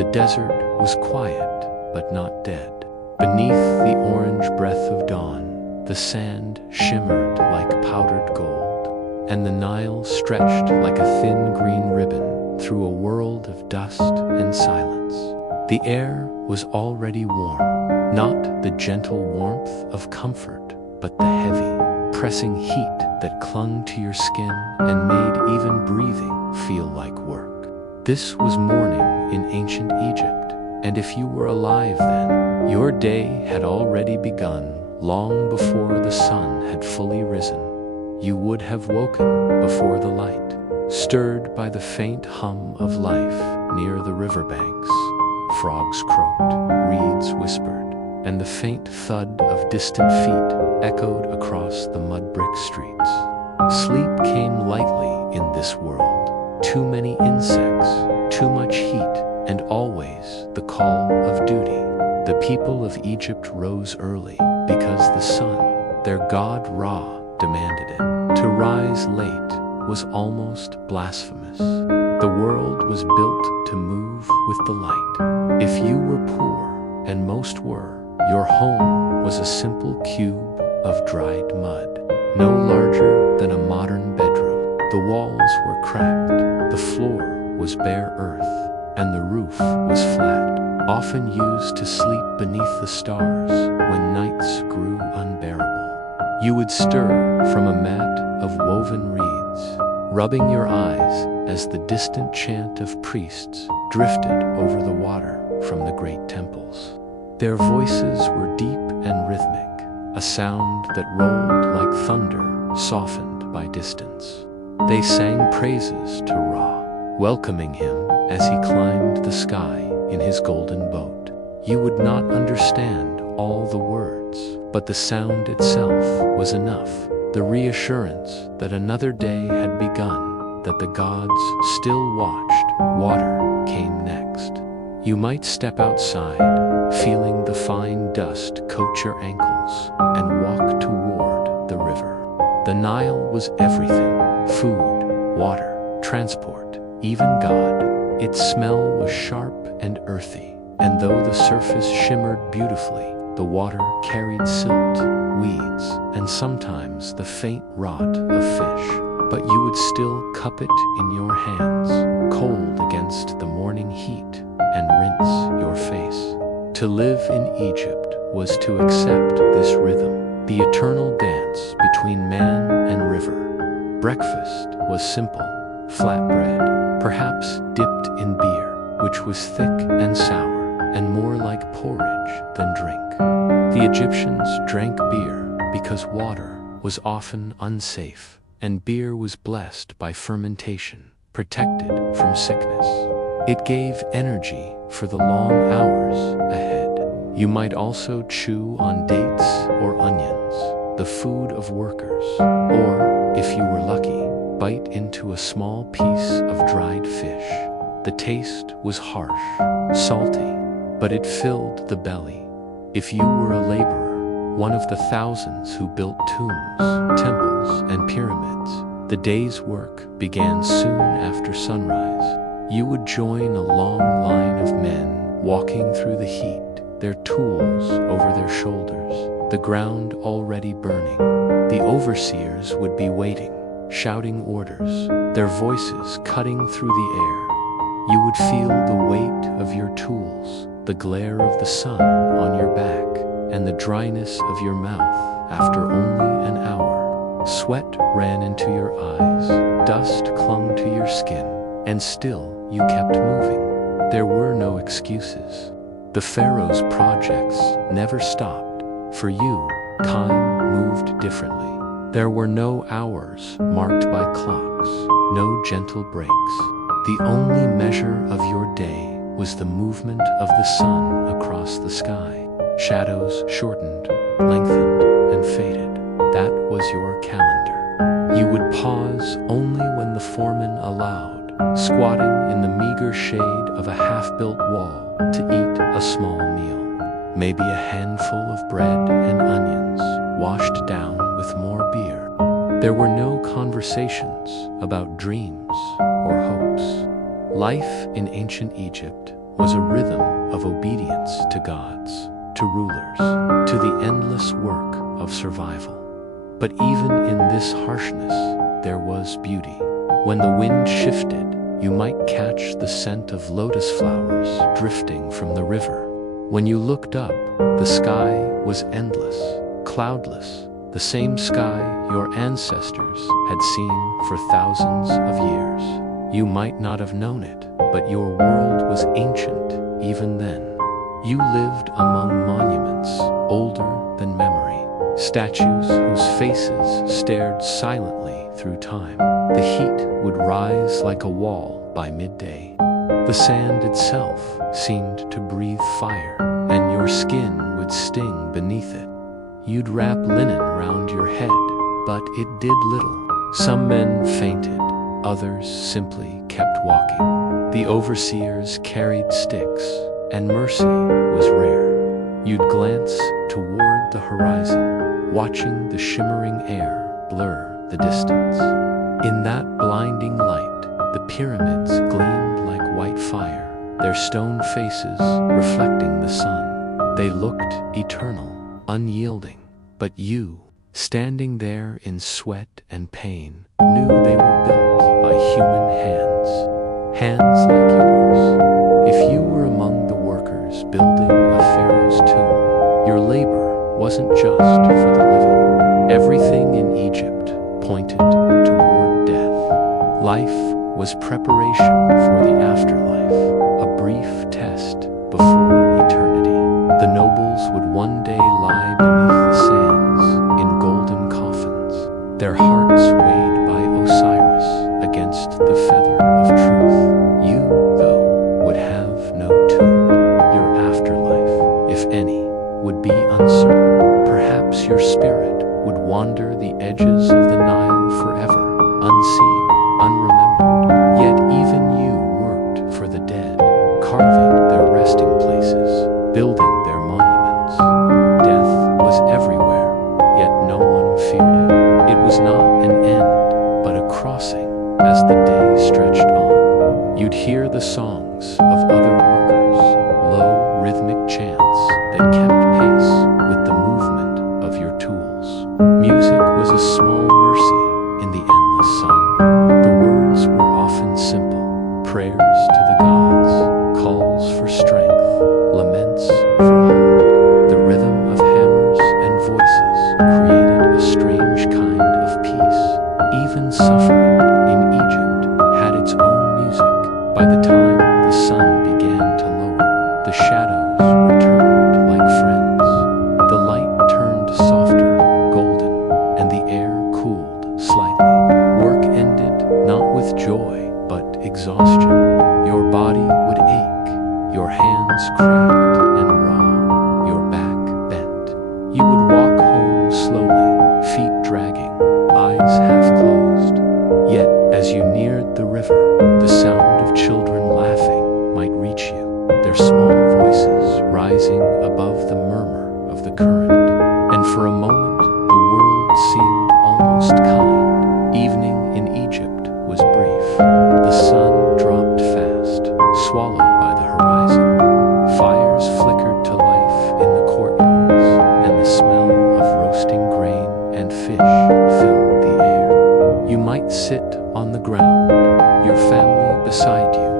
The desert was quiet, but not dead. Beneath the orange breath of dawn, the sand shimmered like powdered gold, and the Nile stretched like a thin green ribbon through a world of dust and silence. The air was already warm, not the gentle warmth of comfort, but the heavy, pressing heat that clung to your skin and made even breathing feel like work. This was morning in ancient Egypt, and if you were alive then, your day had already begun long before the sun had fully risen. You would have woken before the light, stirred by the faint hum of life near the riverbanks. Frogs croaked, reeds whispered, and the faint thud of distant feet echoed across the mud-brick streets. Sleep came lightly in this world. Too many insects, too much heat, and always the call of duty. The people of Egypt rose early because the sun, their god Ra, demanded it. To rise late was almost blasphemous. The world was built to move with the light. If you were poor, and most were, your home was a simple cube of dried mud, no larger than a modern bedroom. The walls were cracked, the floor was bare earth, and the roof was flat, often used to sleep beneath the stars when nights grew unbearable. You would stir from a mat of woven reeds, rubbing your eyes as the distant chant of priests drifted over the water from the great temples. Their voices were deep and rhythmic, a sound that rolled like thunder, softened by distance. They sang praises to Ra, welcoming him as he climbed the sky in his golden boat. You would not understand all the words, but the sound itself was enough, the reassurance that another day had begun, that the gods still watched. Water came next. You might step outside, feeling the fine dust coat your ankles, and walk toward the river. The Nile was everything: food, water, transport, even God. Its smell was sharp and earthy, and though the surface shimmered beautifully, the water carried silt, weeds, and sometimes the faint rot of fish. But you would still cup it in your hands, cold against the morning heat, and rinse your face. To live in Egypt was to accept this rhythm, the eternal dance between man and river. Breakfast was simple: flatbread, perhaps dipped in beer, which was thick and sour, and more like porridge than drink. The Egyptians drank beer because water was often unsafe, and beer was blessed by fermentation, protected from sickness. It gave energy for the long hours ahead. You might also chew on dates or onions, the food of workers, or, if you were lucky, bite into a small piece of dried fish. The taste was harsh, salty, but it filled the belly. If you were a laborer, one of the thousands who built tombs, temples, and pyramids, the day's work began soon after sunrise. You would join a long line of men walking through the heat, their tools over their shoulders, the ground already burning. The overseers would be waiting, shouting orders, their voices cutting through the air. You would feel the weight of your tools, the glare of the sun on your back, and the dryness of your mouth after only an hour. Sweat ran into your eyes, dust clung to your skin, and still you kept moving. There were no excuses. The pharaohs' projects never stopped. For you, time moved differently. There were no hours marked by clocks, no gentle breaks. The only measure of your day was the movement of the sun across the sky. Shadows shortened, lengthened, and faded. That was your calendar. You would pause only when the foreman allowed, squatting in the meager shade of a half-built wall to eat a small meal. Maybe a handful of bread and onions, washed down with more beer. There were no conversations about dreams or hopes. Life in ancient Egypt was a rhythm of obedience to gods, to rulers, to the endless work of survival. But even in this harshness, there was beauty. When the wind shifted, you might catch the scent of lotus flowers drifting from the river. When you looked up, the sky was endless, cloudless, the same sky your ancestors had seen for thousands of years. You might not have known it, but your world was ancient even then. You lived among monuments older than memory, statues whose faces stared silently through time. The heat would rise like a wall by midday. The sand itself seemed to breathe fire, and your skin would sting beneath it. You'd wrap linen round your head, but it did little. Some men fainted, others simply kept walking. The overseers carried sticks, and mercy was rare. You'd glance toward the horizon, watching the shimmering air blur the distance. In that blinding light, the pyramids gleamed like white fire, their stone faces reflecting the sun. They looked eternal, unyielding. But you, standing there in sweat and pain, knew they were built by human hands. Hands like yours. If you were among the workers building a pharaoh's tomb, your labor wasn't just for the living. Everything in Egypt pointed toward death. Life was preparation for the afterlife, a brief test before eternity. The nobles would one day lie beneath the sands in golden coffins, their hearts weighed by Osiris against the feather of truth. You, though, would have no tomb. Your afterlife, if any, would be uncertain. Perhaps your spirit would wander the edges of the Nile forever, unseen, unremembered. Yet even you worked for the dead, carving their resting places, building their monuments. Death was everywhere, yet no one feared it. It was not an end, but a crossing. As the day stretched on, you'd hear the songs of other workers, low rhythmic chants that kept pace with the movement of your tools. Music was a small mercy in the endless sun. The words were often simple, prayers to the gods, calls for strength, laments for home. The rhythm of hammers and voices created a strange kind of peace. Even suffering in Egypt had its own music. By the time the sun began to lower, the shadows returned like friends. The light turned softer, golden, and the air cooled slightly. Work ended not with joy, but exhaustion. Your body would ache, your hands cracked and raw, your back bent. You would walk home slowly, feet dragging, eyes half closed. Yet, as you neared the river, the sound of children laughing might reach you, their small voices rising above the murmur of the current. And for a moment, the world seemed almost kind. Evening in Egypt was brief. The sun dropped fast, swallowed by the horizon. Fires flickered to life in the courtyards, and the smell of roasting grain and fish filled the air. You might sit on the ground, your family beside you,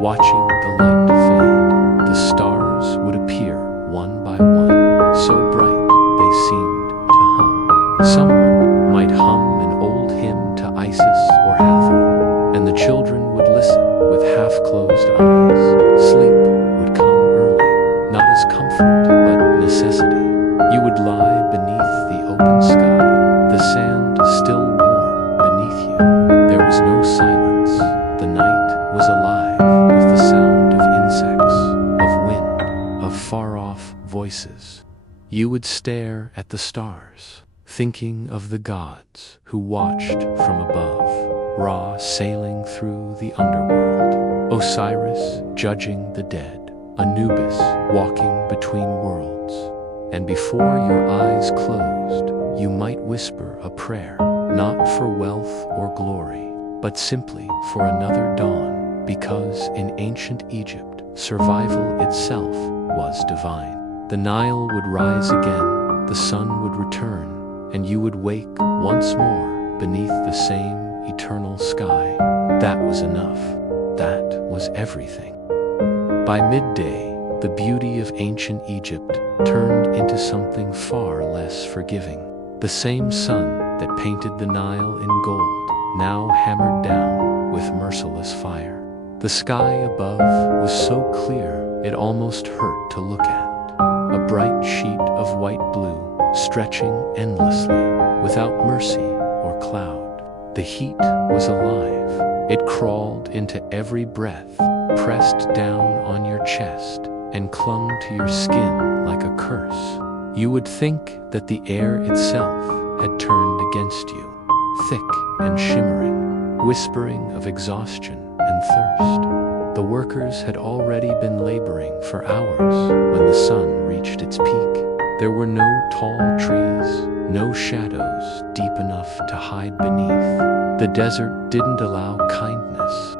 watching the light fade. The stars would appear one by one, so bright they seemed to hum. Someone might hum an old hymn to Isis or Hathor, and the children would listen with half-closed eyes. Sleep would come early, not as comfort, but necessity. You would lie beneath the open sky, the sand still warm beneath you. There was no silence. The night was alive with the sound of insects, of wind, of far-off voices. You would stare at the stars, thinking of the gods who watched from above, Ra sailing through the underworld, Osiris judging the dead, Anubis walking between worlds. And before your eyes closed, you might whisper a prayer, not for wealth or glory, but simply for another dawn, because in ancient Egypt, survival itself was divine. The Nile would rise again, the sun would return, and you would wake once more beneath the same eternal sky. That was enough. That was everything. By midday, the beauty of ancient Egypt turned into something far less forgiving. The same sun that painted the Nile in gold now hammered down with merciless fire. The sky above was so clear it almost hurt to look at. A bright sheet of white blue stretching endlessly without mercy or cloud. The heat was alive. It crawled into every breath, pressed down on your chest, and clung to your skin like a curse. You would think that the air itself had turned against you, thick and shimmering, whispering of exhaustion and thirst. The workers had already been laboring for hours when the sun reached its peak. There were no tall trees, no shadows deep enough to hide beneath. The desert didn't allow kindness.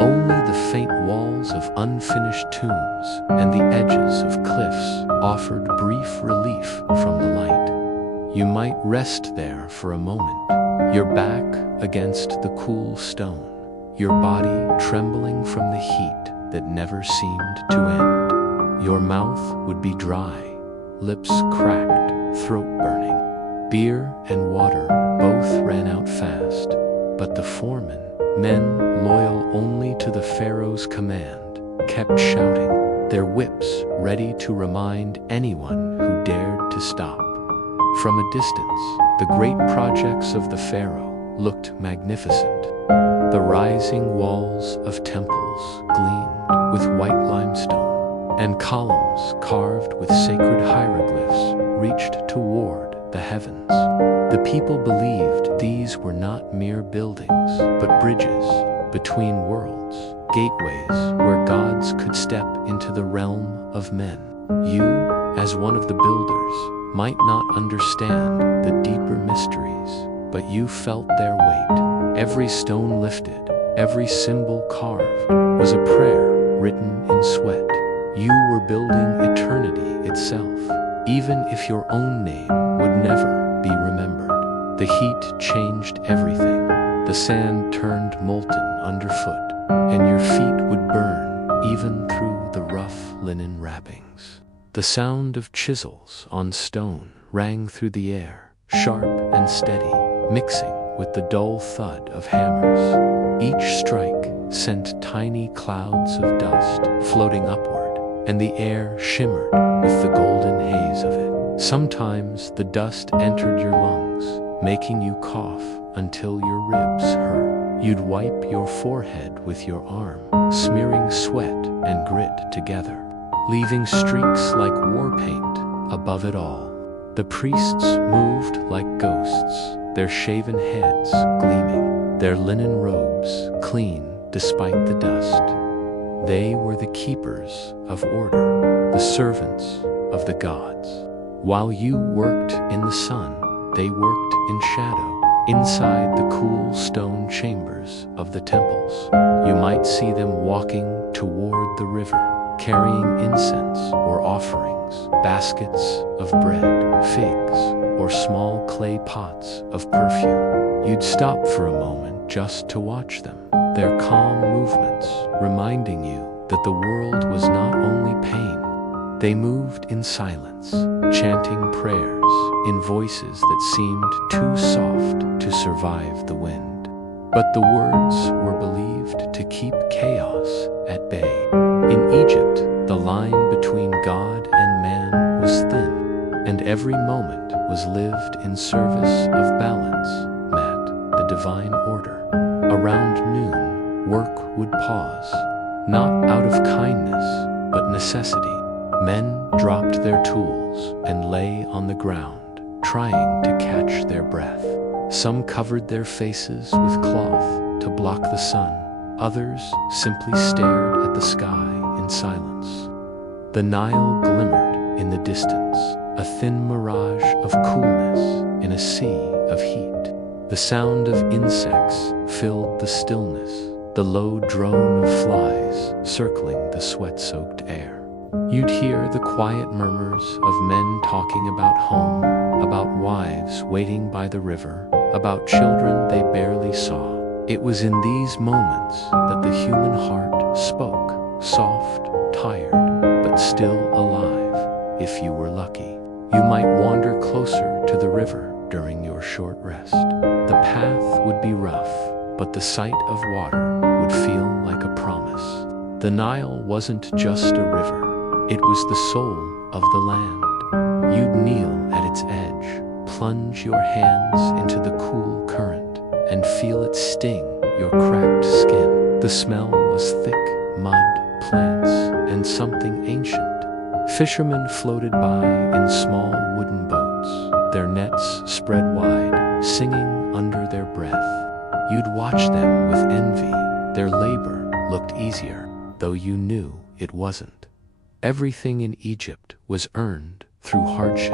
Only the faint walls of unfinished tombs and the edges of cliffs offered brief relief from the light. You might rest there for a moment, your back against the cool stone, your body trembling from the heat that never seemed to end. Your mouth would be dry, lips cracked, throat burning. Beer and water both ran out fast, but the foremen, men loyal only to the pharaoh's command, kept shouting, their whips ready to remind anyone who dared to stop. From a distance, the great projects of the pharaoh looked magnificent. The rising walls of temples gleamed with white limestone, and columns carved with sacred hieroglyphs reached toward the heavens. The people believed these were not mere buildings, but bridges between worlds, gateways where gods could step into the realm of men. You, as one of the builders, might not understand the deeper mysteries, but you felt their weight. Every stone lifted, every symbol carved, was a prayer written in sweat. You were building eternity itself, even if your own name would never be remembered. The heat changed everything. The sand turned molten underfoot, and your feet would burn even through the rough linen wrappings. The sound of chisels on stone rang through the air, sharp and steady, mixing with the dull thud of hammers. Each strike sent tiny clouds of dust floating upward, and the air shimmered with the golden haze of it. Sometimes the dust entered your lungs, making you cough until your ribs hurt. You'd wipe your forehead with your arm, smearing sweat and grit together, leaving streaks like war paint above it all. The priests moved like ghosts, their shaven heads gleaming, their linen robes clean despite the dust. They were the keepers of order, the servants of the gods. While you worked in the sun, they worked in shadow, inside the cool stone chambers of the temples. You might see them walking toward the river, carrying incense or offerings, baskets of bread, figs, or small clay pots of perfume. You'd stop for a moment just to watch them, their calm movements reminding you that the world was not only pain. They moved in silence, chanting prayers in voices that seemed too soft to survive the wind. But the words were believed to keep chaos at bay. In Egypt, the line between God and man was thin, and every moment was lived in service of balance, the divine order. Around noon, work would pause, not out of kindness, but necessity. Men dropped their tools and lay on the ground, trying to catch their breath. Some covered their faces with cloth to block the sun. Others simply stared at the sky in silence. The Nile glimmered in the distance, a thin mirage of coolness in a sea of heat. The sound of insects filled the stillness, the low drone of flies circling the sweat-soaked air. You'd hear the quiet murmurs of men talking about home, about wives waiting by the river, about children they barely saw. It was in these moments that the human heart spoke, soft, tired, but still alive. If you were lucky, you might wander closer to the river during your short rest. The path would be rough, but the sight of water would feel like a promise. The Nile wasn't just a river, it was the soul of the land. You'd kneel at its edge, plunge your hands into the cool current, and feel it sting your cracked skin. The smell was thick, mud, plants, and something ancient. Fishermen floated by in small wooden boats, their nets spread wide, singing under their breath. You'd watch them with envy. Their labor looked easier, though you knew it wasn't. Everything in Egypt was earned through hardship.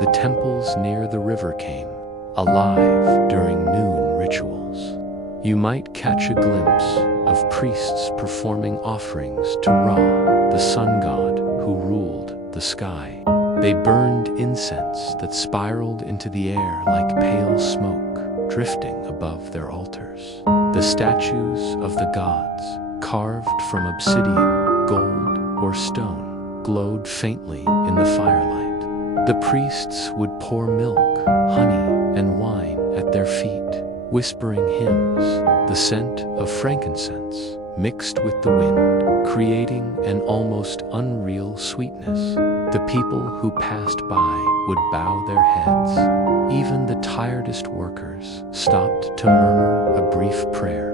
The temples near the river came alive during noon rituals. You might catch a glimpse of priests performing offerings to Ra, the sun god who ruled the sky. They burned incense that spiraled into the air like pale smoke, drifting above their altars. The statues of the gods, carved from obsidian, gold, or stone, glowed faintly in the firelight. The priests would pour milk, honey, and wine at their feet, whispering hymns. The scent of frankincense mixed with the wind, creating an almost unreal sweetness. The people who passed by would bow their heads. Even the tiredest workers stopped to murmur a brief prayer.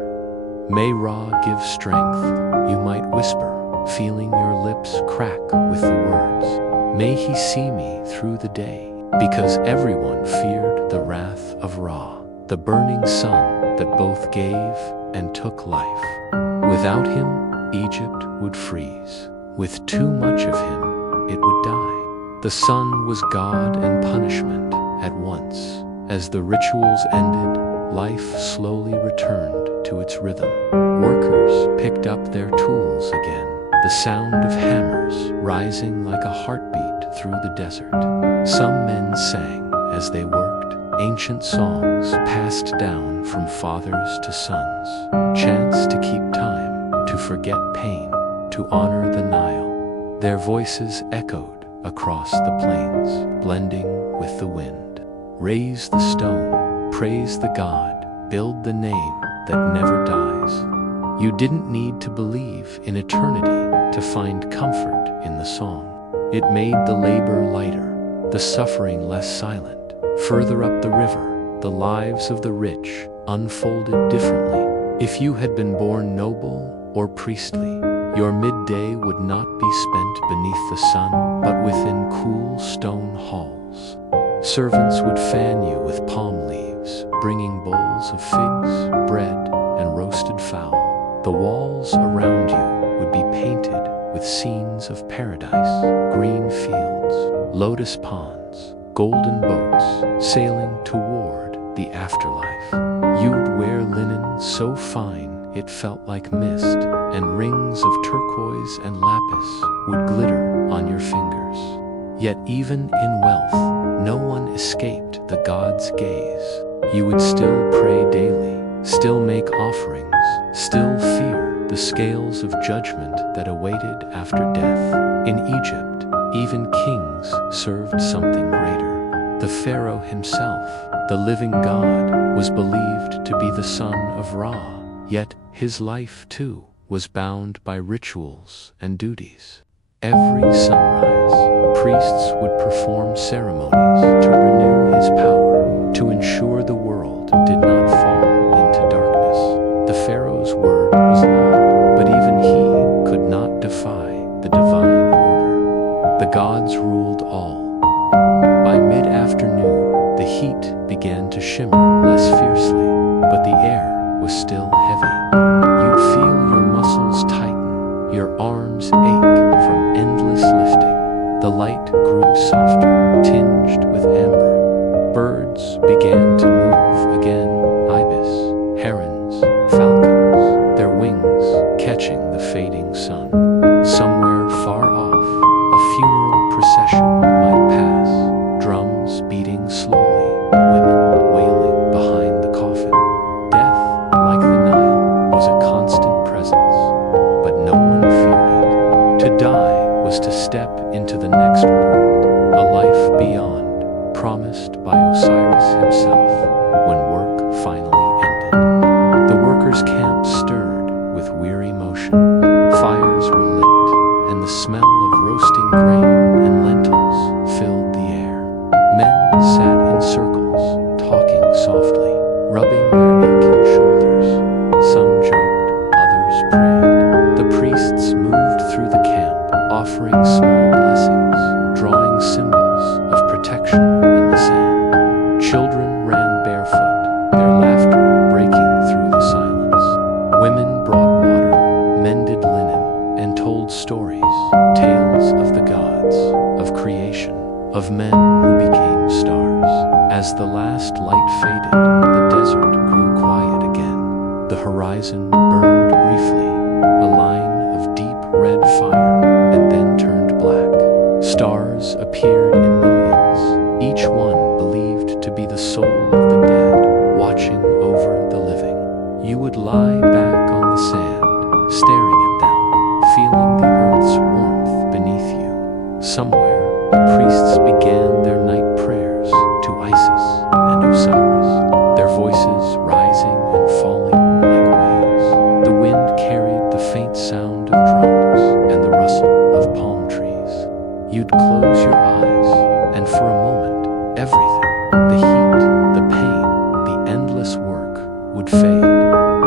"May Ra give strength," you might whisper, feeling your lips crack with the words. "May he see me through the day," because everyone feared the wrath of Ra, the burning sun that both gave and took life. Without him, Egypt would freeze. With too much of him, it would die. The sun was God and punishment at once. As the rituals ended, life slowly returned to its rhythm. Workers picked up their tools again, the sound of hammers rising like a heartbeat through the desert. Some men sang as they worked, ancient songs passed down from fathers to sons, chants to keep time, to forget pain, to honor the Nile. Their voices echoed across the plains, blending with the wind. Raise the stone, praise the God, build the name that never dies. You didn't need to believe in eternity to find comfort in the song. It made the labor lighter, the suffering less silent. Further up the river, the lives of the rich unfolded differently. If you had been born noble or priestly, your midday would not be spent beneath the sun, but within cool stone halls. Servants would fan you with palm leaves, bringing bowls of figs, bread, and roasted fowl. The walls around you would be painted with scenes of paradise, green fields, lotus ponds, golden boats sailing toward the afterlife. You'd wear linen so fine it felt like mist, and rings of turquoise and lapis would glitter on your fingers. Yet even in wealth, no one escaped the God's gaze. You would still pray daily, still make offerings, still fear the scales of judgment that awaited after death. In Egypt, even kings served something greater. The pharaoh himself, the living God, was believed to be the son of Ra, yet his life too was bound by rituals and duties. Every sunrise, priests would perform ceremonies to renew his power, to ensure the world did not fall into darkness. The pharaoh's word was law, but even he could not defy the divine order. The gods ruled all. By mid-afternoon, the heat began to shimmer less fiercely, but the air was still heavy. You'd feel your muscles tighten, your arms ache from endless lifting. The light grew softer, tinged with amber. Birds began to move again, ibis, herons, falcons, their wings die was to step into the next world, a life beyond, promised by Osiris himself, when work finally ended. The workers' camp stirred with weary motion. Fires were lit, and the smell of roasting grain and lentils filled the air. Men sat in circles, talking softly, rubbing their aching shoulders. Some joked, others prayed. The priests moved through the camp, offering small blessings, drawing symbols of protection in the sand. Children ran barefoot, their laughter breaking through the silence. Women brought water, mended linen, and told stories, tales of the gods, of creation, of men who became stars. As the last light faded, the desert grew quiet again. The horizon burned briefly, a line of deep red fire, and then turned black. Stars appeared in millions, each one believed to be the soul of the dead, watching over the living. You would lie back on the sand, staring at them, feeling the earth's warmth beneath you. Somewhere, the priests began their night prayers to Isis and Osiris, their voices rising and falling like waves. The wind carried the faint sound of drums and the rustle of palm trees. You'd close your eyes, and for a moment, everything, the heat, the pain, the endless work, would fade.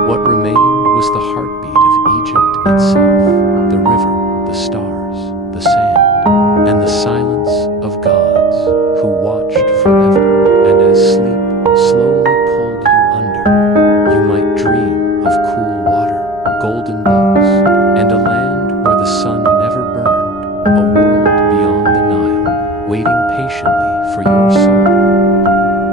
What remained was the heartbeat of Egypt itself, the river, the stars, the sand, and the silence of gods who watched forever. And as sleep slowly pulled you under, you might dream of cool water, golden boats, and a land where the sun never burned, a world beyond the Nile, waiting patiently for your soul.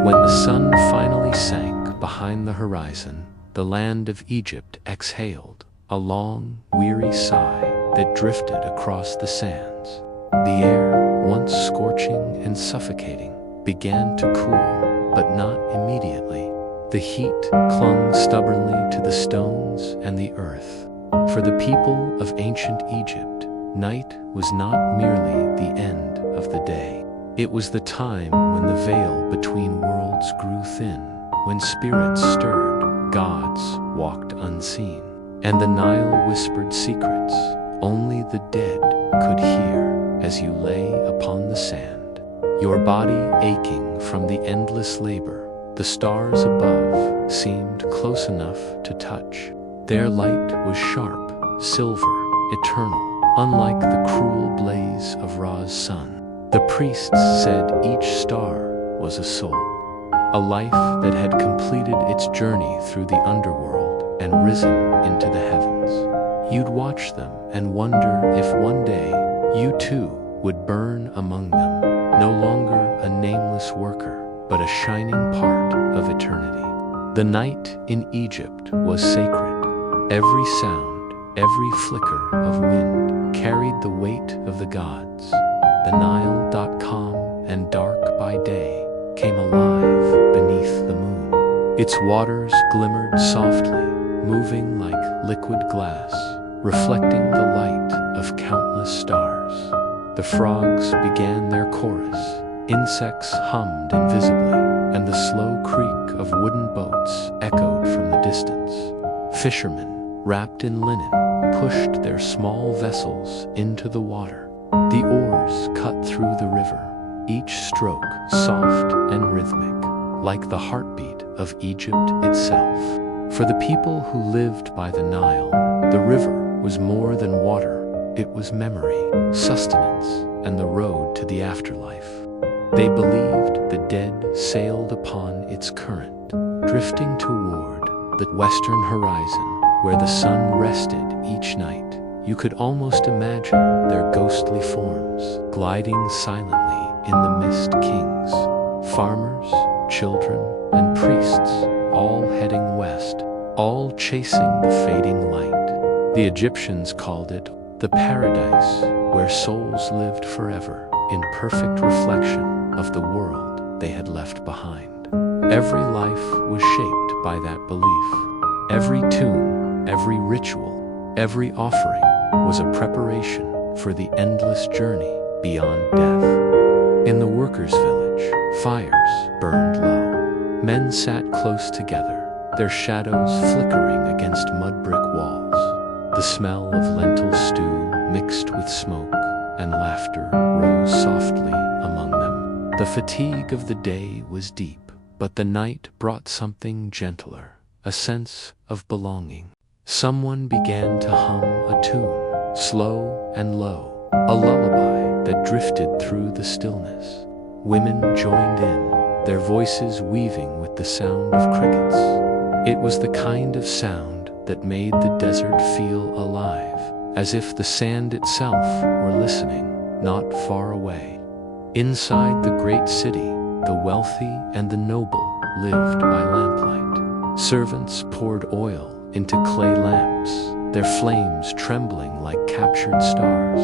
When the sun finally sank behind the horizon, the land of Egypt exhaled, a long, weary sigh that drifted across the sands. The air, once scorching and suffocating, began to cool, but not immediately. The heat clung stubbornly to the stones and the earth. For the people of ancient Egypt, night was not merely the end of the day. It was the time when the veil between worlds grew thin, when spirits stirred, gods walked unseen, and the Nile whispered secrets only the dead could hear as you lay upon the sand, your body aching from the endless labor. The stars above seemed close enough to touch. Their light was sharp, silver, eternal, unlike the cruel blaze of Ra's sun. The priests said each star was a soul, a life that had completed its journey through the underworld and risen into the heavens. You'd watch them and wonder if one day you too would burn among them, no longer a nameless worker, but a shining part of eternity. The night in Egypt was sacred. Every sound, every flicker of wind carried the weight of the gods. The Nile, calm and dark by day, came alive beneath the moon. Its waters glimmered softly, moving like liquid glass, reflecting the light of countless stars. The frogs began their chorus, insects hummed invisibly, and the slow creak of wooden boats echoed from the distance. Fishermen, wrapped in linen, pushed their small vessels into the water. The oars cut through the river, each stroke soft and rhythmic, like the heartbeat of Egypt itself. For the people who lived by the Nile, the river was more than water. It was memory, sustenance, and the road to the afterlife. They believed the dead sailed upon its current, drifting toward the western horizon, where the sun rested each night. You could almost imagine their ghostly forms gliding silently in the mist. Kings, farmers, children, and priests, all heading west, all chasing the fading light. The Egyptians called it the paradise, where souls lived forever, in perfect reflection of the world they had left behind. Every life was shaped by that belief. Every tomb, every ritual, every offering was a preparation for the endless journey beyond death. In the workers' village, fires burned low. Men sat close together, their shadows flickering against mud brick walls. The smell of lentil stew mixed with smoke, and laughter rose softly among them. The fatigue of the day was deep, but the night brought something gentler, a sense of belonging. Someone began to hum a tune, slow and low, a lullaby that drifted through the stillness. Women joined in, their voices weaving with the sound of crickets. It was the kind of sound that made the desert feel alive, as if the sand itself were listening, not far away. Inside the great city, the wealthy and the noble lived by lamplight. Servants poured oil into clay lamps, their flames trembling like captured stars.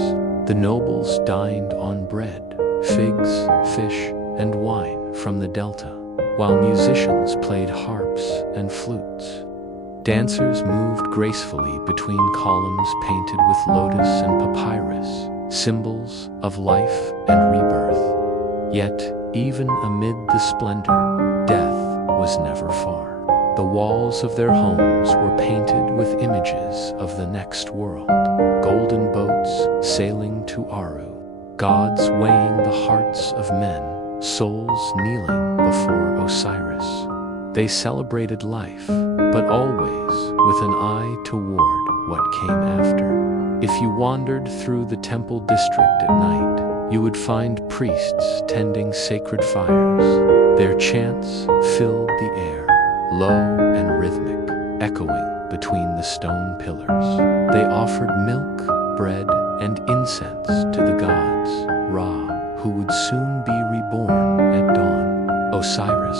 The nobles dined on bread, figs, fish, and wine from the delta, while musicians played harps and flutes. Dancers moved gracefully between columns painted with lotus and papyrus, symbols of life and rebirth. Yet, even amid the splendor, death was never far. The walls of their homes were painted with images of the next world, golden boats sailing to Aru, gods weighing the hearts of men, souls kneeling before Osiris. They celebrated life, but always with an eye toward what came after. If you wandered through the temple district at night, you would find priests tending sacred fires. Their chants filled the air, low and rhythmic, echoing between the stone pillars. They offered milk, bread, and incense to the gods, Ra, who would soon be reborn at dawn, Osiris,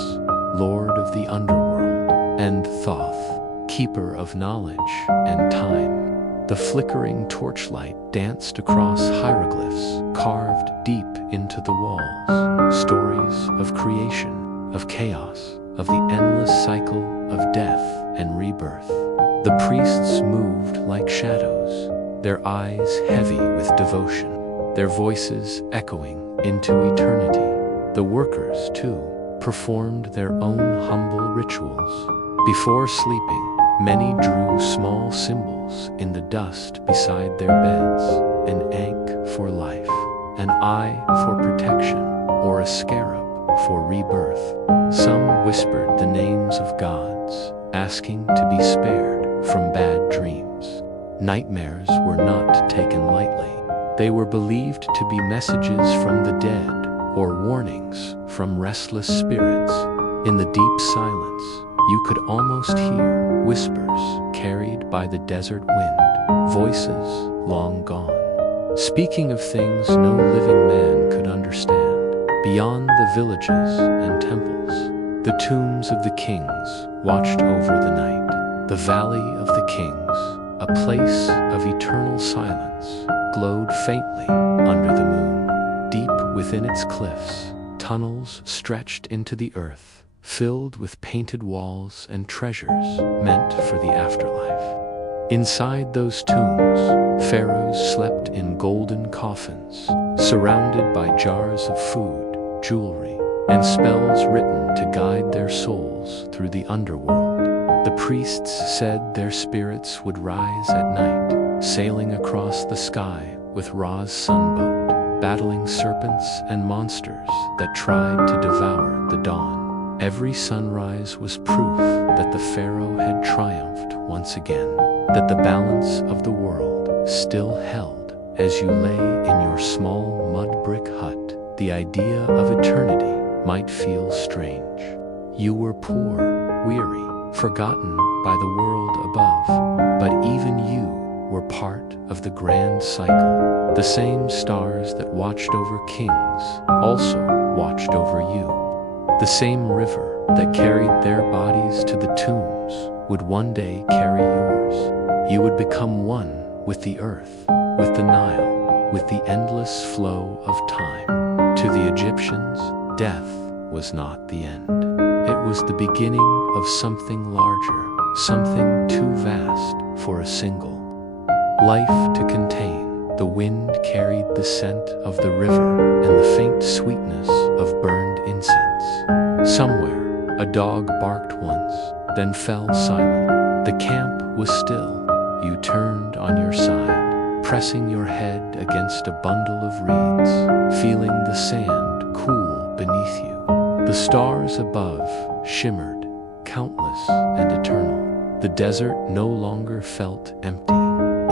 lord of the underworld, and Thoth, keeper of knowledge and time. The flickering torchlight danced across hieroglyphs carved deep into the walls, stories of creation, of chaos, of the endless cycle of death and rebirth. The priests moved like shadows, their eyes heavy with devotion, their voices echoing into eternity. The workers, too, performed their own humble rituals. Before sleeping, many drew small symbols in the dust beside their beds, an ankh for life, an eye for protection, or a scarab for rebirth. Some whispered the names of gods, asking to be spared from bad dreams. Nightmares were not taken lightly. They were believed to be messages from the dead or warnings from restless spirits. In the deep silence, you could almost hear whispers carried by the desert wind, voices long gone, speaking of things no living man could understand. Beyond the villages and temples, the tombs of the kings watched over the night. The Valley of the Kings, a place of eternal silence, glowed faintly under the moon. Deep within its cliffs, tunnels stretched into the earth, filled with painted walls and treasures meant for the afterlife. Inside those tombs, pharaohs slept in golden coffins, surrounded by jars of food, jewelry, and spells written to guide their souls through the underworld. The priests said their spirits would rise at night, sailing across the sky with Ra's sunboat, battling serpents and monsters that tried to devour the dawn. Every sunrise was proof that the pharaoh had triumphed once again, that the balance of the world still held. As you lay in your small mud brick hut, the idea of eternity might feel strange. You were poor, weary, forgotten by the world above, but even you were part of the grand cycle. The same stars that watched over kings also watched over you. The same river that carried their bodies to the tombs would one day carry yours. You would become one with the earth, with the Nile, with the endless flow of time. To the Egyptians, death was not the end. It was the beginning of something larger, something too vast for a single life to contain. The wind carried the scent of the river and the faint sweetness of burned incense. Somewhere, a dog barked once, then fell silent. The camp was still. You turned on your side, pressing your head against a bundle of reeds, feeling the sand cool beneath you. The stars above shimmered, countless and eternal. The desert no longer felt empty.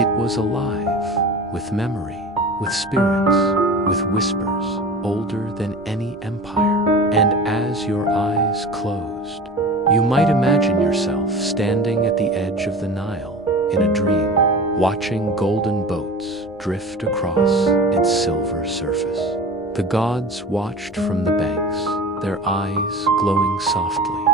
It was alive, with memory, with spirits, with whispers, older than any empire. And as your eyes closed, you might imagine yourself standing at the edge of the Nile in a dream, watching golden boats drift across its silver surface. The gods watched from the banks, their eyes glowing softly.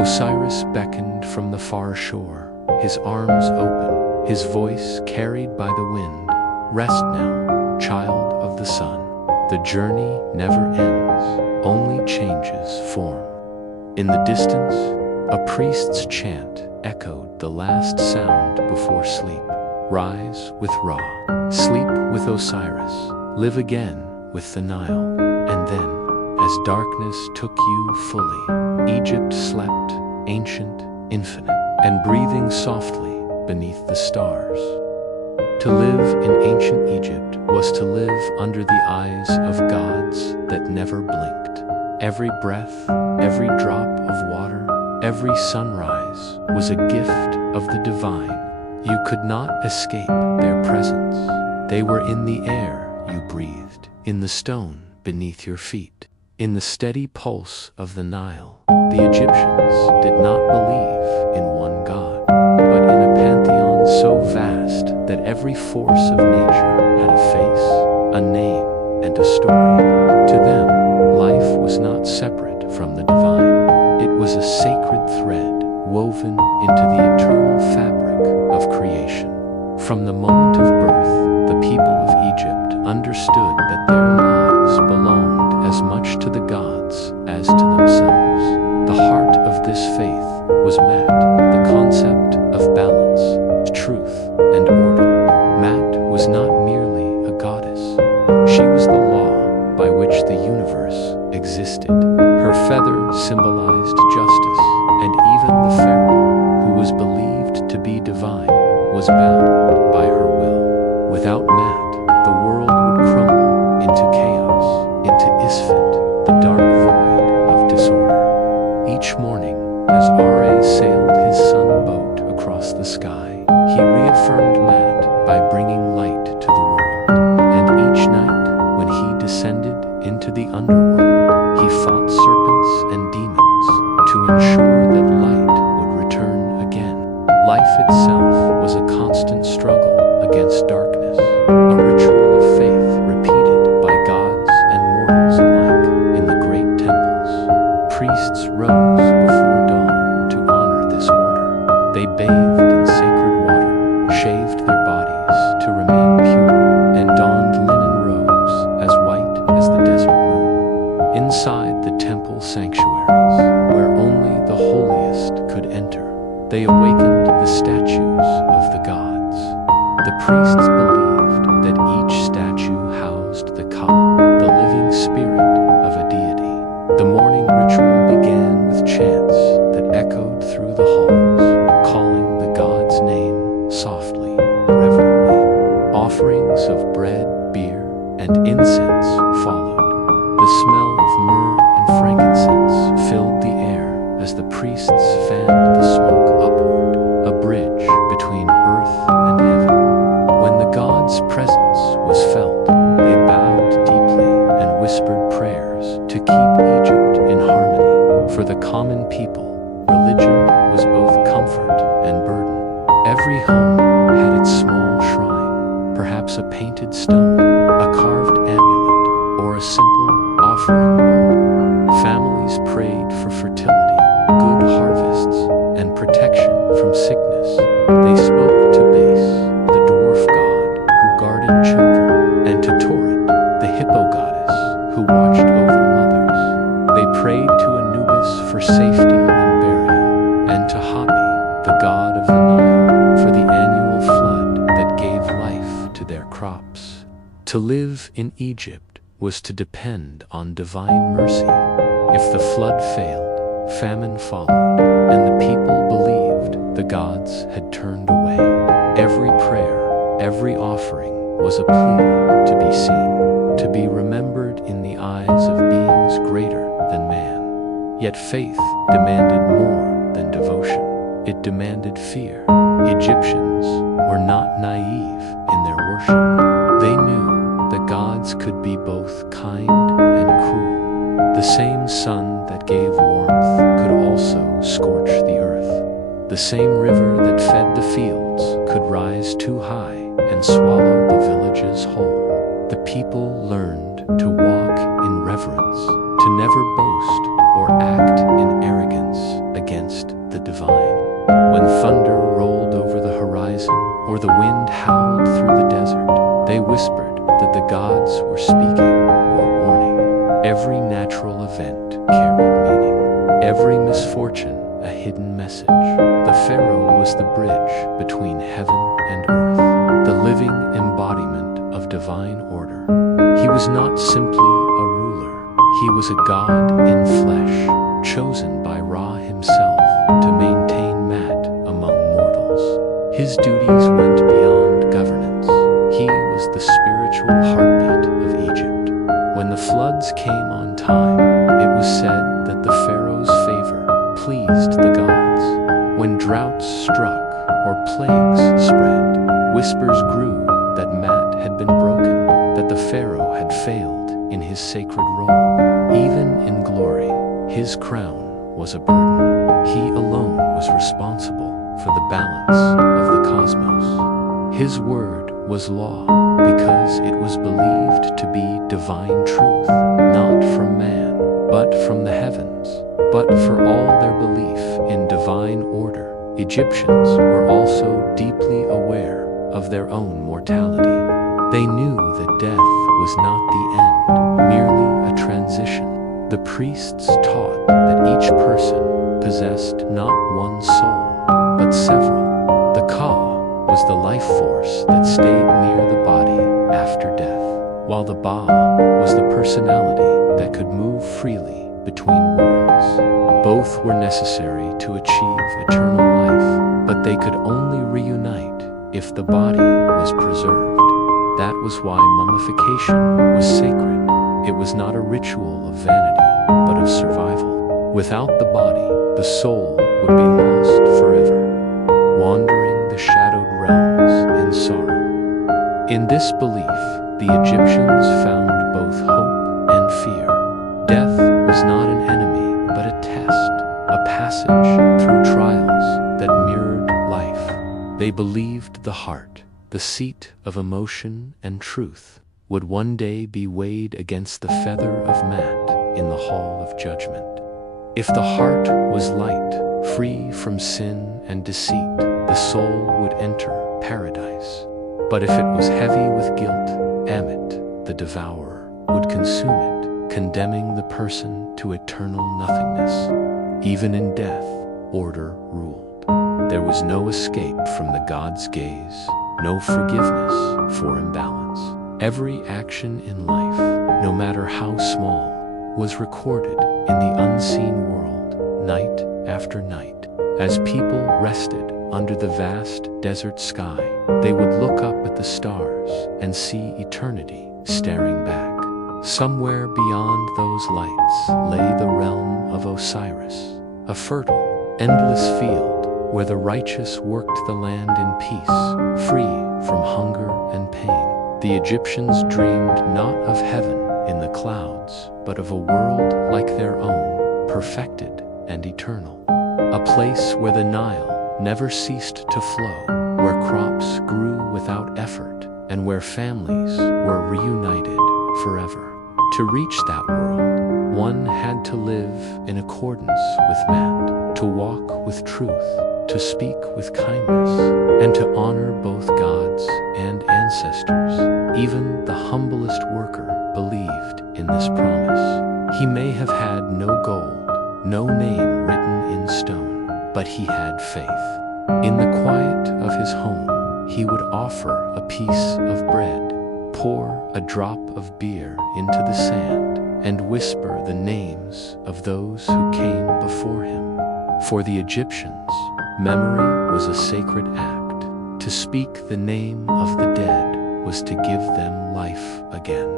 Osiris beckoned from the far shore, his arms open, his voice carried by the wind. Rest now, child of the sun. The journey never ends, only changes form. In the distance, a priest's chant echoed the last sound before sleep. Rise with Ra, sleep with Osiris, live again with the Nile. And then, as darkness took you fully, Egypt slept, ancient, infinite, and breathing softly beneath the stars. To live in ancient Egypt was to live under the eyes of gods that never blinked. Every breath, every drop of water, every sunrise was a gift of the divine. You could not escape their presence. They were in the air you breathed, in the stone beneath your feet, in the steady pulse of the Nile. The Egyptians did not believe in one god, but in a pantheon so vast that every force of nature had a face, a name, and a story. To them, life was not separate from the divine. It was a sacred thread woven into the eternal fabric of creation. From the moment of birth, the people of Egypt understood that their lives belonged as much to the gods as to themselves. The heart of this faith was Mat, the concept of balance, truth, and order. Mat was not merely a goddess. She was the law by which the universe existed. Her feather symbolized justice, and even the pharaoh, who was believed to be divine, was bound by her will. Without Mat, the world would crumble into chaos, into Isfet, the dark void of disorder. Each morning, as Ra sailed his sun boat across the sky, he reaffirmed Mat by bringing light to the world. And each night, when he descended into the underworld, he fought serpents and demons to ensure that light would return again. Life itself was a constant struggle against darkness, a ritual of faith repeated by gods and mortals alike in the great temples. Priests rose before dawn to honor this order. They bathed in sacred water, shaved their bodies to remain pure, and donned linen robes as white as the desert moon. Inside the temple sanctuaries, where only the holiest could enter, they awakened the statues of the gods. The priests believed that each statue housed the Ka, the living spirit of a deity. The morning ritual began with chants that echoed through the halls, calling the god's name softly, reverently. Offerings of bread, beer, and incense followed. The smell of myrrh and frankincense filled the air as the priests fanned the smoke upward, a bridge between earth and heaven. When the god's presence was felt, they bowed deeply and whispered prayers to keep Egypt in harmony. For the common people, religion was both comfort and burden. Every home had its small shrine, perhaps a painted stone, a carved amulet, or a simple offering bowl. Families prayed for fertility, good harvests, and protection from sickness. They spoke to Base, the dwarf god who guarded children, and to Torit, the hippo goddess who watched over mothers. They prayed to Anubis for safety and burial, and to Hapi, the god of the Nile, for the annual flood that gave life to their crops. To live in Egypt was to depend on divine mercy. If the flood failed, famine followed, and the people believed the gods had turned away. Every prayer, every offering was a plea to be seen, to be remembered in the eyes of beings greater than man. Yet faith demanded more than devotion. It demanded fear. Egyptians were not naive in their worship. They knew the gods could be both kind and cruel. The same sun that gave warmth could also scorch the earth. The same river that fed the fields could rise too high and swallow the villages whole. The people learned to walk in reverence, to never boast or act in arrogance against the divine. When thunder rolled over the horizon or the wind howled through the desert, they whispered that the gods were speaking or warning. Every natural event carried meaning. Every misfortune a hidden message. The pharaoh was the bridge between heaven and earth, the living embodiment of divine order. He was not simply a ruler. He was a god in flesh, chosen by Ra himself to maintain Mat among mortals. His duties went beyond governance. He was the spiritual heartbeat of Egypt. When the floods came on time, it was said that the pharaoh's favor pleased the gods. When droughts struck or plagues spread, whispers grew that Mat had been broken, that the pharaoh had failed in his sacred role. Even in glory, his crown was a burden. He alone was responsible for the balance of the cosmos. His word was law because it was believed to be divine truth, not from man, but from the heavens. But for all their belief in divine order, Egyptians were also deeply aware of their own mortality. They knew that death was not the end, merely a transition. The priests taught that each person possessed not one soul, but several. The Ka was the life force that stayed near the body after death, while the Ba was the personality that could move freely between worlds. Both were necessary to achieve eternal life, but they could only reunite if the body was preserved. That was why mummification was sacred. It was not a ritual of vanity, but of survival. Without the body, the soul would be lost forever, wandering the shadowed realms in sorrow. In this belief, the Egyptians found both hope and fear. Death was not an enemy, but a test, a passage through trials that mirrored life. They believed the heart, the seat of emotion and truth, would one day be weighed against the feather of Mat in the hall of judgment. If the heart was light, free from sin and deceit, the soul would enter paradise. But if it was heavy with guilt, Amit, the devourer, would consume it, condemning the person to eternal nothingness. Even in death, order ruled. There was no escape from the god's gaze, no forgiveness for imbalance. Every action in life, no matter how small, was recorded in the unseen world, night after night. As people rested under the vast desert sky, they would look up at the stars and see eternity staring back. Somewhere beyond those lights lay the realm of Osiris, a fertile, endless field where the righteous worked the land in peace, free from hunger and pain. The Egyptians dreamed not of heaven in the clouds, but of a world like their own, perfected and eternal. A place where the Nile never ceased to flow, where crops grew without effort, and where families were reunited forever. To reach that world, one had to live in accordance with Mat, to walk with truth, to speak with kindness, and to honor both gods and ancestors. Even the humblest worker believed in this promise. He may have had no gold, no name written in stone, but he had faith. In the quiet of his home, he would offer a piece of bread, pour pour a drop of beer into the sand and whisper the names of those who came before him. For the Egyptians, memory was a sacred act. To speak the name of the dead was to give them life again.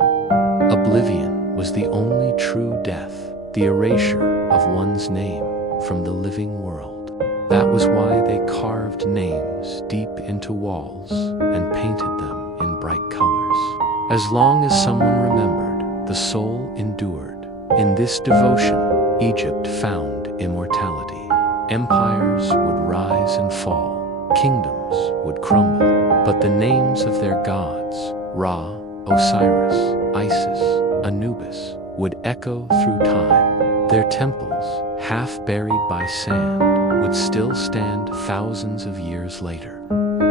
Oblivion was the only true death, the erasure of one's name from the living world. That was why they carved names deep into walls and painted them in bright colors. As long as someone remembered, the soul endured. In this devotion, Egypt found immortality. Empires would rise and fall, kingdoms would crumble, but the names of their gods, Ra, Osiris, Isis, Anubis, would echo through time. Their temples, half buried by sand, would still stand thousands of years later.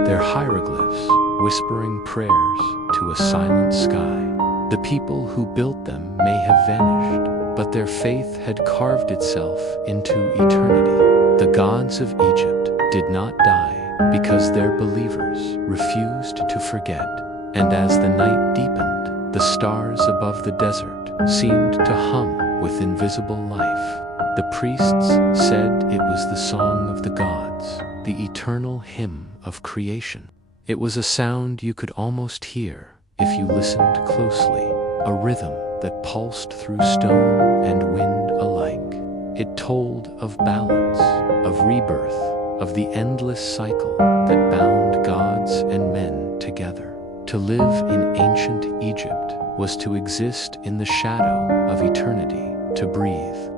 Their hieroglyphs, whispering prayers to a silent sky. The people who built them may have vanished, but their faith had carved itself into eternity. The gods of Egypt did not die because their believers refused to forget. And as the night deepened, the stars above the desert seemed to hum with invisible life. The priests said it was the song of the gods, the eternal hymn of creation. It was a sound you could almost hear if you listened closely, a rhythm that pulsed through stone and wind alike. It told of balance, of rebirth, of the endless cycle that bound gods and men together. To live in ancient Egypt was to exist in the shadow of eternity, to breathe,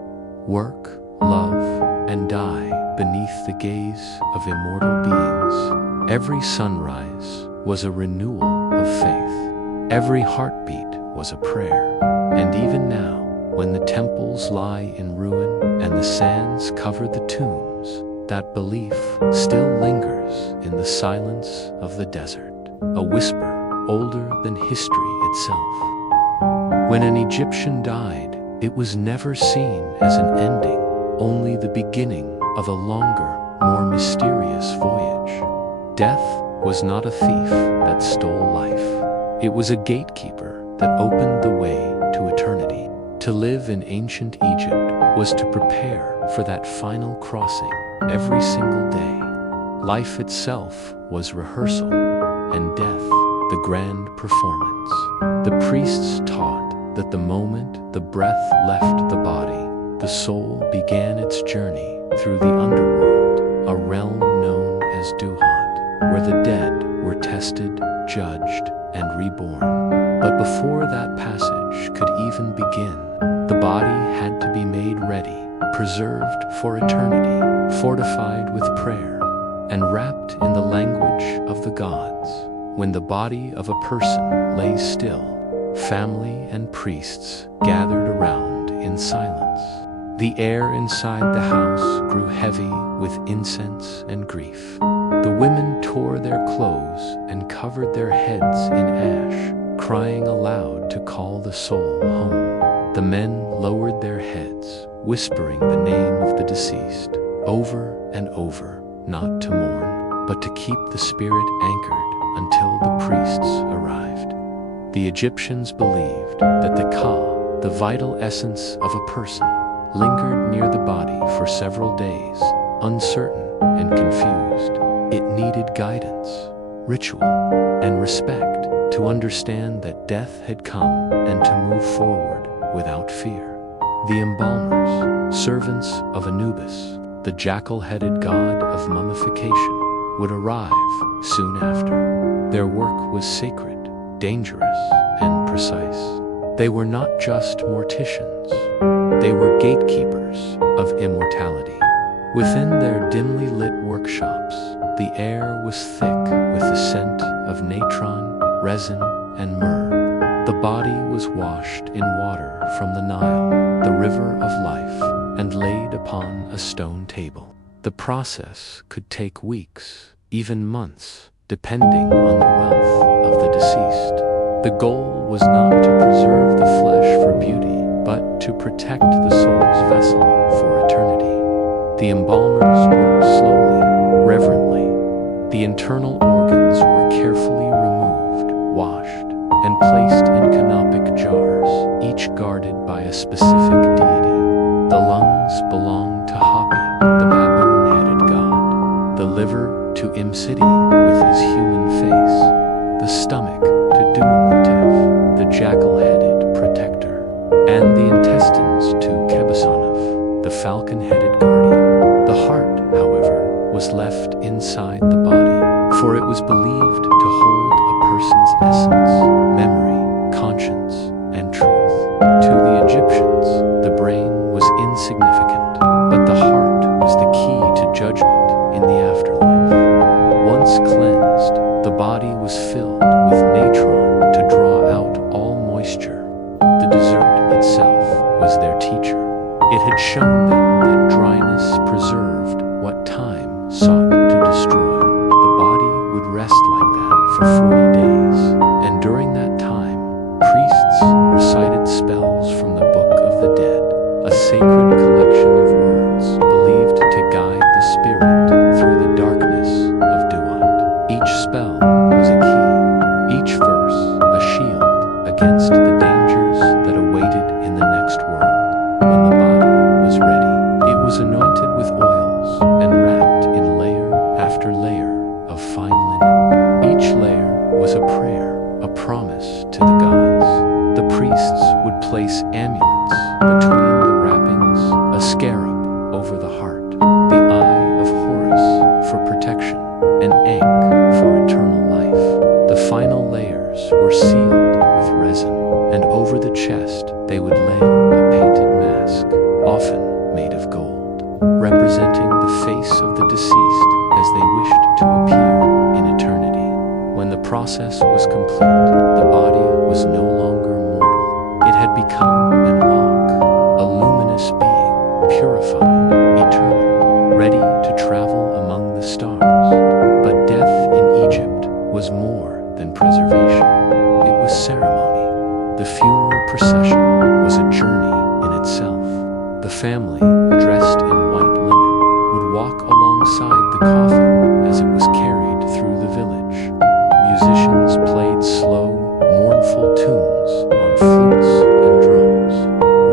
work, love, and die beneath the gaze of immortal beings. Every sunrise was a renewal of faith. Every heartbeat was a prayer. And even now, when the temples lie in ruin and the sands cover the tombs, that belief still lingers in the silence of the desert, a whisper older than history itself. When an Egyptian died, it was never seen as an ending, only the beginning of a longer, more mysterious voyage. Death was not a thief that stole life. It was a gatekeeper that opened the way to eternity. To live in ancient Egypt was to prepare for that final crossing every single day. Life itself was rehearsal, and death the grand performance. The priests taught that the moment the breath left the body, the soul began its journey through the underworld, a realm known as Duhat, where the dead were tested, judged, and reborn. But before that passage could even begin, the body had to be made ready, preserved for eternity, fortified with prayer, and wrapped in the language of the gods. When the body of a person lay still, family and priests gathered around in silence. The air inside the house grew heavy with incense and grief. The women tore their clothes and covered their heads in ash, crying aloud to call the soul home. The men lowered their heads, whispering the name of the deceased, over and over, not to mourn, but to keep the spirit anchored until the priests arrived. The Egyptians believed that the Ka, the vital essence of a person, lingered near the body for several days, uncertain and confused. It needed guidance, ritual, and respect to understand that death had come and to move forward without fear. The embalmers, servants of Anubis, the jackal-headed god of mummification, would arrive soon after. Their work was sacred, dangerous, and precise. They were not just morticians. They were gatekeepers of immortality. Within their dimly lit workshops, the air was thick with the scent of natron, resin, and myrrh. The body was washed in water from the Nile, the river of life, and laid upon a stone table. The process could take weeks, even months, depending on the wealth of the deceased. The goal was not to preserve the flesh for beauty, but to protect the soul's vessel for eternity. The embalmers worked slowly, reverently. The internal organs were carefully removed, washed, and placed specific deity. The lungs belonged to Hapi, the baboon-headed god, the liver to Imsidi with his human face, the stomach to Duamutev, the jackal-headed protector, and the intestines to Kebasanov, the falcon-headed guardian. The heart, however, was left inside the body, for it was believed to hold a person's essence, memory, conscience, and truth. To the Egyptians, the brain was insignificant, but the heart was the key to judgment in the afterlife. Once cleansed, the body was filled with natron to draw out all moisture. The desert itself was their teacher. It had shown them that dryness preserved what time sought to destroy. The body would rest like that for 40 days, and during that time, priests recited spells from the Book of the Dead, a sacred collection of words believed to guide the spirit through the darkness of Duat. Each spell was a key, each verse a shield against the dangers that awaited in the next world. When the body was ready, it was anointed with oils and wrapped in layer after layer of fine linen. Each layer was a prayer, a promise to the gods. The priests would place amulets between the wrappings, a scarab over the heart, the eye of Horus for protection, and Ankh for eternal life. The final layers were sealed with resin, and over the chest they would lay a painted mask, often made of gold, representing the face of the deceased as they wished to appear in eternity. When the process was complete, the body was no longer mortal. It had become an Ankh, a luminous being, purified, eternal, ready to travel among the stars. But death in Egypt was more than preservation. It was ceremony. The funeral procession was a journey in itself. The family, dressed in white linen, would walk alongside the coffin as it was carried through the village. Musicians played slow, mournful tunes on flutes and drums.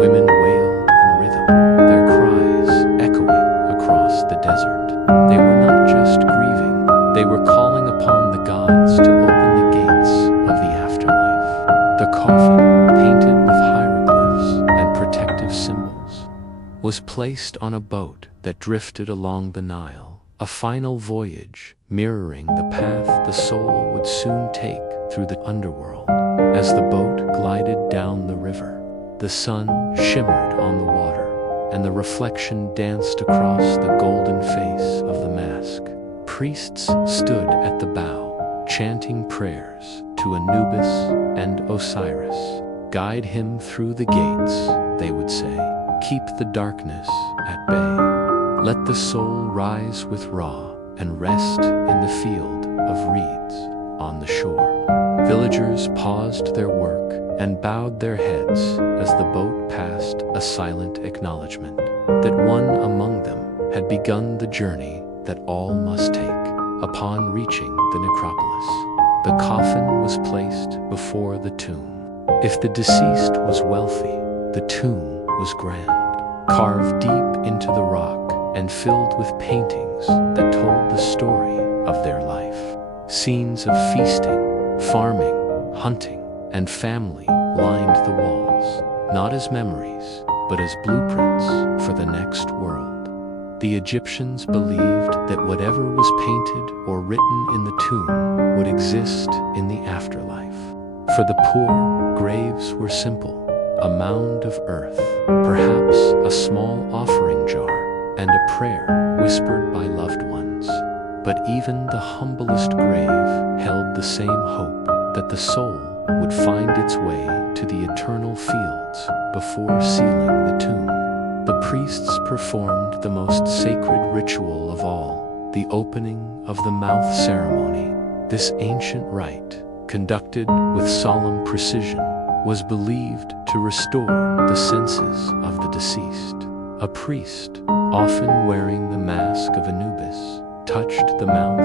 Women wailed in rhythm, their cries echoing across the desert. They were not just grieving, they were calling upon the gods to open the gates of the afterlife. The coffin, painted with hieroglyphs and protective symbols, was placed on a boat that drifted along the Nile, a final voyage mirroring the path the soul would soon take through the underworld. As the boat glided down the river, the sun shimmered on the water, and the reflection danced across the golden face of the mask. Priests stood at the bow, chanting prayers to Anubis and Osiris. "Guide him through the gates," they would say. "Keep the darkness at bay. Let the soul rise with Ra and rest in the field of reeds on the shore." Villagers paused their work and bowed their heads as the boat passed, a silent acknowledgement that one among them had begun the journey that all must take. Upon reaching the necropolis, the coffin was placed before the tomb. If the deceased was wealthy, the tomb was grand, carved deep into the rock and filled with paintings that told the story of their life. Scenes of feasting, farming, hunting, and family lined the walls, not as memories, but as blueprints for the next world. The Egyptians believed that whatever was painted or written in the tomb would exist in the afterlife. For the poor, graves were simple, a mound of earth, perhaps a small offering jar, and a prayer whispered by loved ones. But even the humblest grave held the same hope that the soul would find its way to the eternal fields before sealing the tomb. The priests performed the most sacred ritual of all, the opening of the mouth ceremony. This ancient rite, conducted with solemn precision, was believed to restore the senses of the deceased. A priest, often wearing the mask of Anubis, touched the mouth,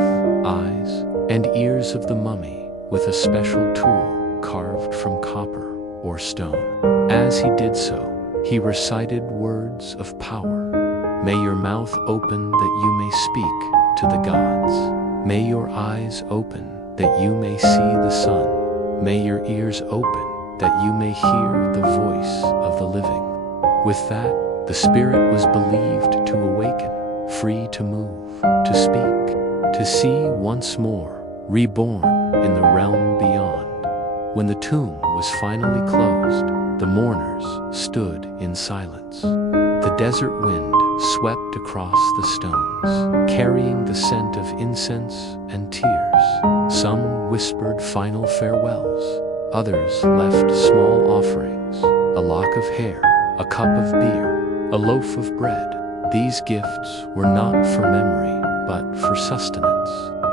eyes, and ears of the mummy with a special tool carved from copper or stone. As he did so, he recited words of power. May your mouth open that you may speak to the gods. May your eyes open that you may see the sun. May your ears open that you may hear the voice of the living. With that, the spirit was believed to awaken, free to move, to speak, to see once more, reborn in the realm beyond. When the tomb was finally closed, the mourners stood in silence. The desert wind swept across the stones, carrying the scent of incense and tears. Some whispered final farewells, others left small offerings, a lock of hair, a cup of beer, a loaf of bread. These gifts were not for memory, but for sustenance.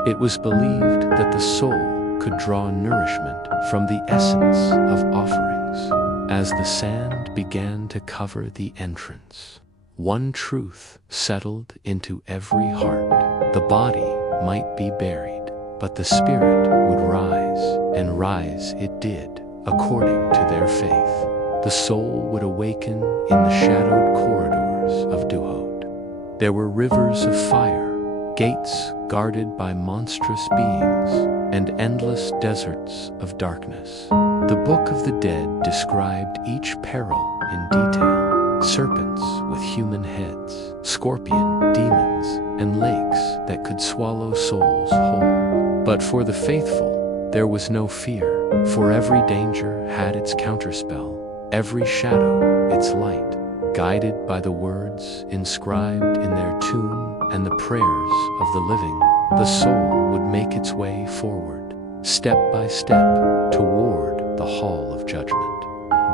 It was believed that the soul could draw nourishment from the essence of offerings. As the sand began to cover the entrance, one truth settled into every heart. The body might be buried, but the spirit would rise, and rise it did, according to their faith. The soul would awaken in the shadowed corridors of Duhod. There were rivers of fire, gates guarded by monstrous beings, and endless deserts of darkness. The Book of the Dead described each peril in detail: serpents with human heads, scorpion demons, and lakes that could swallow souls whole. But for the faithful, there was no fear, for every danger had its counterspell, every shadow its light. Guided by the words inscribed in their tomb and the prayers of the living, the soul would make its way forward, step by step, toward the hall of judgment.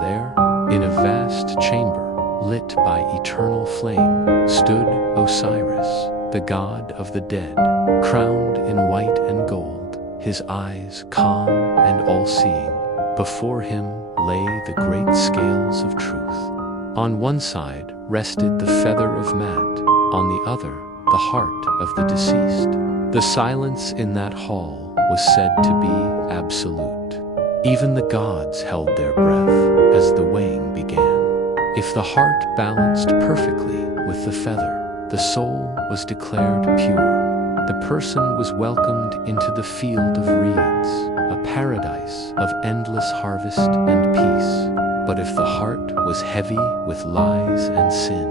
There, in a vast chamber, lit by eternal flame, stood Osiris, the god of the dead, crowned in white and gold, his eyes calm and all-seeing. Before him lay the great scales of truth. On one side rested the feather of Maat, on the other the heart of the deceased. The silence in that hall was said to be absolute. Even the gods held their breath as the weighing began. If the heart balanced perfectly with the feather, the soul was declared pure. The person was welcomed into the field of reeds, a paradise of endless harvest and peace. But if the heart was heavy with lies and sin,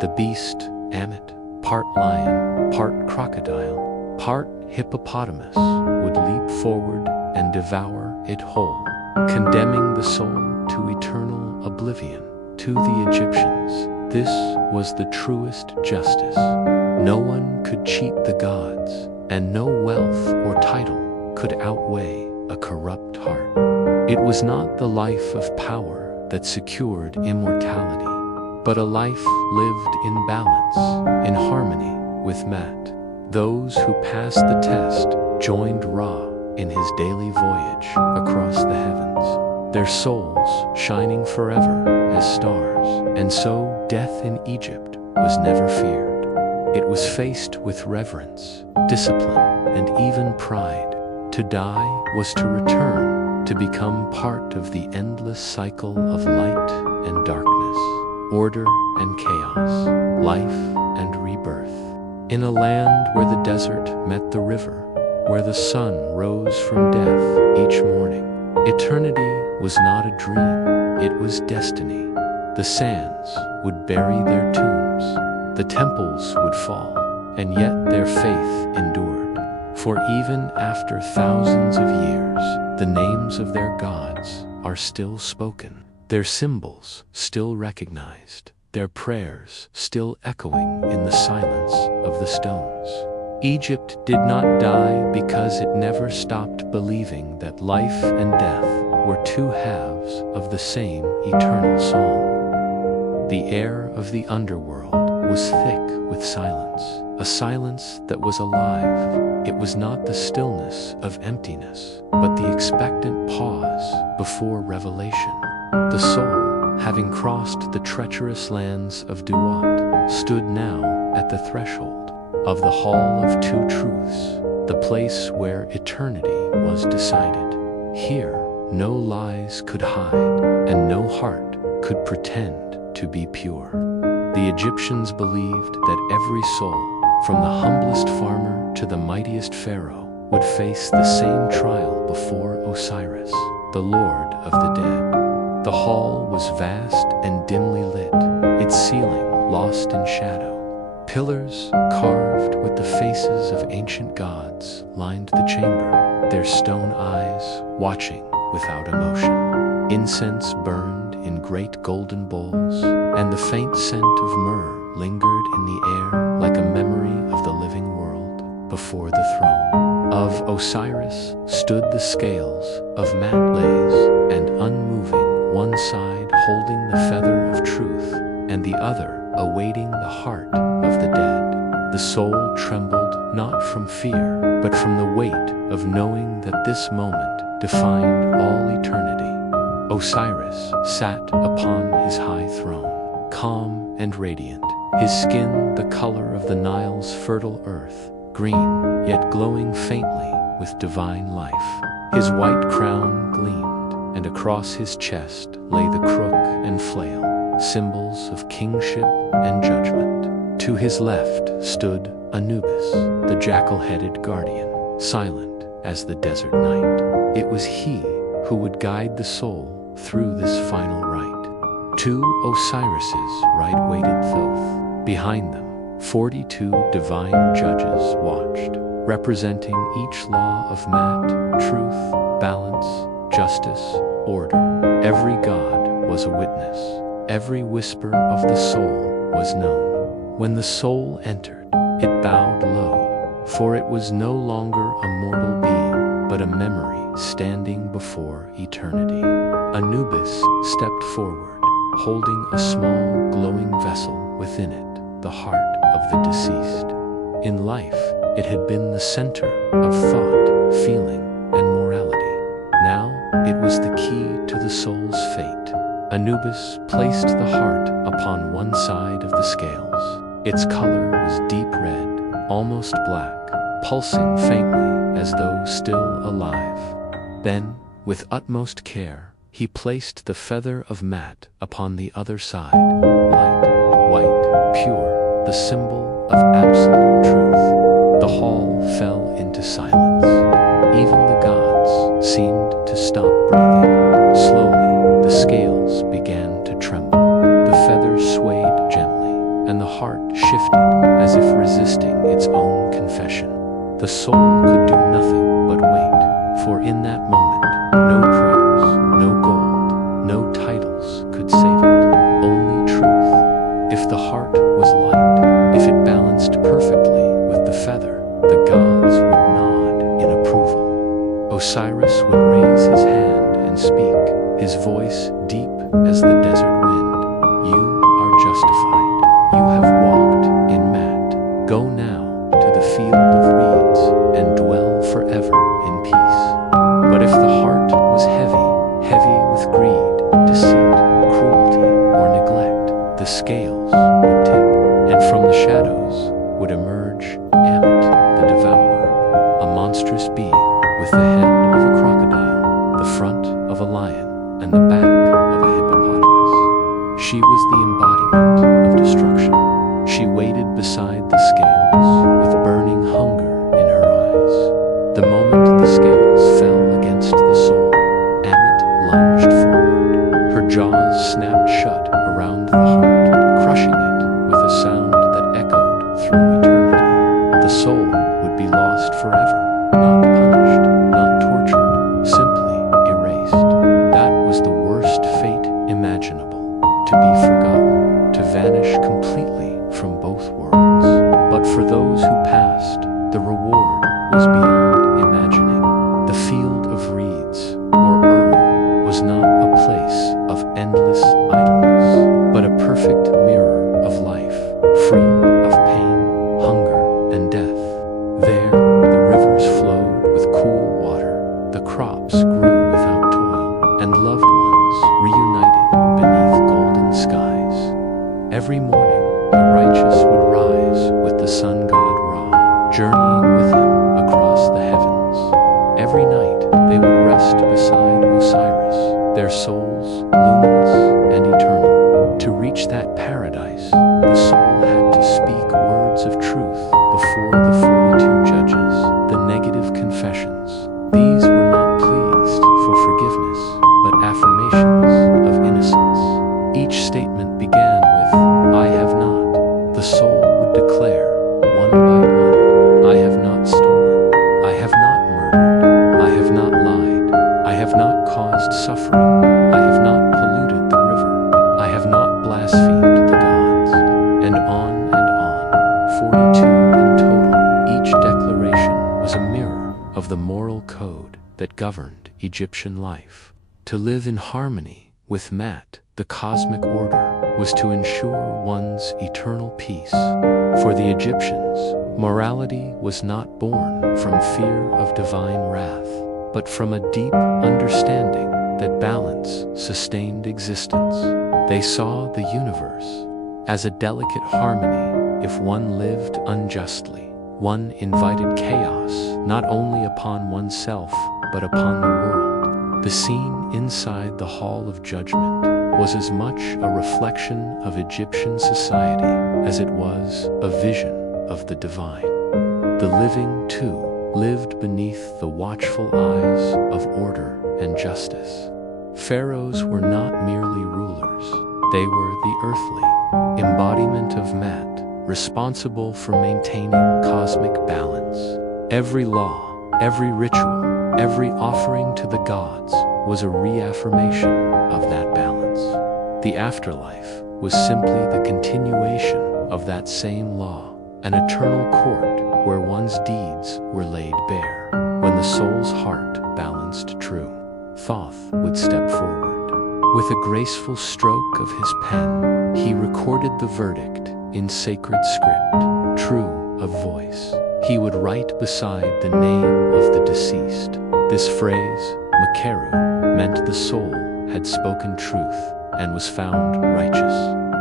the beast, Ammit, part lion, part crocodile, part hippopotamus, would leap forward and devour it whole, condemning the soul to eternal oblivion. To the Egyptians, this was the truest justice. No one could cheat the gods, and no wealth or title could outweigh a corrupt heart. It was not the life of power that secured immortality, but a life lived in balance, in harmony with Maat. Those who passed the test joined Ra in his daily voyage across the heavens, their souls shining forever as stars. And so death in Egypt was never feared. It was faced with reverence, discipline, and even pride. To die was to return, to become part of the endless cycle of light and darkness, order and chaos, life and rebirth. In a land where the desert met the river, where the sun rose from death each morning, eternity was not a dream, it was destiny. The sands would bury their tombs, the temples would fall, and yet their faith endured. For even after thousands of years, the names of their gods are still spoken, their symbols still recognized, their prayers still echoing in the silence of the stones. Egypt did not die because it never stopped believing that life and death were two halves of the same eternal song. The air of the underworld was thick with silence, a silence that was alive. It was not the stillness of emptiness, but the expectant pause before revelation. The soul, having crossed the treacherous lands of Duat, stood now at the threshold of the Hall of Two Truths, the place where eternity was decided. Here, no lies could hide, and no heart could pretend to to be pure. The Egyptians believed that every soul, from the humblest farmer to the mightiest pharaoh, would face the same trial before Osiris, the Lord of the dead. The hall was vast and dimly lit, its ceiling lost in shadow. Pillars, carved with the faces of ancient gods, lined the chamber, their stone eyes watching without emotion. Incense burned in great golden bowls, and the faint scent of myrrh lingered in the air like a memory of the living world before the throne. Of Osiris stood the scales of matte glaze, and unmoving, one side holding the feather of truth, and the other awaiting the heart of the dead. The soul trembled not from fear, but from the weight of knowing that this moment defined all eternity. Osiris sat upon his high throne, calm and radiant, his skin the color of the Nile's fertile earth, green, yet glowing faintly with divine life. His white crown gleamed, and across his chest lay the crook and flail, symbols of kingship and judgment. To his left stood Anubis, the jackal-headed guardian, silent as the desert night. It was he who would guide the soul through this final rite. To Osiris's right waited Thoth. Behind them, 42 divine judges watched, representing each law of Maat, truth, balance, justice, order. Every god was a witness. Every whisper of the soul was known. When the soul entered, it bowed low, for it was no longer a mortal being, but a memory standing before eternity. Anubis stepped forward, holding a small glowing vessel within it, the heart of the deceased. In life, it had been the center of thought, feeling, and morality. Now, it was the key to the soul's fate. Anubis placed the heart upon one side of the scales. Its color was deep red, almost black, pulsing faintly as though still alive. Then, with utmost care, he placed the feather of Maat upon the other side, light, white, pure, the symbol of absolute truth. The hall fell into silence. Even the gods seemed to stop breathing. Slowly, the scales began to tremble. The feather swayed gently, and the heart shifted as if resisting its own confession. The soul could do nothing but wait, for in that moment, no prayers, no gold, no titles could save it. Only truth. If the heart was light, if it balanced perfectly with the feather, the gods would nod in approval. Osiris would raise his hand and speak, his voice deep as the desert wind. You are justified. You have walked in Maat. Go now to the field of reeds and dwell forever in peace. But if the heart was heavy, heavy with greed, deceit, cruelty, or neglect, the scales would tip, and from the shadows would emerge Ammit, the devourer, a monstrous being with the head of a crocodile, the front of a lion, and the back of a hippopotamus. She was the embodiment of destruction. She waited beside the scales with burning hunger in her eyes. The moment the scales fell against the soul, Ammit lunged forward. Her jaws snapped shut around the heart, crushing it with a sound that echoed through eternity. The soul would be lost forever, not punished, not tortured, simply erased. That was the worst fate imaginable, to be forgotten, to vanish completely from both worlds. But for those who passed, the reward was beyond imagining. The field of reeds, or was not a place of endless idleness, but a perfect mirror of life, free of pain, hunger, and death. There, the rivers flowed with cool water, the crops grew without toil, and loved ones reunited beneath golden skies. Every morning, the righteous would rise with the sun god Ra, journeying with him across the heavens. Every night, they would rest beside Osiris, their souls luminous and eternal. To reach that that governed Egyptian life. To live in harmony with Mat, the cosmic order, was to ensure one's eternal peace. For the Egyptians, morality was not born from fear of divine wrath, but from a deep understanding that balance sustained existence. They saw the universe as a delicate harmony. If one lived unjustly, one invited chaos not only upon oneself but upon the world. The scene inside the Hall of Judgment was as much a reflection of Egyptian society as it was a vision of the divine. The living, too, lived beneath the watchful eyes of order and justice. Pharaohs were not merely rulers, they were the earthly embodiment of Mat, responsible for maintaining cosmic balance. Every law, every ritual, every offering to the gods was a reaffirmation of that balance. The afterlife was simply the continuation of that same law, an eternal court where one's deeds were laid bare. When the soul's heart balanced true, Thoth would step forward. With a graceful stroke of his pen, he recorded the verdict in sacred script, true of voice. He would write beside the name of the deceased. This phrase, Makeru, meant the soul had spoken truth and was found righteous.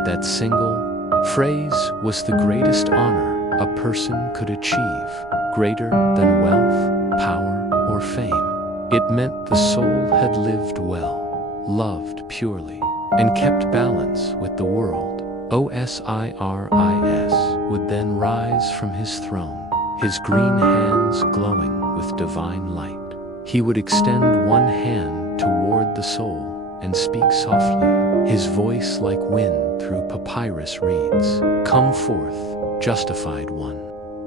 That single phrase was the greatest honor a person could achieve, greater than wealth, power, or fame. It meant the soul had lived well, loved purely, and kept balance with the world. Osiris would then rise from his throne, his green hands glowing with divine light. He would extend one hand toward the soul and speak softly, his voice like wind through papyrus reeds. Come forth, justified one.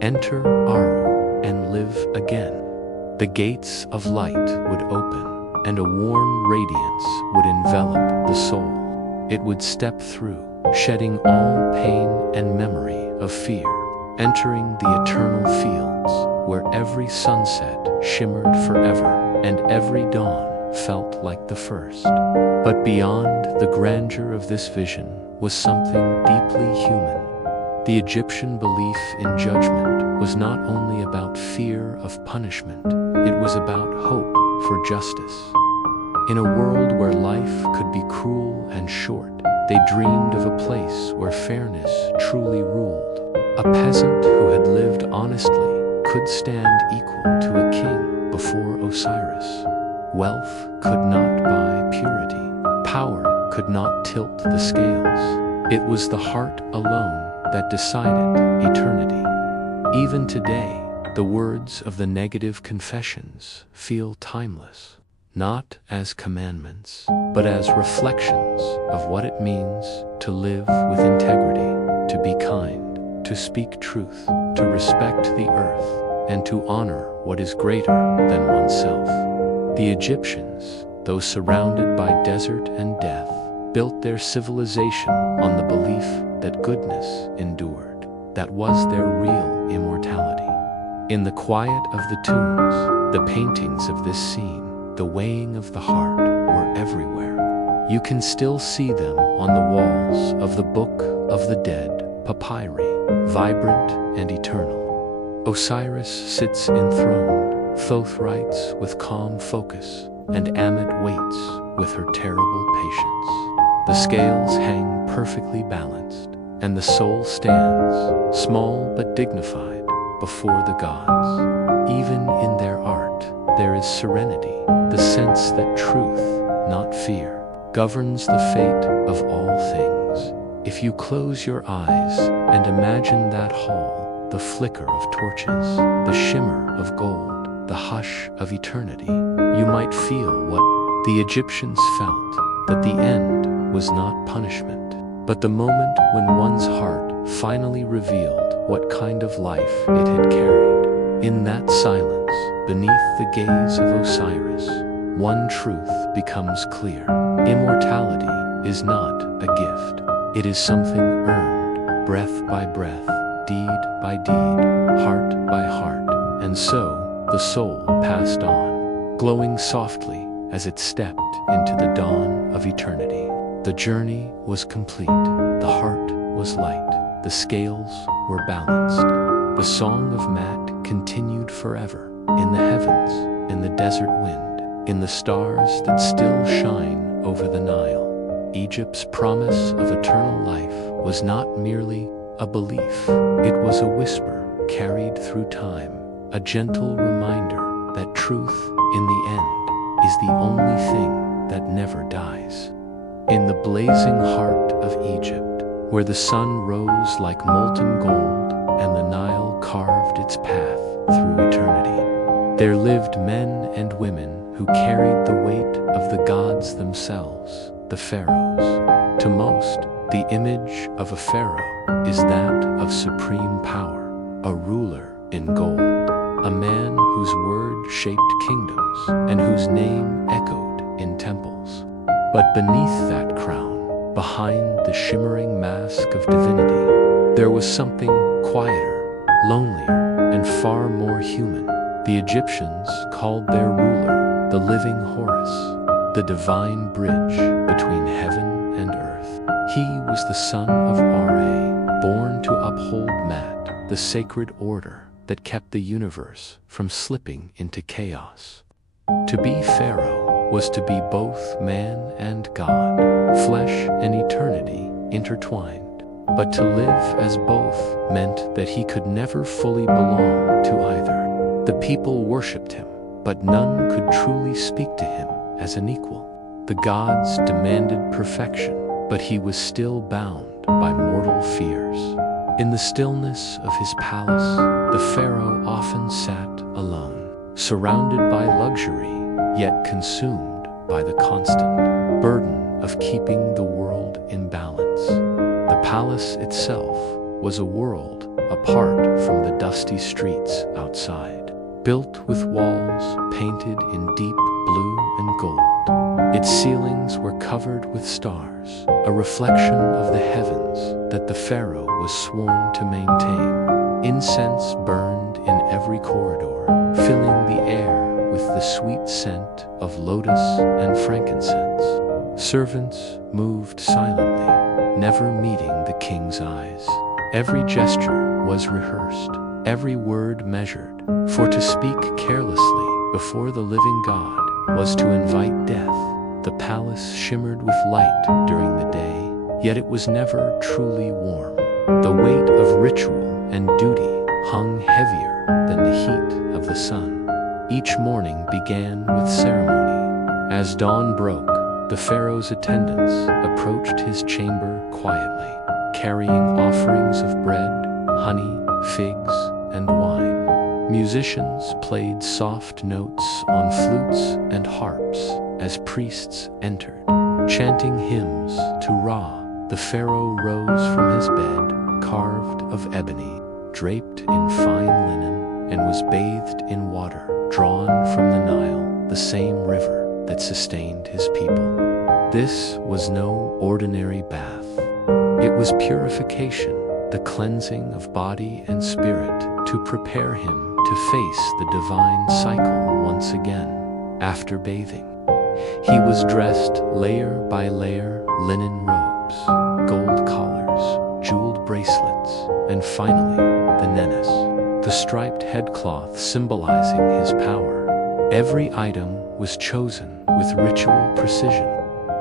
Enter Aru and live again. The gates of light would open, and a warm radiance would envelop the soul. It would step through, shedding all pain and memory of fear, entering the eternal fields where every sunset shimmered forever and every dawn felt like the first. But beyond the grandeur of this vision was something deeply human. The Egyptian belief in judgment was not only about fear of punishment, it was about hope for justice. In a world where life could be cruel and short, they dreamed of a place where fairness truly ruled. A peasant who had lived honestly could stand equal to a king before Osiris. Wealth could not buy purity. Power could not tilt the scales. It was the heart alone that decided eternity. Even today, the words of the negative confessions feel timeless, not as commandments, but as reflections of what it means to live with integrity, to be kind, to speak truth, to respect the earth, and to honor what is greater than oneself. The Egyptians, though surrounded by desert and death, built their civilization on the belief that goodness endured. That was their real immortality. In the quiet of the tombs, the paintings of this scene, the weighing of the heart, were everywhere. You can still see them on the walls of the Book of the Dead, papyri, vibrant and eternal. Osiris sits enthroned, Thoth writes with calm focus, and Ammit waits with her terrible patience. The scales hang perfectly balanced, and the soul stands, small but dignified, before the gods. Even in their art, there is serenity, the sense that truth, not fear, governs the fate of all things. If you close your eyes and imagine that hall, the flicker of torches, the shimmer of gold, the hush of eternity, you might feel what the Egyptians felt, that the end was not punishment, but the moment when one's heart finally revealed what kind of life it had carried. In that silence, beneath the gaze of Osiris, one truth becomes clear. Immortality is not a gift. It is something earned, breath by breath, deed by deed, heart by heart. And so, the soul passed on, glowing softly as it stepped into the dawn of eternity. The journey was complete, the heart was light, the scales were balanced. The song of Maat continued forever, in the heavens, in the desert wind, in the stars that still shine over the Nile. Egypt's promise of eternal life was not merely a belief, it was a whisper carried through time, a gentle reminder that truth, in the end, is the only thing that never dies. In the blazing heart of Egypt, where the sun rose like molten gold and the Nile carved its path through eternity, there lived men and women who carried the weight of the gods themselves, the pharaohs. To most, the image of a pharaoh is that of supreme power, a ruler in gold, a man whose word shaped kingdoms and whose name echoed in temples. But beneath that crown, behind the shimmering mask of divinity, there was something quieter, lonelier, and far more human. The Egyptians called their ruler the living Horus, the divine bridge between heaven and earth. He was the son of Ra, born to uphold Maat, the sacred order that kept the universe from slipping into chaos. To be pharaoh was to be both man and God, flesh and eternity intertwined. But to live as both meant that he could never fully belong to either. The people worshipped him, but none could truly speak to him as an equal. The gods demanded perfection, but he was still bound by mortal fears. In the stillness of his palace, the pharaoh often sat alone, surrounded by luxury, yet consumed by the constant burden of keeping the world in balance. The palace itself was a world apart from the dusty streets outside, built with walls painted in deep blue and gold. Its ceilings were covered with stars, a reflection of the heavens that the pharaoh was sworn to maintain. Incense burned in every corridor, filling the air with the sweet scent of lotus and frankincense. Servants moved silently, never meeting the king's eyes. Every gesture was rehearsed, every word measured, for to speak carelessly before the living God was to invite death. The palace shimmered with light during the day, yet it was never truly warm. The weight of ritual and duty hung heavier than the heat of the sun. Each morning began with ceremony. As dawn broke, the pharaoh's attendants approached his chamber quietly, carrying offerings of bread, honey, figs, and wine. Musicians played soft notes on flutes and harps as priests entered, chanting hymns to Ra. The pharaoh rose from his bed, carved of ebony, draped in fine linen, and was bathed in water drawn from the Nile, the same river that sustained his people. This was no ordinary bath. It was purification, the cleansing of body and spirit, to prepare him to face the divine cycle once again. After bathing, he was dressed layer by layer, linen robes, gold collars, jeweled bracelets, and finally, the nenes, the striped headcloth symbolizing his power. Every item was chosen with ritual precision.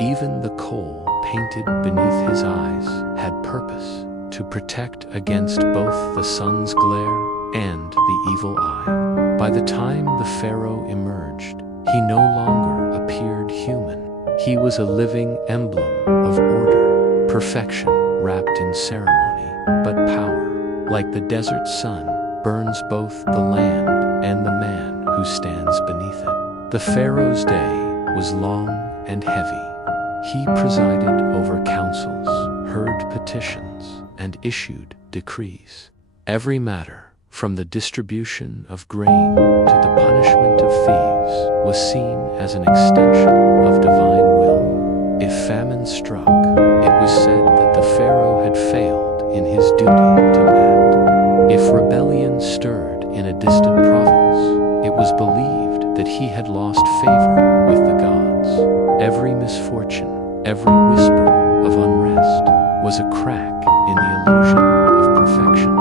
Even the coal painted beneath his eyes had purpose, to protect against both the sun's glare and the evil eye. By the time the pharaoh emerged, he no longer appeared human. He was a living emblem of order, perfection wrapped in ceremony, but power, like the desert sun, burns both the land and the man who stands beneath it. The pharaoh's day was long and heavy. He presided over councils, heard petitions, and issued decrees. Every matter, from the distribution of grain to the punishment of thieves, was seen as an extension of divine will. If famine struck, it was said that the pharaoh had failed in his duty to Maat. If rebellion stirred in a distant province, it was believed that he had lost favor with the gods. Every misfortune, every whisper of unrest was a crack in the illusion of perfection.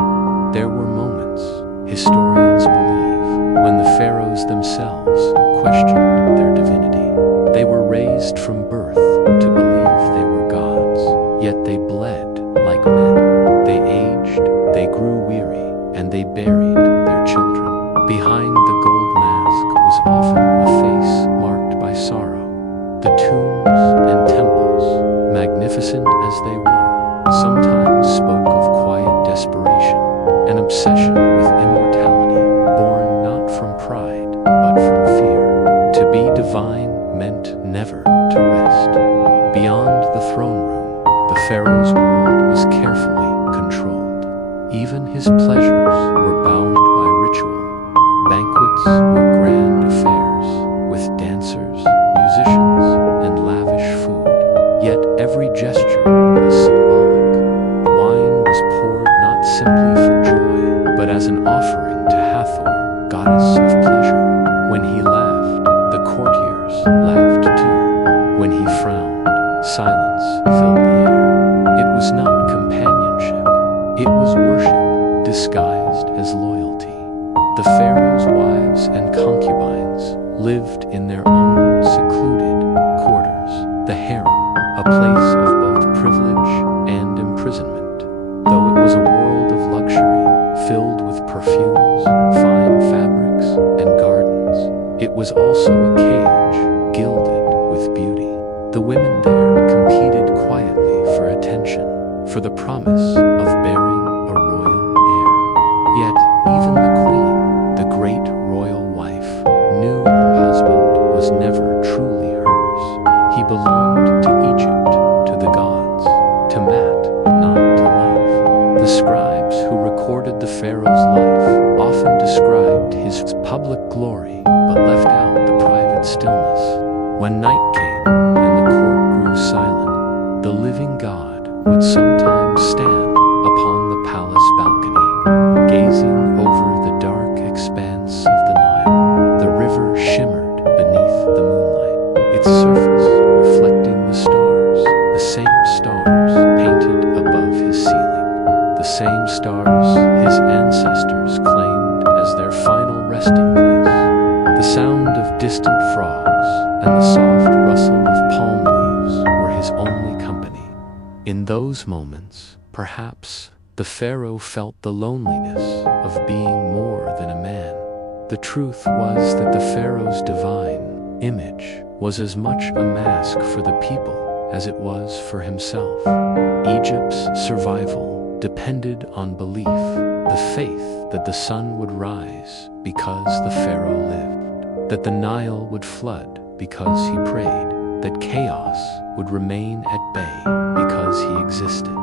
There were moments, historians believe, when the pharaohs themselves questioned their divinity. They were raised from birth to believe they were gods, yet they bled like men. They aged, they grew weary, and they buried their children. Behind the gold mask was often a face marked by sorrow. The tombs and temples, magnificent as they were, sometimes spoke of quiet desperation, an obsession with immortality, born not from pride, but from fear. To be divine meant never to rest. Beyond the throne room, the pharaoh's world was carefully controlled. Even his pleasures were bound by ritual. Banquets were grand affairs, with dancers, musicians, and lavish food. Yet every gesture was symbolic. Wine was poured not simply for joy, but as an offering to Hathor, goddess of pleasure. When he laughed, the courtiers laughed too. When he frowned, silence filled the air. It was not companionship, it was worship disguised as loyalty. The pharaoh's wives and concubines lived in their own secluded quarters, the harem, a place of both privilege and imprisonment. Though it was a world of luxury, filled with perfumes, fine fabrics, and gardens, it was also a cage, gilded with beauty. The women there competed quietly for attention, for the promise of bearing a royal heir. Yet, even the queen, the great royal wife, knew her husband was never truly hers. He belonged to Egypt, to the gods, to Maat, not to love. The scribes who recorded the pharaoh's life often described his public glory, but left out the private stillness. When night came and the court grew silent, the living god would sometimes stand upon the palace balcony, gazing over the dark expanse of the Nile. The river shimmered beneath the moonlight, its surface reflecting the same stars painted above his ceiling, the same stars his ancestors claimed as their final resting place. The sound of distant frogs and the soft rustle of palm leaves were his only company. In those moments, perhaps, the pharaoh felt the loneliness of being more than a man. The truth was that the pharaoh's divine image was as much a mask for the people as it was for himself. Egypt's survival depended on belief, the faith that the sun would rise because the pharaoh lived, that the Nile would flood because he prayed, that chaos would remain at bay because he existed.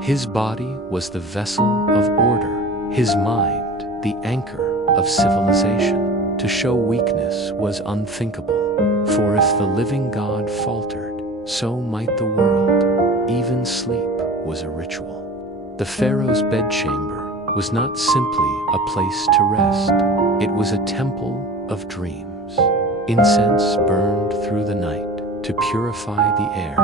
His body was the vessel of order, his mind the anchor of civilization. To show weakness was unthinkable, for if the living God faltered, so might the world. Even sleep was a ritual. The pharaoh's bedchamber was not simply a place to rest, it was a temple of dreams. Incense burned through the night to purify the air.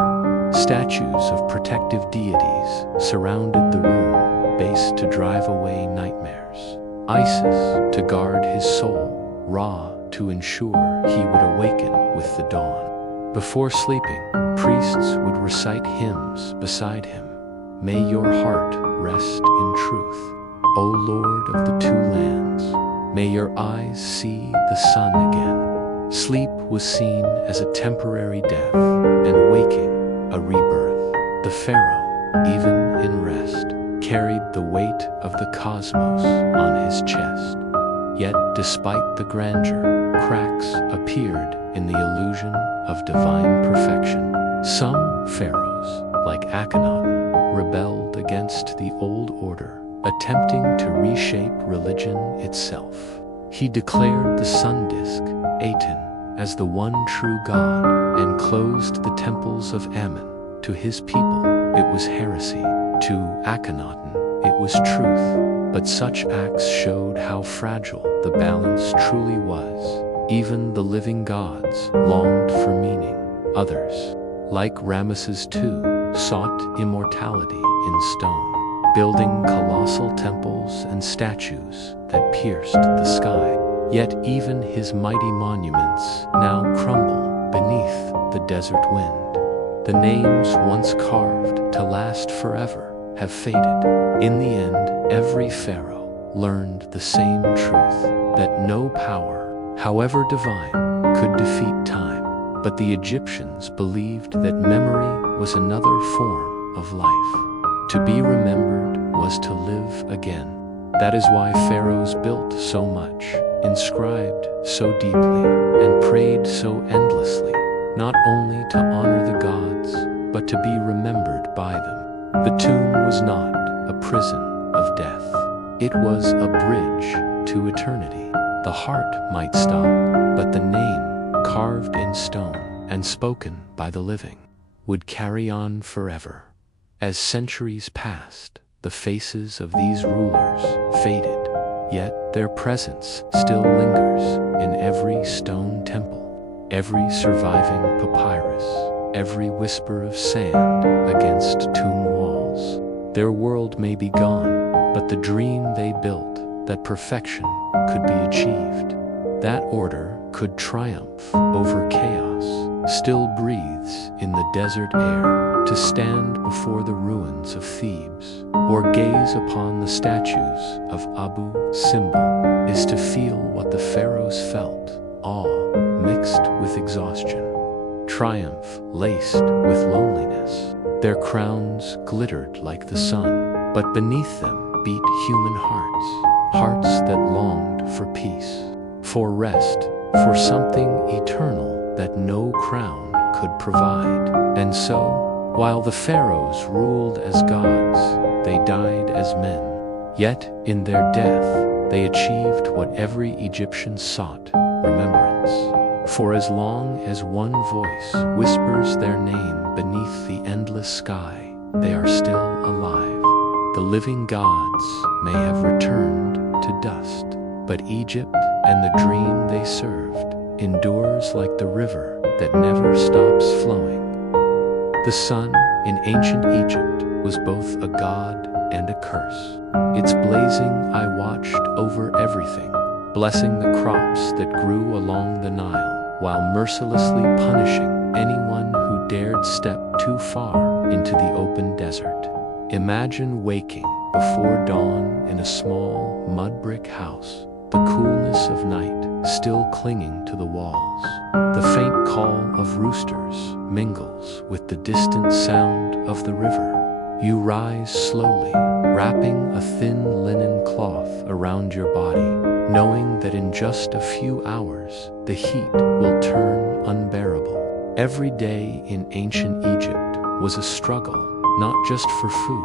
Statues of protective deities surrounded the room, base to drive away nightmares. Isis to guard his soul, Ra to ensure he would awaken with the dawn. Before sleeping, priests would recite hymns beside him. May your heart rest in truth, O Lord of the two lands. May your eyes see the sun again. Sleep was seen as a temporary death, and waking a rebirth. The pharaoh, even in rest, carried the weight of the cosmos on his chest. Yet, despite the grandeur, cracks appeared in the illusion of divine perfection. Some pharaohs, like Akhenaten, rebelled against the old order, attempting to reshape religion itself. He declared the sun disk, Aten, as the one true God, and closed the temples of Ammon. To his people, it was heresy. To Akhenaten, it was truth. But such acts showed how fragile the balance truly was. Even the living gods longed for meaning. Others, like Ramesses II, sought immortality in stone, building colossal temples and statues that pierced the sky. Yet even his mighty monuments now crumble beneath the desert wind. The names once carved to last forever have faded. In the end, every pharaoh learned the same truth, that no power, however divine, could defeat time. But the Egyptians believed that memory was another form of life. To be remembered was to live again. That is why pharaohs built so much, inscribed so deeply, and prayed so endlessly, not only to honor the gods, but to be remembered by them. The tomb was not a prison of death. It was a bridge to eternity. The heart might stop, but the name, carved in stone and spoken by the living, would carry on forever. As centuries passed, the faces of these rulers faded, yet their presence still lingers in every stone temple, every surviving papyrus, every whisper of sand against tomb walls. Their world may be gone, but the dream they built, that perfection could be achieved, that order could triumph over chaos, still breathes in the desert air. To stand before the ruins of Thebes, or gaze upon the statues of Abu Simbel, is to feel what the pharaohs felt, awe mixed with exhaustion, triumph laced with loneliness. Their crowns glittered like the sun, but beneath them beat human hearts, hearts that longed for peace, for rest, for something eternal that no crown could provide. And so, while the pharaohs ruled as gods, they died as men. Yet, in their death, they achieved what every Egyptian sought, remembrance. For as long as one voice whispers their name beneath the endless sky, they are still alive. The living gods may have returned to dust, but Egypt and the dream they served endures like the river that never stops flowing. The sun in ancient Egypt was both a god and a curse. Its blazing eye watched over everything, blessing the crops that grew along the Nile, while mercilessly punishing anyone who dared step too far into the open desert. Imagine waking before dawn in a small mud brick house, the coolness of night still clinging to the walls. The faint call of roosters mingles with the distant sound of the river. You rise slowly, wrapping a thin linen cloth around your body, knowing that in just a few hours the heat will turn unbearable. Every day in ancient Egypt was a struggle, not just for food,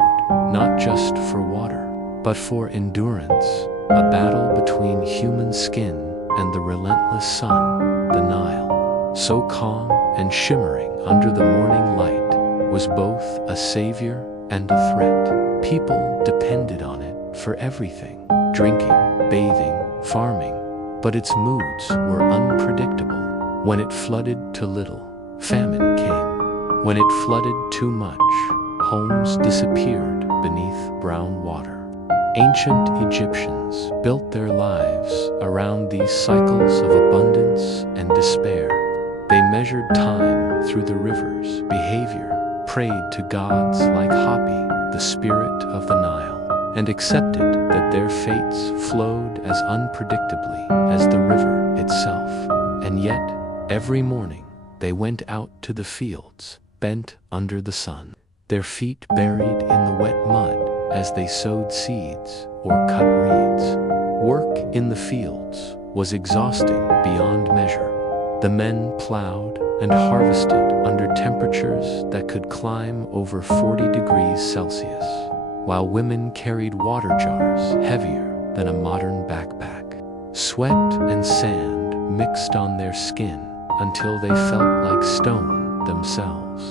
not just for water, but for endurance, a battle between human skin and the relentless sun, the Nile. So calm and shimmering under the morning light, was both a savior and a threat. People depended on it for everything, drinking, bathing, farming, but its moods were unpredictable. When it flooded too little, famine came. When it flooded too much, homes disappeared beneath brown water. Ancient Egyptians built their lives around these cycles of abundance and despair. They measured time through the river's behavior, prayed to gods like Hapi, the spirit of the Nile, and accepted that their fates flowed as unpredictably as the river itself. And yet, every morning, they went out to the fields, bent under the sun, their feet buried in the wet mud as they sowed seeds or cut reeds. Work in the fields was exhausting beyond measure. The men plowed and harvested under temperatures that could climb over 40 degrees Celsius, while women carried water jars heavier than a modern backpack. Sweat and sand mixed on their skin until they felt like stone themselves.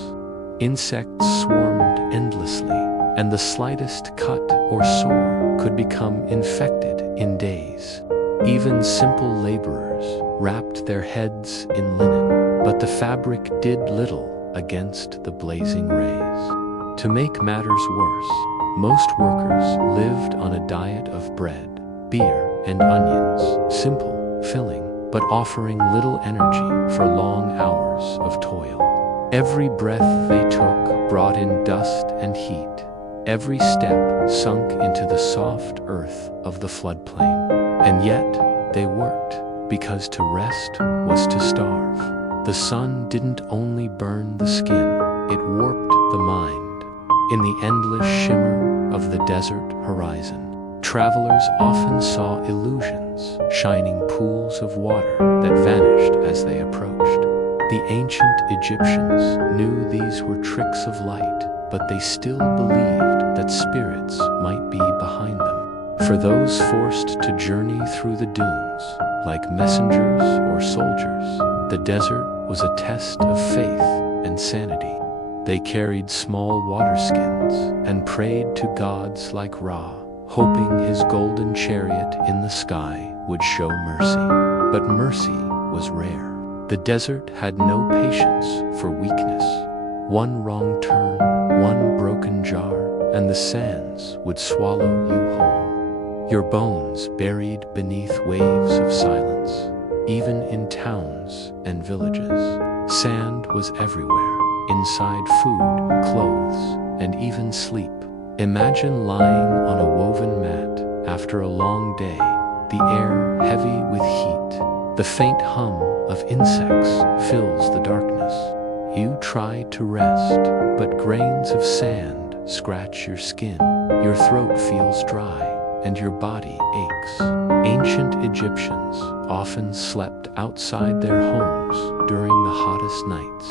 Insects swarmed endlessly, and the slightest cut or sore could become infected in days. Even simple laborers wrapped their heads in linen, but the fabric did little against the blazing rays. To make matters worse, most workers lived on a diet of bread, beer, and onions, simple, filling, but offering little energy for long hours of toil. Every breath they took brought in dust and heat. Every step sunk into the soft earth of the floodplain. And yet, they worked, because to rest was to starve. The sun didn't only burn the skin, it warped the mind. In the endless shimmer of the desert horizon, travelers often saw illusions, shining pools of water that vanished as they approached. The ancient Egyptians knew these were tricks of light, but they still believed that spirits might be behind them. For those forced to journey through the dunes, like messengers or soldiers, the desert was a test of faith and sanity. They carried small water skins and prayed to gods like Ra, hoping his golden chariot in the sky would show mercy. But mercy was rare. The desert had no patience for weakness. One wrong turn, one broken jar, and the sands would swallow you whole. Your bones buried beneath waves of silence. Even in towns and villages, sand was everywhere, inside food, clothes, and even sleep. Imagine lying on a woven mat after a long day, the air heavy with heat. The faint hum of insects fills the darkness. You try to rest, but grains of sand scratch your skin. Your throat feels dry, and your body aches. Ancient Egyptians often slept outside their homes during the hottest nights,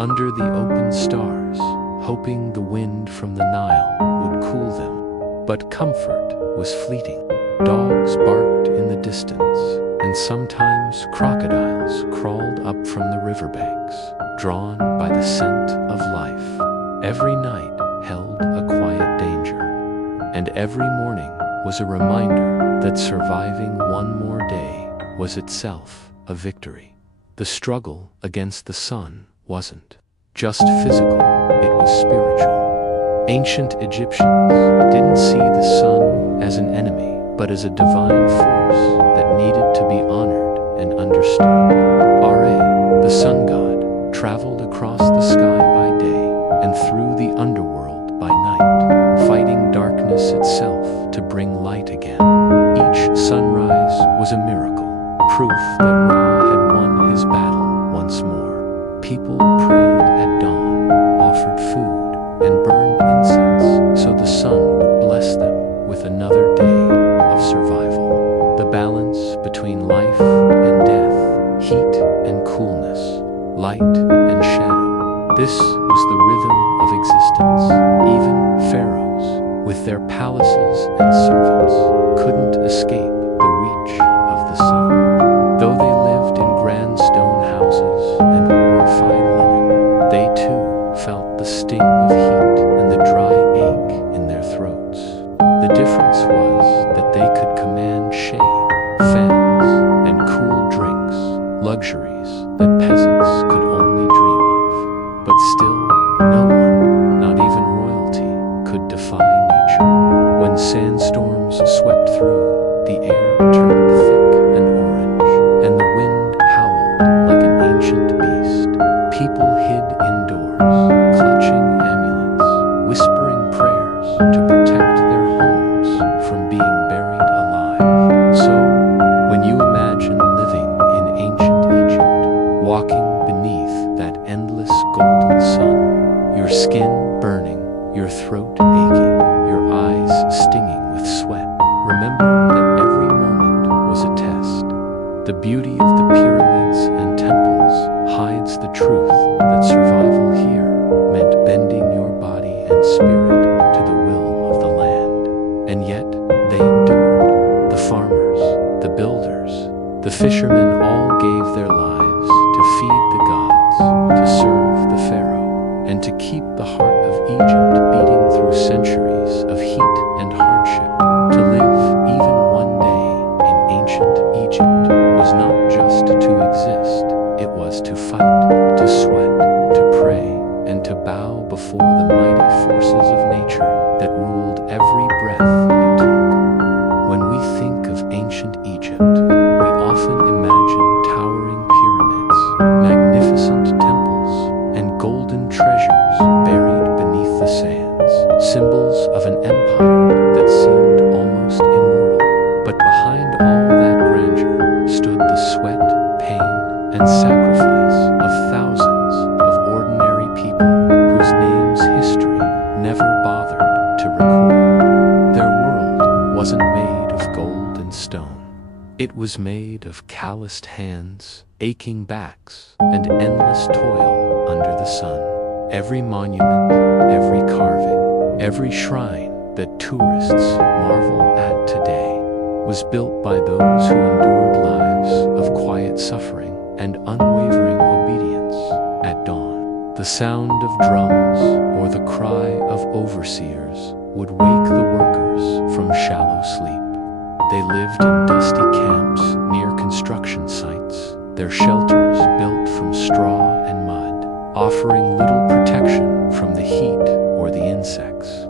under the open stars, hoping the wind from the Nile would cool them. But comfort was fleeting. Dogs barked in the distance, and sometimes crocodiles crawled up from the riverbanks, drawn by the scent of life. Every night held a quiet danger, and every morning was a reminder that surviving one more day was itself a victory. The struggle against the sun wasn't just physical, it was spiritual. Ancient Egyptians didn't see the sun as an enemy, but as a divine force that needed to be honored and understood. Ra, the sun god, traveled across the sky by day and through the underworld by night, fighting darkness itself to bring light again. Each sunrise was a miracle, proof that Ra had won his battle once more. People prayed at dawn, offered food, and burned incense so the sun would bless them with another day of survival. The balance between life and death, heat and coolness, light and shadow. This was the rhythm of existence. Even pharaohs, with their palaces and servants, couldn't escape the reach of the sun. Though they lived in grand stone houses and wore fine linen, they too felt the sting of heat and the dry ache in their throats. The difference was that they could command shade, fans, and cool drinks, luxuries that peasants could only dream of. But still, no one, not even royalty, could defy nature. When sandstorms swept through, the air turned thick and orange, and the wind howled like an ancient beast. People hid indoors, clutching amulets, whispering prayers to protect their homes from being buried alive. So, when you imagine living in ancient Egypt, walking beneath that endless golden sun, your skin burning, your throat aching, your eyes stinging with sweat, remember that every moment was a test. The beauty of the pyramids and temples hides the truth that survival here meant bending your body and spirit to the will of the land. And yet, they endured. The farmers, the builders, the fishermen all gave their lives to feed the gods, to serve the pharaoh, and to keep the heart of Egypt beating through centuries of heat and hardship. To live even one day in ancient Egypt was not just to ruled every breath you took. When we think of ancient Egypt, we often imagine towering pyramids, magnificent temples, and golden treasures buried beneath the sands, symbols of an empire that seemed almost immortal. But behind all that grandeur stood the sweat, pain, and sacrifice of thousands of ordinary people whose names history never bothered to record. Their world wasn't made of gold and stone. It was made of calloused hands, aching backs, and endless toil under the sun. Every monument, every carving, every shrine that tourists marvel at today was built by those who endured lives of quiet suffering and unwavering obedience. At dawn, the sound of drums or the cry of overseers would wake the workers from shallow sleep. They lived in dusty camps near construction sites, their shelters built from straw and mud, offering little protection from the heat or the insects.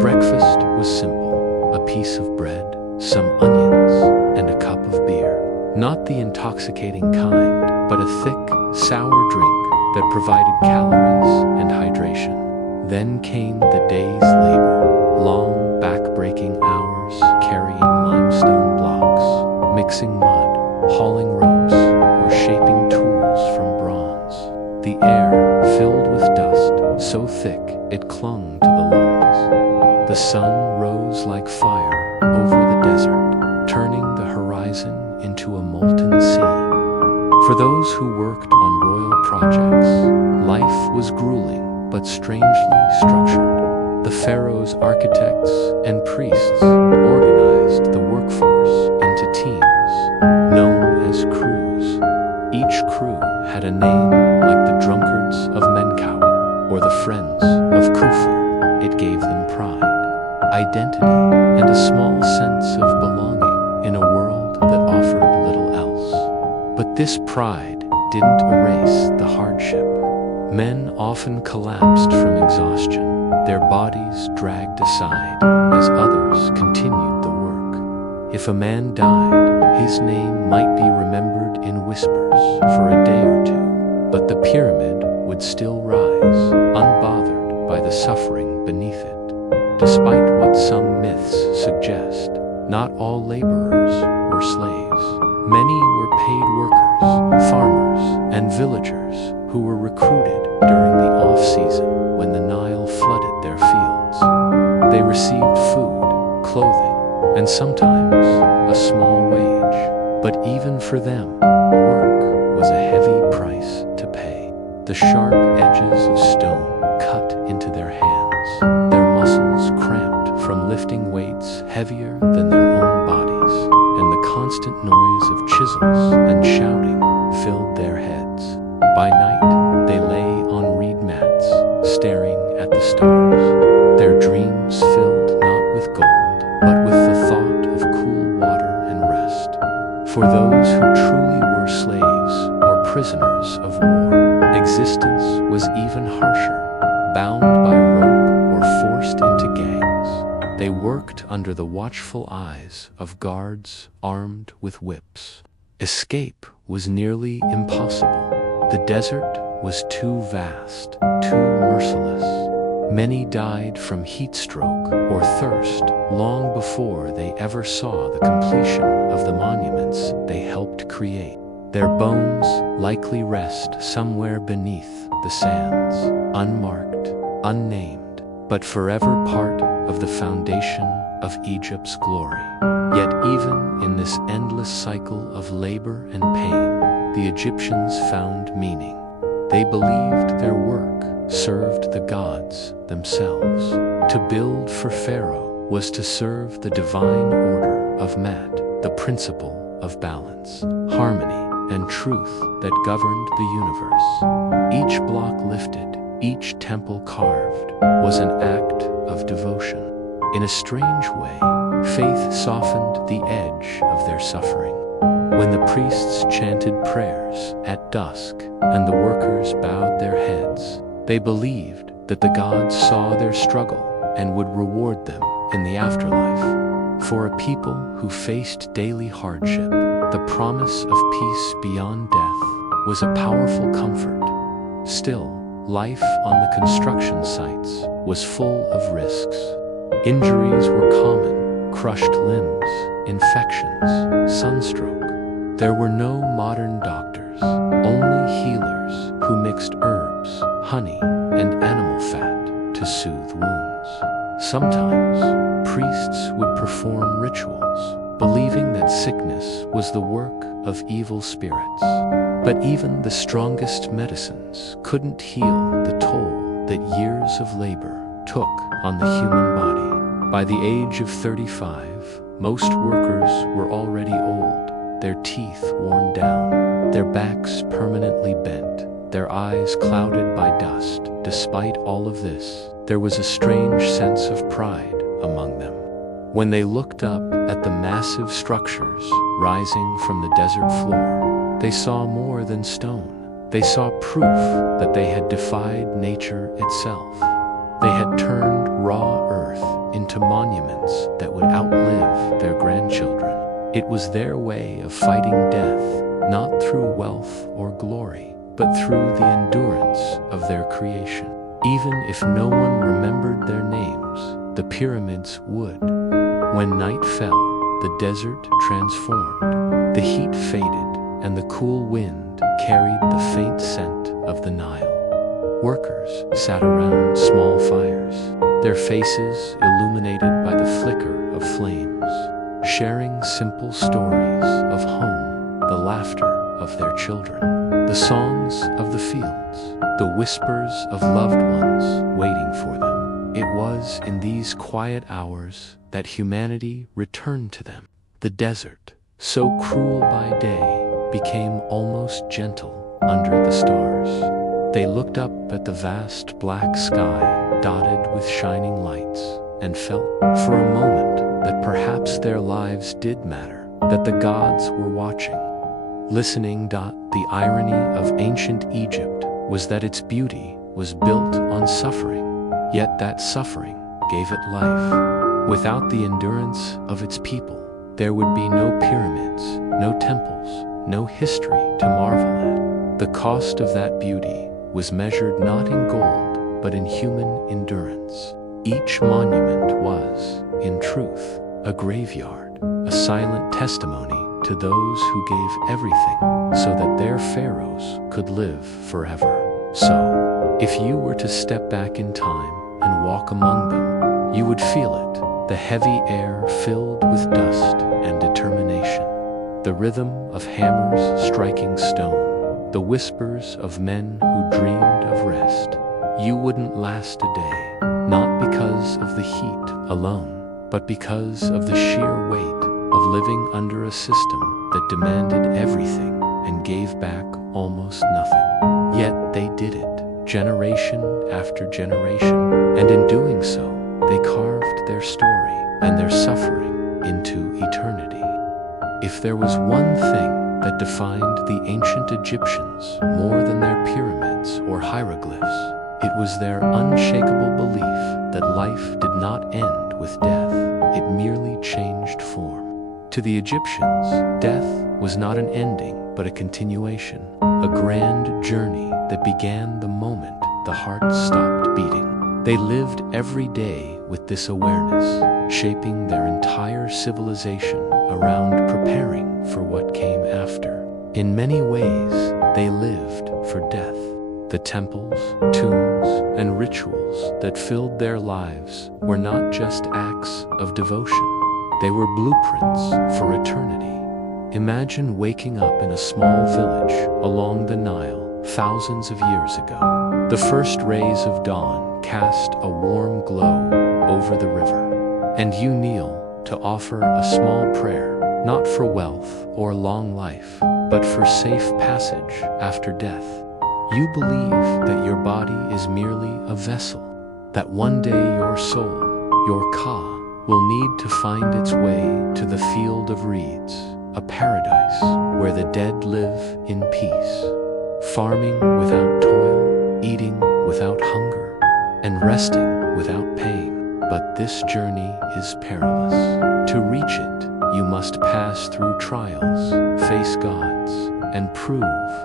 Breakfast was simple: a piece of bread, some onions, and a cup of beer. Not the intoxicating kind, but a thick, sour drink that provided calories and hydration. Then came the day's labor, long, back-breaking hours carrying limestone blocks, mixing mud, hauling ropes, or shaping tools from bronze. The air filled with dust, so thick it clung to the lungs. The sun rose like fire over the desert, turning the horizon into a molten sea. For those who worked on royal projects, life was grueling but strangely structured. The pharaohs, architects, and priests organized the workforce into teams, known as crews. Each crew had a name, like the drunkards of Menkaure or the friends of Khufu. It gave them pride, identity, and a small sense of belonging in a world that offered little else. But this pride didn't erase the hardship. Men often collapsed from exhaustion, their bodies dragged aside as others continued the work. If a man died, his name might be remembered in whispers for a day or two, but the pyramid would still rise, unbothered by the suffering beneath it. Despite what some myths suggest, not all laborers were slaves. Many were paid workers, farmers, and villagers who were recruited during the off-season when the Nile flooded their fields. They received food, clothing, and sometimes a small wage. But even for them, work was a heavy price to pay. The sharp edges of stone cut into their hands, their muscles cramped from lifting weights heavier than their own bodies, and the constant noise of chisels and shouting filled their heads. By night, they lay on reed mats, staring at the stars, their dreams filled not with gold, but with the thought of cool water and rest. For those who truly were slaves or prisoners of war, existence was even harsher. Bound by rope or forced into gangs, they worked under the watchful eyes of guards armed with whips. Escape was nearly impossible. The desert was too vast, too merciless. Many died from heat stroke or thirst long before they ever saw the completion of the monuments they helped create. Their bones likely rest somewhere beneath the sands, unmarked, unnamed, but forever part of the foundation of Egypt's glory. Yet even in this endless cycle of labor and pain, the Egyptians found meaning. They believed their work served the gods themselves. To build for Pharaoh was to serve the divine order of Mat, the principle of balance, harmony, and truth that governed the universe. Each block lifted, each temple carved, was an act of devotion. In a strange way, faith softened the edge of their suffering. When the priests chanted prayers at dusk and the workers bowed their heads, they believed that the gods saw their struggle and would reward them in the afterlife. For a people who faced daily hardship, the promise of peace beyond death was a powerful comfort. Still, life on the construction sites was full of risks. Injuries were common: crushed limbs, infections, sunstroke. There were no modern doctors, only healers who mixed herbs, honey, and animal fat to soothe wounds. Sometimes, priests would perform rituals, believing that sickness was the work of evil spirits. But even the strongest medicines couldn't heal the toll that years of labor took on the human body. By the age of 35, most workers were already old, their teeth worn down, their backs permanently bent, their eyes clouded by dust. Despite all of this, there was a strange sense of pride among them. When they looked up at the massive structures rising from the desert floor, they saw more than stone. They saw proof that they had defied nature itself. They had turned raw earth into monuments that would outlive their grandchildren. It was their way of fighting death, not through wealth or glory, but through the endurance of their creation. Even if no one remembered their names, the pyramids would. When night fell, the desert transformed. The heat faded, and the cool wind carried the faint scent of the Nile. Workers sat around small fires, their faces illuminated by the flicker of flames, sharing simple stories of home, the laughter of their children, the songs of the fields, the whispers of loved ones waiting for them. It was in these quiet hours that humanity returned to them. The desert, so cruel by day, became almost gentle under the stars. They looked up at the vast black sky dotted with shining lights and felt for a moment that perhaps their lives did matter, that the gods were watching, listening. The irony of ancient Egypt was that its beauty was built on suffering, yet that suffering gave it life. Without the endurance of its people, there would be no pyramids, no temples, no history to marvel at. The cost of that beauty was measured not in gold, but in human endurance. Each monument was, in truth, a graveyard, a silent testimony to those who gave everything so that their pharaohs could live forever. So, if you were to step back in time and walk among them, you would feel it, the heavy air filled with dust and determination, the rhythm of hammers striking stone, the whispers of men who dreamed of rest. You wouldn't last a day, not because of the heat alone, but because of the sheer weight of living under a system that demanded everything and gave back almost nothing. Yet they did it, generation after generation, and in doing so, they carved their story and their suffering into eternity. If there was one thing that defined the ancient Egyptians more than their pyramids or hieroglyphs, it was their unshakable belief that life did not end with death, it merely changed form. To the Egyptians, death was not an ending, but a continuation, a grand journey that began the moment the heart stopped beating. They lived every day with this awareness, shaping their entire civilization around preparing for what came after. In many ways, they lived for death. The temples, tombs, and rituals that filled their lives were not just acts of devotion. They were blueprints for eternity. Imagine waking up in a small village along the Nile thousands of years ago. The first rays of dawn cast a warm glow over the river, and you kneel to offer a small prayer, not for wealth or long life, but for safe passage after death. You believe that your body is merely a vessel, that one day your soul, your Ka, will need to find its way to the field of reeds, a paradise where the dead live in peace, farming without toil, eating without hunger, and resting without pain. but this journey is perilous. To reach it, you must pass through trials, face gods, and prove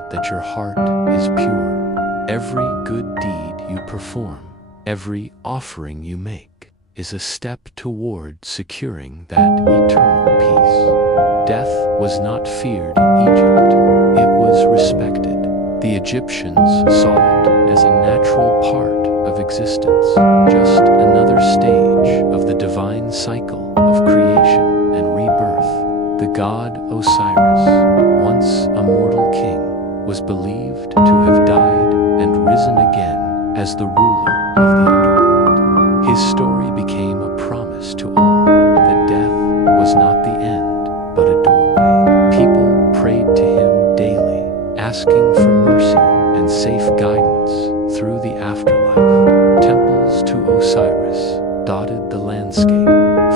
that your heart is pure. Every good deed you perform, every offering you make, is a step toward securing that eternal peace. Death was not feared in Egypt, it was respected. The Egyptians saw it as a natural part of existence, just another stage of the divine cycle of creation and rebirth. The god Osiris, once a mortal king, was believed to have died and risen again as the ruler of the underworld. His story became a promise to all that death was not the end, but a doorway. People prayed to him daily, asking for mercy and safe guidance through the afterlife. Temples to Osiris dotted the landscape,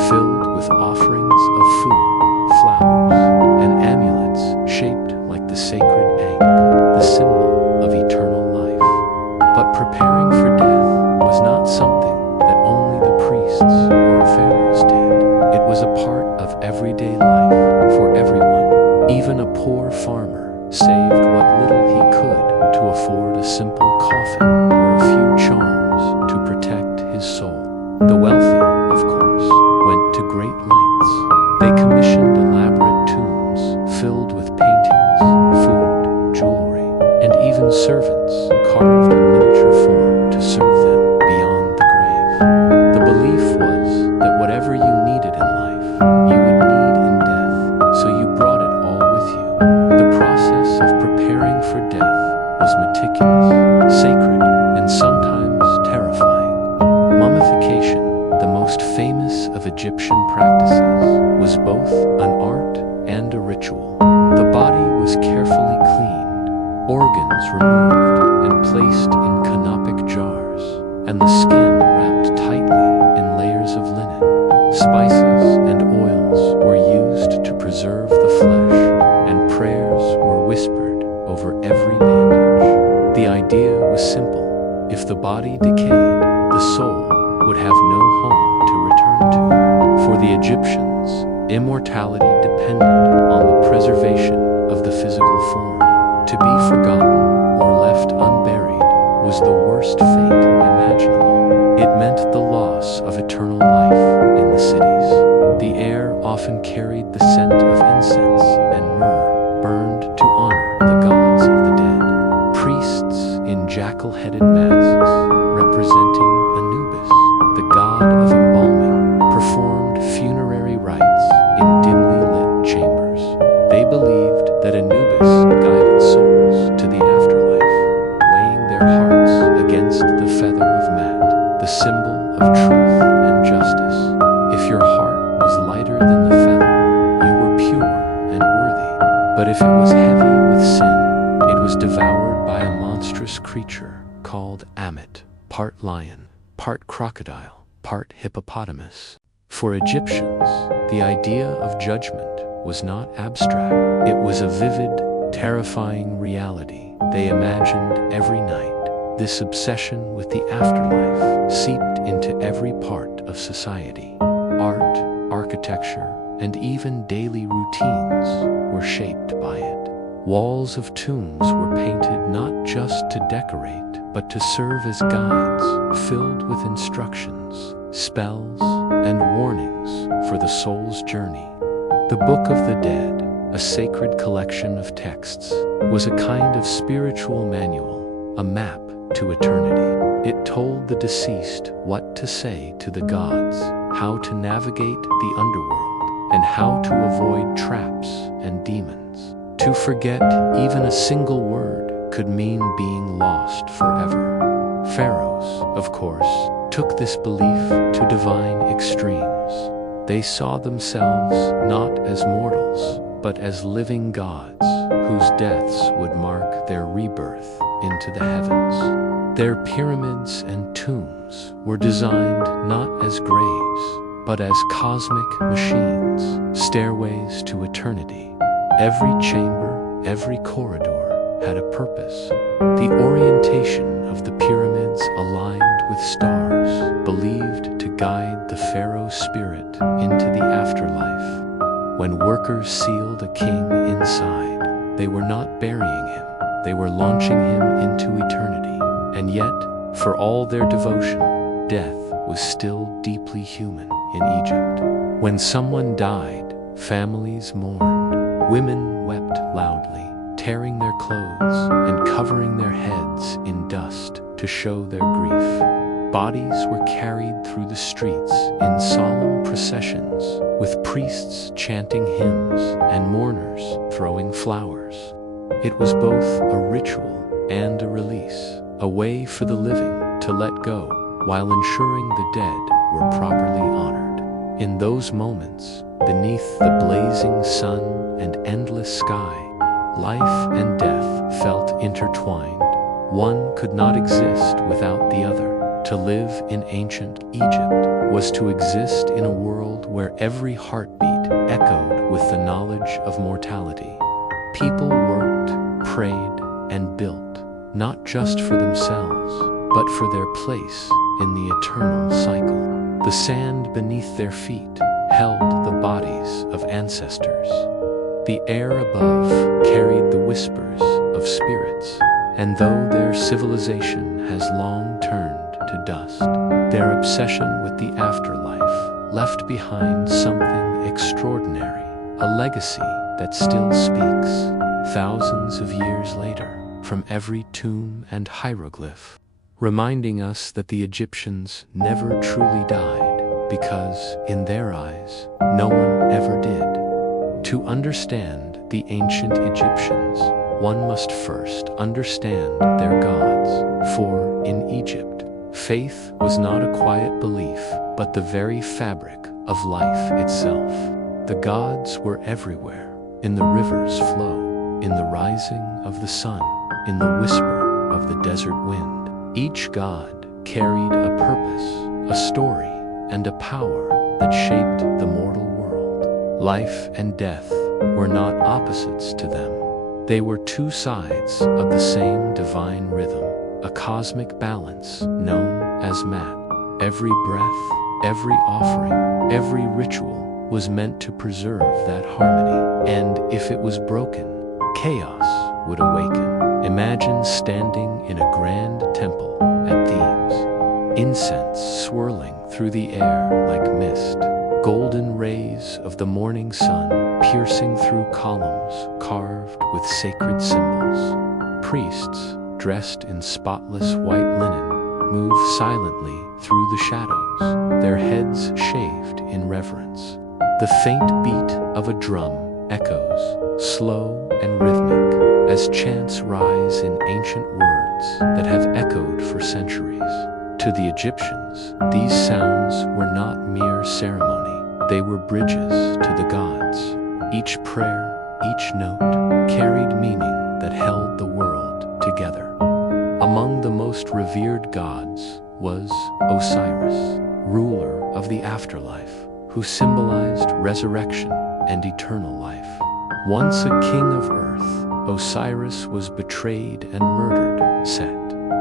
filled with offerings of food, flowers, and amulets shaped like the sacred egg, the symbol of eternal life. But preparing for death was not something that only the priests or pharaohs did. It was a part of everyday life for everyone. Even a poor farmer saved what little he could to afford a simple coffin or a few charms to protect his soul. The wealthy, of course, went to great lengths. They commissioned elaborate tombs filled with paintings, food, jewelry, and even servants carved in miniature form to serve them beyond the grave. The belief was that whatever you needed in life, you would need in death, so you brought it all with you. The process of preparing for death was meticulous, sacred, and sometimes terrifying. Mummification, the most famous of Egyptian practices, was both an art and a ritual. The body was carefully cleaned, organs removed and placed in canopic jars, and the skin wrapped tightly in layers of linen. Spices and oils were used to preserve the flesh, and prayers were whispered over every bandage. The idea was simple. If the body decayed, the soul would have no home to return to. For the Egyptians, immortality depended on the preservation of the physical form. To be forgotten or left unburied was the worst fate imaginable. It meant the loss of eternal life in the cities. The air often carried the scent of incense and myrrh, burned to honor the gods of the dead. Priests in jackal-headed masks, representing Anubis, the god of embalming, performed funerary rites in dimly lit chambers. They believed that Anubis guided souls to the afterlife, weighing their hearts against the feather of Mat, the symbol of truth and justice. If your heart was lighter than the feather, you were pure and worthy. But if it was heavy with sin, it was devoured by a monstrous creature called Ammit, part lion, part crocodile, part hippopotamus. For Egyptians, the idea of judgment was not abstract. It was a vivid, terrifying reality they imagined every night. This obsession with the afterlife seeped into every part of society. Art, architecture, and even daily routines were shaped by it. Walls of tombs were painted not just to decorate, but to serve as guides, filled with instructions, spells, and warnings for the soul's journey. The Book of the Dead, a sacred collection of texts, was a kind of spiritual manual, a map to eternity. It told the deceased what to say to the gods, how to navigate the underworld, and how to avoid traps and demons. To forget even a single word could mean being lost forever. Pharaohs, of course, took this belief to divine extremes. They saw themselves not as mortals, but as living gods, whose deaths would mark their rebirth into the heavens. Their pyramids and tombs were designed not as graves, but as cosmic machines, stairways to eternity. Every chamber, every corridor had a purpose. The orientation of the pyramids aligned with stars, believed to guide the pharaoh spirit into the afterlife. When workers sealed a king inside, they were not burying him, they were launching him into eternity. And yet, for all their devotion, death was still deeply human in Egypt. When someone died, families mourned. Women wept loudly, tearing their clothes and covering their heads in dust to show their grief. Bodies were carried through the streets in solemn processions, with priests chanting hymns and mourners throwing flowers. It was both a ritual and a release, a way for the living to let go while ensuring the dead were properly honored. In those moments, beneath the blazing sun and endless sky, life and death felt intertwined. One could not exist without the other. To live in ancient Egypt was to exist in a world where every heartbeat echoed with the knowledge of mortality. People worked, prayed, and built, not just for themselves, but for their place in the eternal cycle. The sand beneath their feet held the bodies of ancestors. The air above carried the whispers of spirits, and though their civilization has long turned to dust, their obsession with the afterlife left behind something extraordinary, a legacy that still speaks thousands of years later from every tomb and hieroglyph, reminding us that the Egyptians never truly died because, in their eyes, no one ever did. To understand the ancient Egyptians, one must first understand their gods, for, in Egypt, faith was not a quiet belief, but the very fabric of life itself. The gods were everywhere, in the river's flow, in the rising of the sun, in the whisper of the desert wind. Each god carried a purpose, a story, and a power that shaped the mortal world. Life and death were not opposites to them. They were two sides of the same divine rhythm, a cosmic balance known as Mat. Every breath, every offering, every ritual was meant to preserve that harmony, and if it was broken, chaos would awaken. Imagine standing in a grand temple at Thebes, incense swirling through the air like mist, golden rays of the morning sun piercing through columns carved with sacred symbols. Priests, dressed in spotless white linen, move silently through the shadows, their heads shaved in reverence. The faint beat of a drum echoes, slow and rhythmic, as chants rise in ancient words that have echoed for centuries. To the Egyptians, these sounds were not mere ceremony, they were bridges to the gods. Each prayer, each note, carried meaning that held the world together. Among the most revered gods was Osiris, ruler of the afterlife, who symbolized resurrection and eternal life. Once a king of earth, Osiris was betrayed and murdered, Set.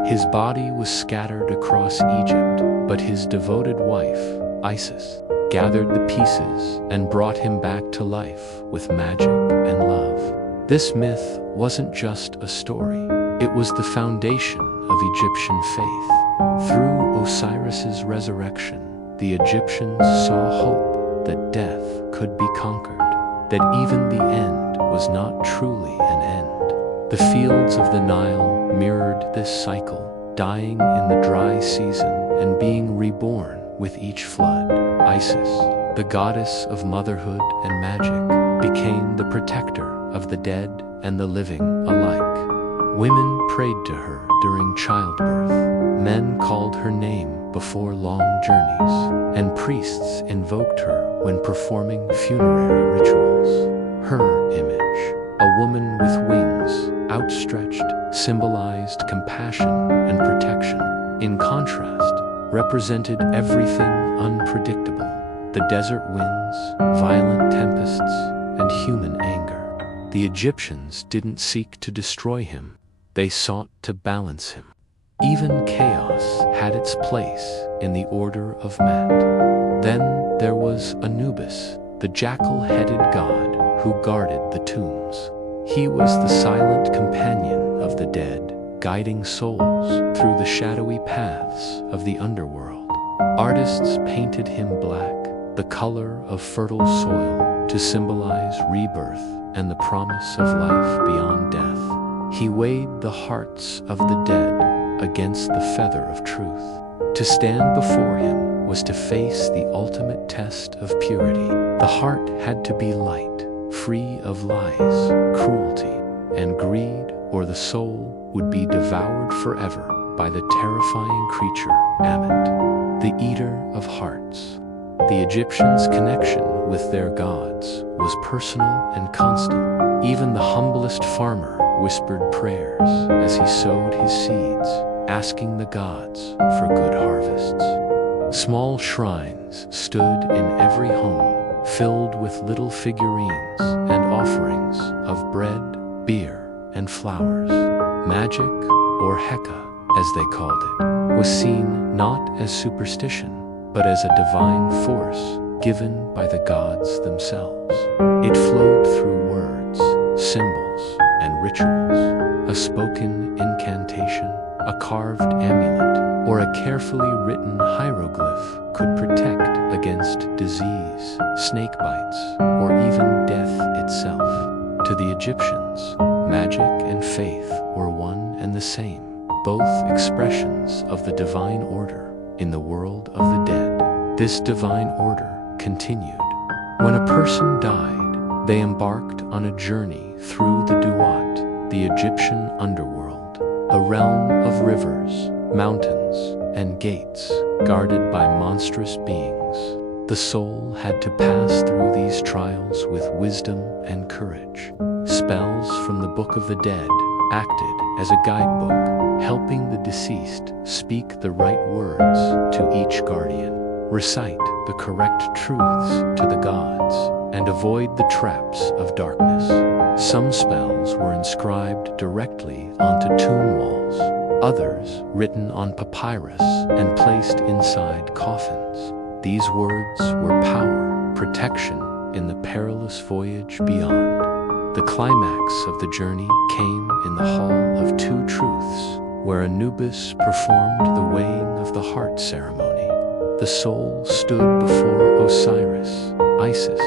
His body was scattered across Egypt, but his devoted wife, Isis, gathered the pieces and brought him back to life with magic and love. This myth wasn't just a story, it was the foundation of Egyptian faith. Through Osiris's resurrection, the Egyptians saw hope that death could be conquered, that even the end was not truly an end. The fields of the Nile mirrored this cycle, dying in the dry season and being reborn with each flood. Isis, the goddess of motherhood and magic, became the protector of the dead and the living alike. Women prayed to her during childbirth, men called her name before long journeys, and priests invoked her when performing funerary rituals. Her image, a woman with wings outstretched, symbolized compassion and protection. In contrast, represented everything unpredictable, the desert winds, violent tempests, and human anger. The Egyptians didn't seek to destroy him, they sought to balance him. Even chaos had its place in the order of Mat. Then there was Anubis, the jackal-headed god who guarded the tombs. He was the silent companion of the dead, guiding souls through the shadowy paths of the underworld. Artists painted him black, the color of fertile soil, to symbolize rebirth and the promise of life beyond death. He weighed the hearts of the dead against the feather of truth. To stand before him was to face the ultimate test of purity. The heart had to be light, free of lies, cruelty, and greed, or the soul would be devoured forever by the terrifying creature, Ammit, the eater of hearts. The Egyptians' connection with their gods was personal and constant. Even the humblest farmer whispered prayers as he sowed his seeds, asking the gods for good harvests. Small shrines stood in every home, filled with little figurines and offerings of bread, beer, and flowers. Magic, or Heka, as they called it, was seen not as superstition, but as a divine force given by the gods themselves. It flowed through words, symbols, and rituals. A spoken incantation, a carved amulet, or a carefully written hieroglyph could protect against disease, snake bites, or even death itself. To the Egyptians, magic and faith were one and the same, both expressions of the divine order in the world of the dead. This divine order continued. When a person died, they embarked on a journey through the Duat, the Egyptian underworld, a realm of rivers, mountains, and gates, guarded by monstrous beings. The soul had to pass through these trials with wisdom and courage. Spells from the Book of the Dead acted as a guidebook, helping the deceased speak the right words to each guardian, recite the correct truths to the gods, and avoid the traps of darkness. Some spells were inscribed directly onto tomb walls, others written on papyrus and placed inside coffins. These words were power, protection in the perilous voyage beyond. The climax of the journey came in the Hall of Two Truths, where Anubis performed the weighing of the heart ceremony. The soul stood before Osiris, Isis,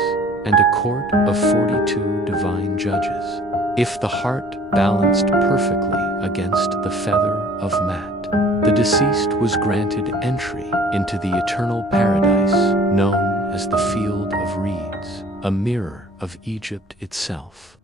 and a court of 42 divine judges. If the heart balanced perfectly against the feather of Mat, the deceased was granted entry into the eternal paradise known as the Field of Reeds, a mirror of Egypt itself.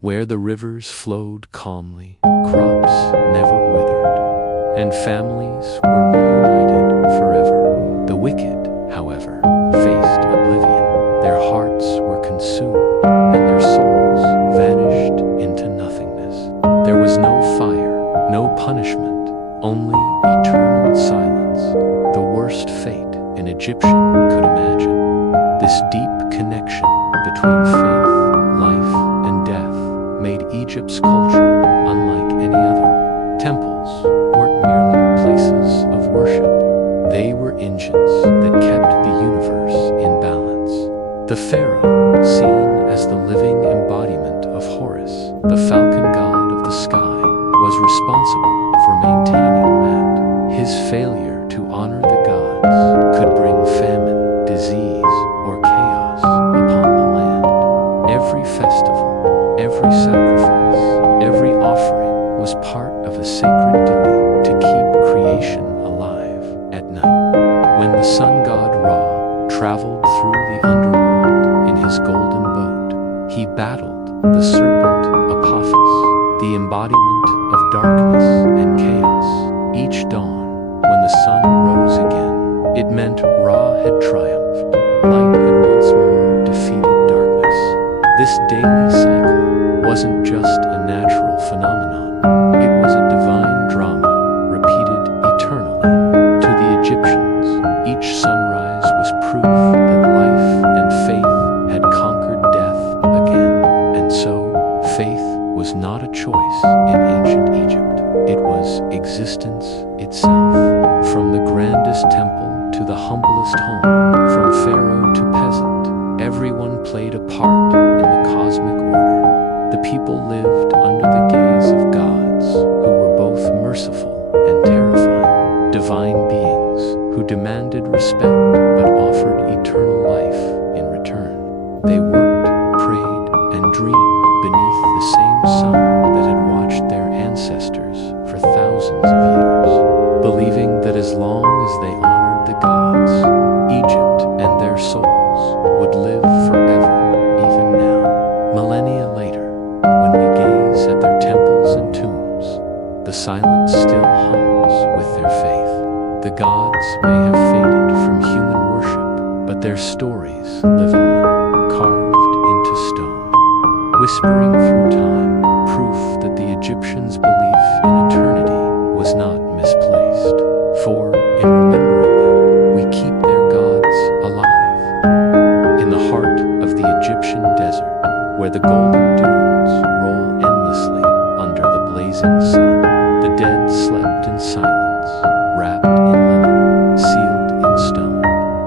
Where the rivers flowed calmly, crops never withered, and families were reunited forever. The wicked, however, faced oblivion. Their hearts were consumed, and their souls vanished into nothingness. There was no fire, no punishment, only eternal silence, the worst fate an Egyptian could imagine. This deep connection between faith, life, and death made Egypt's culture unlike any other. Temples weren't merely places of worship. They were engines that kept the universe in balance. The pharaoh, seen as the living embodiment of Horus, the falcon god of the sky, was responsible for maintaining Mat. His failure to honor the gods could bring famine, disease, or chaos upon the land. Every festival, every sacrifice, every offering was part of a sacred duty to keep creation alive. At night, when the sun god Ra traveled through the underworld in his golden boat, he battled the serpent Apophis, the embodiment of darkness and chaos. Each dawn, when the sun rose again, it meant Ra had triumphed. Light had once more defeated darkness. This daily cycle wasn't just a natural phenomenon. It was a divine drama, repeated eternally. To the Egyptians, each sunrise was proof that life and faith had conquered death again. And so, faith was not a choice in ancient Egypt. It was existence played a part in the cosmic order. The people lived under the gaze of gods who were both merciful and terrifying, divine beings who demanded respect but offered eternal life in return. They worked, prayed, and dreamed beneath the same sun that had watched their ancestors for thousands of years, believing that as long as they honored the gods, Egypt and their souls would live forever, even now. Millennia later, when we gaze at their temples and tombs, the silence still hums with their faith. The gods may have faded from human worship, but their stories live on, carved into stone, whispering through time, proof that the Egyptians' belief in eternity was not misplaced. For, in remembering them, we keep their gods alive. In the heart of the Egyptian desert, where the golden dunes roll endlessly under the blazing sun, the dead slept in silence, wrapped in linen, sealed in stone,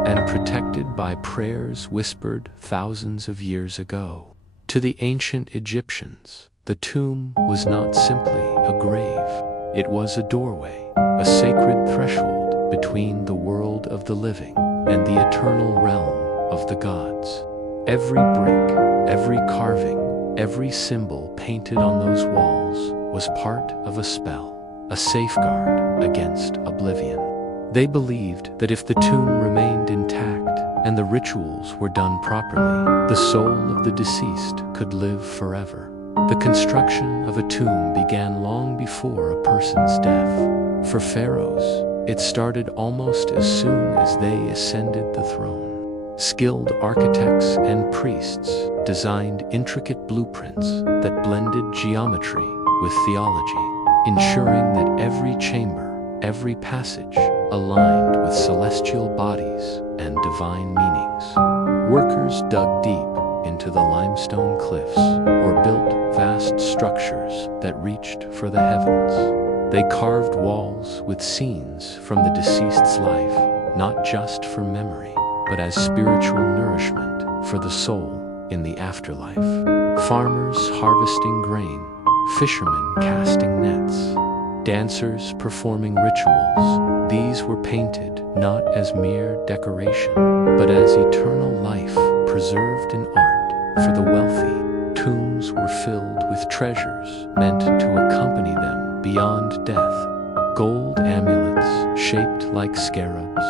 and protected by prayers whispered thousands of years ago. To the ancient Egyptians, the tomb was not simply a grave. It was a doorway, a sacred threshold between the world of the living and the eternal realm of the gods. Every brick, every carving, every symbol painted on those walls was part of a spell, a safeguard against oblivion. They believed that if the tomb remained intact and the rituals were done properly, the soul of the deceased could live forever. The construction of a tomb began long before a person's death. For pharaohs, it started almost as soon as they ascended the throne. Skilled architects and priests designed intricate blueprints that blended geometry with theology, ensuring that every chamber, every passage, aligned with celestial bodies and divine meanings. Workers dug deep into the limestone cliffs or built vast structures that reached for the heavens. They carved walls with scenes from the deceased's life, not just for memory, but as spiritual nourishment for the soul in the afterlife. Farmers harvesting grain, fishermen casting nets, dancers performing rituals, these were painted not as mere decoration, but as eternal life preserved in art. For the wealthy, tombs were filled with treasures meant to accompany them beyond death. Gold amulets shaped like scarabs,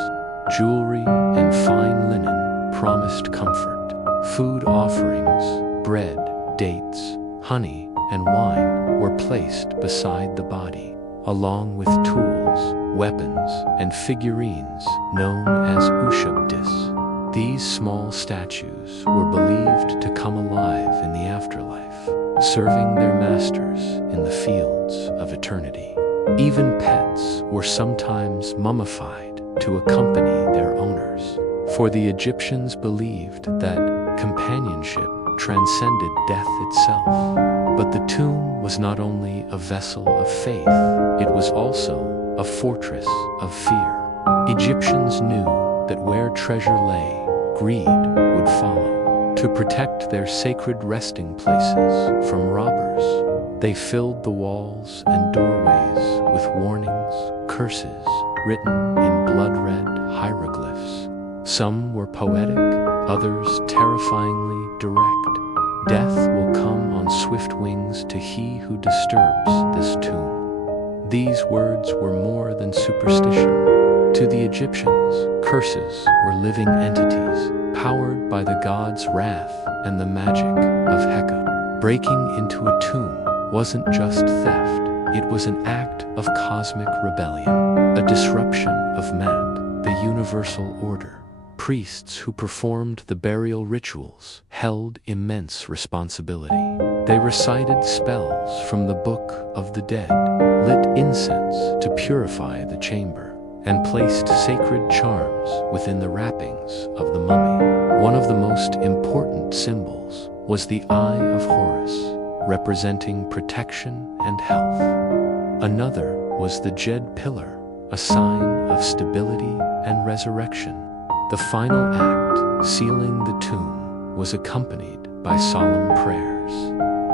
jewelry and fine linen promised comfort. Food offerings, bread, dates, honey, and wine were placed beside the body, along with tools, weapons, and figurines known as ushabtis. These small statues were believed to come alive in the afterlife, serving their masters in the fields of eternity. Even pets were sometimes mummified to accompany their owners, for the Egyptians believed that companionship transcended death itself. But the tomb was not only a vessel of faith, it was also a fortress of fear. Egyptians knew that where treasure lay, greed would follow. To protect their sacred resting places from robbers, they filled the walls and doorways with warnings, curses, written in blood-red hieroglyphs. Some were poetic, others terrifyingly direct. Death will come on swift wings to he who disturbs this tomb. These words were more than superstition. To the Egyptians, curses were living entities, powered by the god's wrath and the magic of Heka. Breaking into a tomb wasn't just theft, it was an act of cosmic rebellion, a disruption of Mat, the universal order. Priests who performed the burial rituals held immense responsibility. They recited spells from the Book of the Dead, lit incense to purify the chamber, and placed sacred charms within the wrappings of the mummy. One of the most important symbols was the Eye of Horus, representing protection and health. Another was the Jed Pillar, a sign of stability and resurrection. The final act, sealing the tomb, was accompanied by solemn prayers.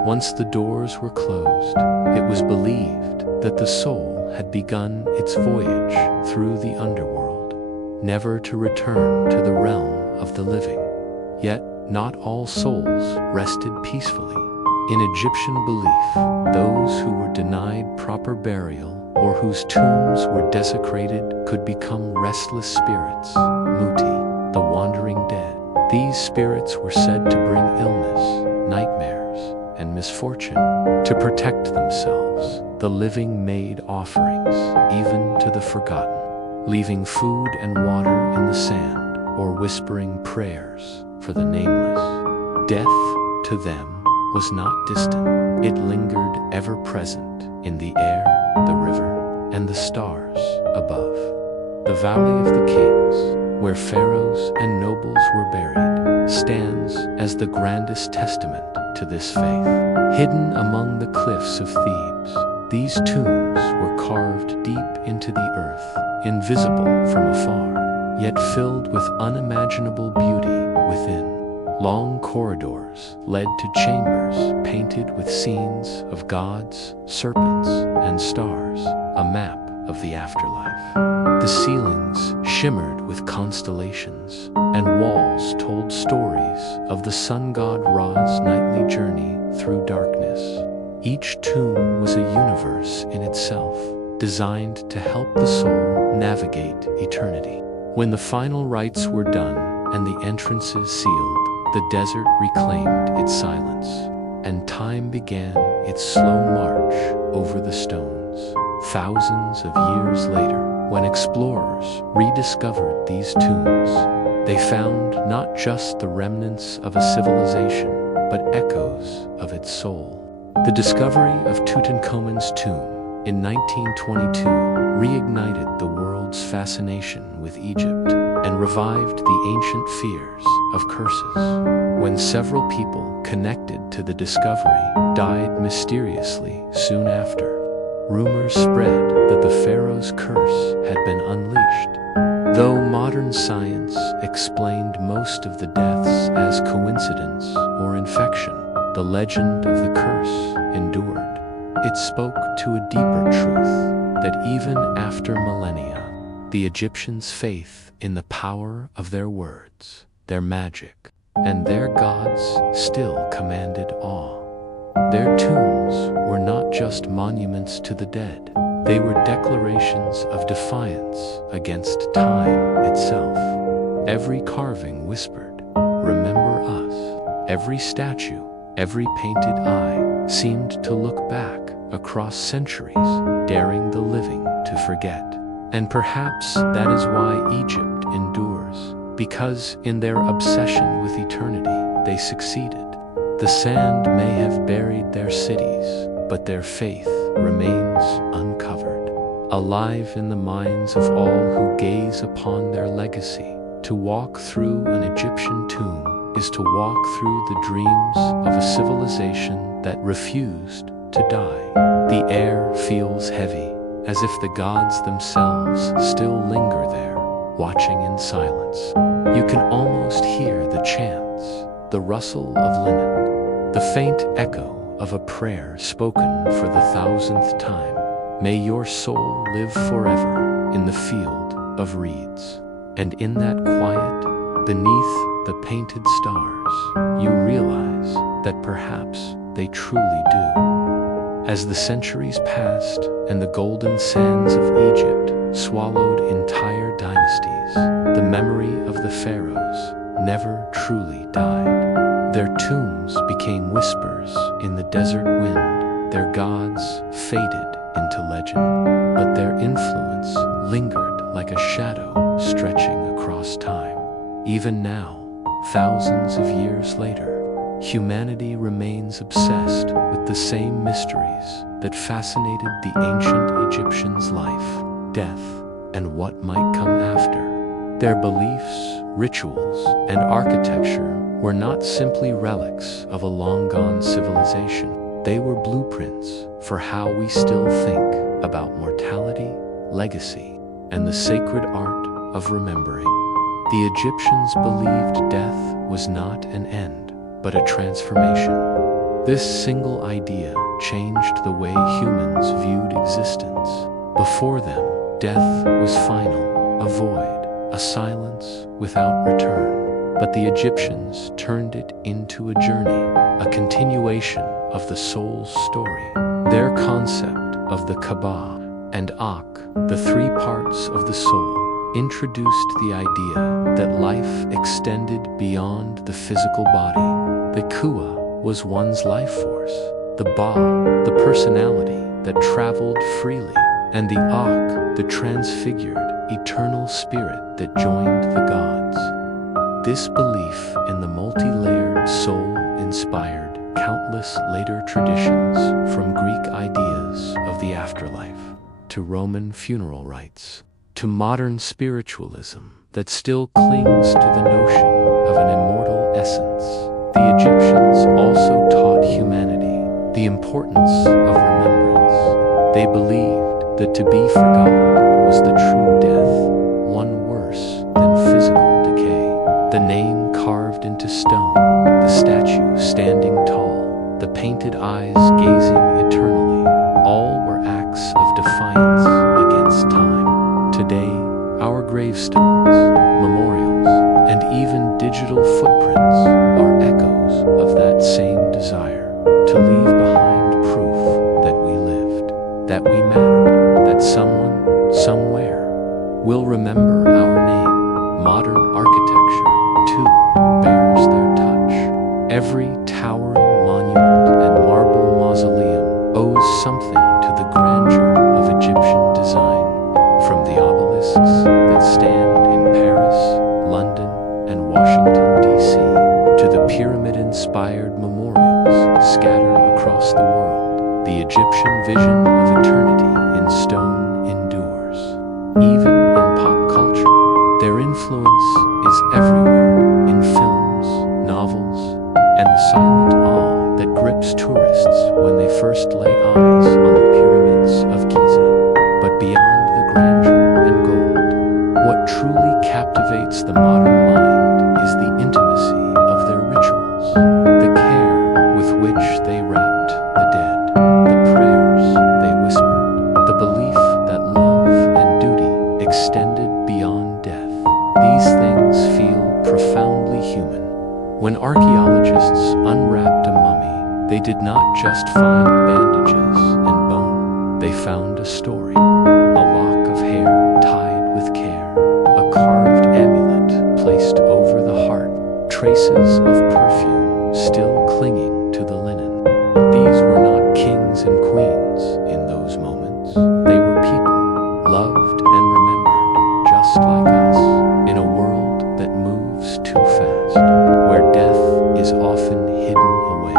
Once the doors were closed, it was believed that the soul had begun its voyage through the underworld, never to return to the realm of the living. Yet, not all souls rested peacefully. In Egyptian belief, those who were denied proper burial or whose tombs were desecrated could become restless spirits, muti, the wandering dead. These spirits were said to bring illness, nightmares, and misfortune. To protect themselves, the living made offerings, even to the forgotten, leaving food and water in the sand or whispering prayers for the nameless. Death, to them, was not distant. It lingered ever present in the air, the river, and the stars above. The Valley of the Kings, where pharaohs and nobles were buried, stands as the grandest testament to this faith. Hidden among the cliffs of Thebes, these tombs were carved deep into the earth, invisible from afar, yet filled with unimaginable beauty within. Long corridors led to chambers painted with scenes of gods, serpents, and stars, a map of the afterlife. The ceilings shimmered with constellations, and walls told stories of the sun god Ra's nightly journey through darkness. Each tomb was a universe in itself, designed to help the soul navigate eternity. When the final rites were done and the entrances sealed, the desert reclaimed its silence, and time began its slow march over the stones. Thousands of years later, when explorers rediscovered these tombs, they found not just the remnants of a civilization, but echoes of its soul. The discovery of Tutankhamun's tomb in 1922 reignited the world's fascination with Egypt and revived the ancient fears of curses. When several people connected to the discovery died mysteriously soon after, rumors spread that the pharaoh's curse had been unleashed. Though modern science explained most of the deaths as coincidence or infection, the legend of the curse endured. It spoke to a deeper truth, that even after millennia, the Egyptians' faith in the power of their words, their magic, and their gods still commanded awe. Their tombs were not just monuments to the dead, they were declarations of defiance against time itself. Every carving whispered, "Remember us." Every statue, every painted eye seemed to look back across centuries, daring the living to forget. And perhaps that is why Egypt endures, because in their obsession with eternity, they succeeded. The sand may have buried their cities, but their faith remains uncovered, alive in the minds of all who gaze upon their legacy. To walk through an Egyptian tomb is to walk through the dreams of a civilization that refused to die. The air feels heavy, as if the gods themselves still linger there, watching in silence. You can almost hear the chants, the rustle of linen, the faint echo of a prayer spoken for the 1,000th time. May your soul live forever in the field of reeds. And in that quiet, beneath the painted stars, you realize that perhaps they truly do. As the centuries passed and the golden sands of Egypt swallowed entire dynasties, the memory of the pharaohs never truly died. Their tombs became whispers in the desert wind, their gods faded into legend, but their influence lingered like a shadow stretching across time. Even now, thousands of years later, humanity remains obsessed with the same mysteries that fascinated the ancient Egyptians' life, death, and what might come after. Their beliefs, rituals, and architecture were not simply relics of a long-gone civilization. They were blueprints for how we still think about mortality, legacy, and the sacred art of remembering. The Egyptians believed death was not an end, but a transformation. This single idea changed the way humans viewed existence. Before them, death was final, a void, a silence without return. But the Egyptians turned it into a journey, a continuation of the soul's story. Their concept of the Kaaba and Ak, the three parts of the soul, introduced the idea that life extended beyond the physical body. The Kua was one's life force, the Ba, the personality that traveled freely, and the Ak, the transfigured, eternal spirit that joined the gods. This belief in the multi-layered soul inspired countless later traditions, from Greek ideas of the afterlife to Roman funeral rites, to modern spiritualism that still clings to the notion of an immortal essence. The Egyptians also taught humanity the importance of remembrance. They believed that to be forgotten was the true death, one worse than physical decay. The name carved into stone, the statue standing tall, the painted eyes gazing eternally, all were acts of defiance against time. Today, our gravestones, memorials, and even digital footprints are echoes of that same desire to leave behind proof that we lived, that we mattered, that someone, somewhere, will remember our name. Modern architecture, too, bears their touch. Every towering monument and marble mausoleum owes something to the grandeur of Egyptian design. From the obelisks that stand in Paris, London, and Washington, D.C., to the pyramid-inspired memorials scattered across the world, the Egyptian vision of eternity in stone endures. Even in pop culture, their influence is everywhere, in films, novels, and the silent awe that grips tourists when they first lay eyes on the pyramids of Giza. But beyond the grandeur and gold, what truly captivates the modern mind is the intimacy of their rituals, the care with which they wrapped the dead, the prayers they whispered, the belief that love and duty extended beyond death. These things feel profoundly human. When archaeologists unwrapped a mummy, they did not just find bandages and bone. They found a story, a lock of hair tied with care, a carved amulet placed over the heart, traces of perfume still clinging to the linen. These were not kings and queens in those moments. They were people, loved and remembered, just like us, in a world that moves too fast, where death is often hidden away.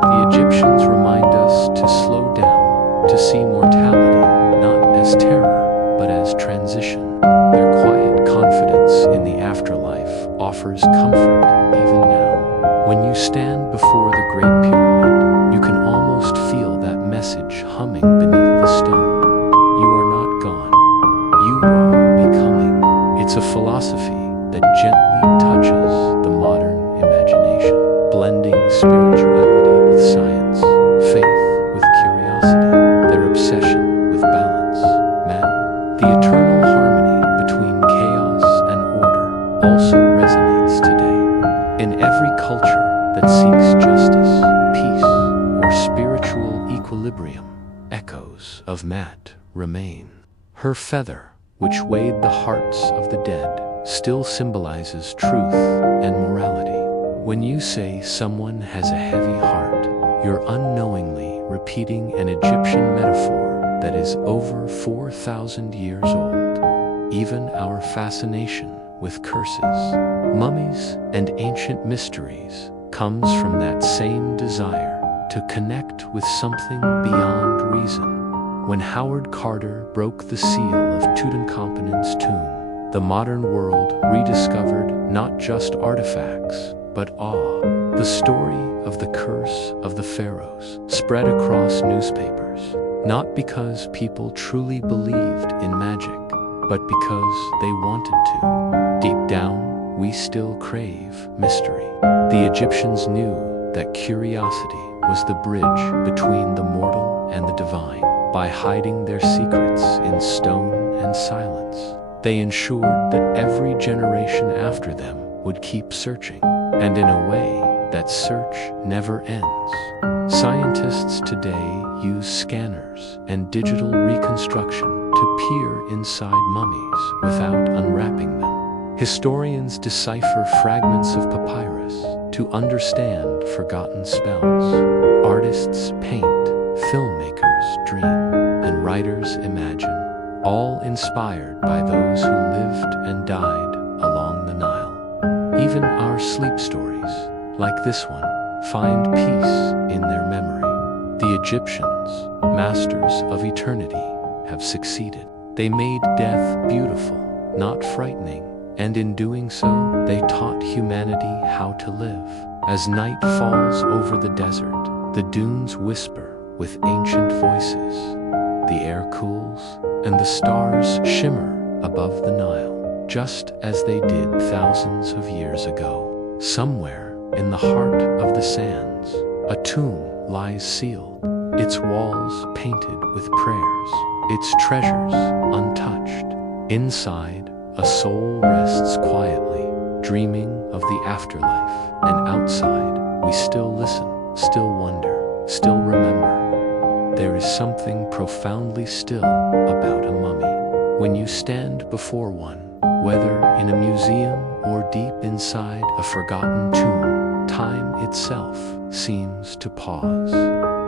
The Egyptians remind us to slow down, to see mortality not as terror, but as transition. Their quiet confidence in the afterlife offers comfort even now. When you stand before the Great Pyramid, you can almost feel that message humming beneath the stone. You are not gone. You are becoming. It's a philosophy that gently touches the modern imagination, blending spirituality with science, faith with curiosity, their obsession with balance. The eternal harmony between chaos and order also resonates today. In every culture that seeks justice, peace, or spiritual equilibrium, echoes of Mat remain. Her feather, which weighed the hearts of the dead, still symbolizes truth and morality. When you say someone has a heavy heart, you're unknowingly repeating an Egyptian metaphor that is over 4,000 years old. Even our fascination with curses, mummies, and ancient mysteries comes from that same desire to connect with something beyond reason. When Howard Carter broke the seal of Tutankhamun's tomb, the modern world rediscovered not just artifacts, but awe. The story of the curse of the pharaohs spread across newspapers, not because people truly believed in magic, but because they wanted to. Deep down, we still crave mystery. The Egyptians knew that curiosity was the bridge between the mortal and the divine. By hiding their secrets in stone and silence, they ensured that every generation after them would keep searching. And in a way, that search never ends. Scientists today use scanners and digital reconstruction to peer inside mummies without unwrapping them. Historians decipher fragments of papyrus to understand forgotten spells. Artists paint, filmmakers dream, and writers imagine, all inspired by those who lived and died along the Nile. Even our sleep stories, like this one, find peace in their memory. The Egyptians, masters of eternity, have succeeded. They made death beautiful, not frightening, and in doing so, they taught humanity how to live. As night falls over the desert, the dunes whisper with ancient voices. The air cools, and the stars shimmer above the Nile, just as they did thousands of years ago. Somewhere in the heart of the sands, a tomb lies sealed, its walls painted with prayers, its treasures untouched. Inside, a soul rests quietly, dreaming of the afterlife, and outside, we still listen, still wonder, still remember. There is something profoundly still about a mummy. When you stand before one, whether in a museum or deep inside a forgotten tomb, time itself seems to pause.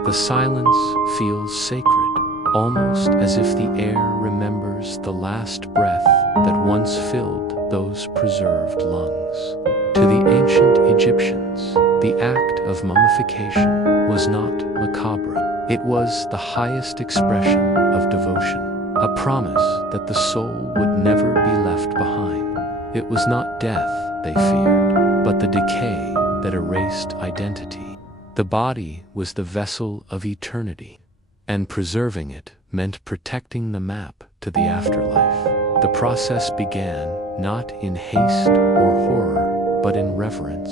The silence feels sacred, almost as if the air remembers the last breath that once filled those preserved lungs. To the ancient Egyptians, the act of mummification was not macabre. It was the highest expression of devotion, a promise that the soul would never be left behind. It was not death they feared, but the decay that erased identity. The body was the vessel of eternity, and preserving it meant protecting the map to the afterlife. The process began not in haste or horror, but in reverence.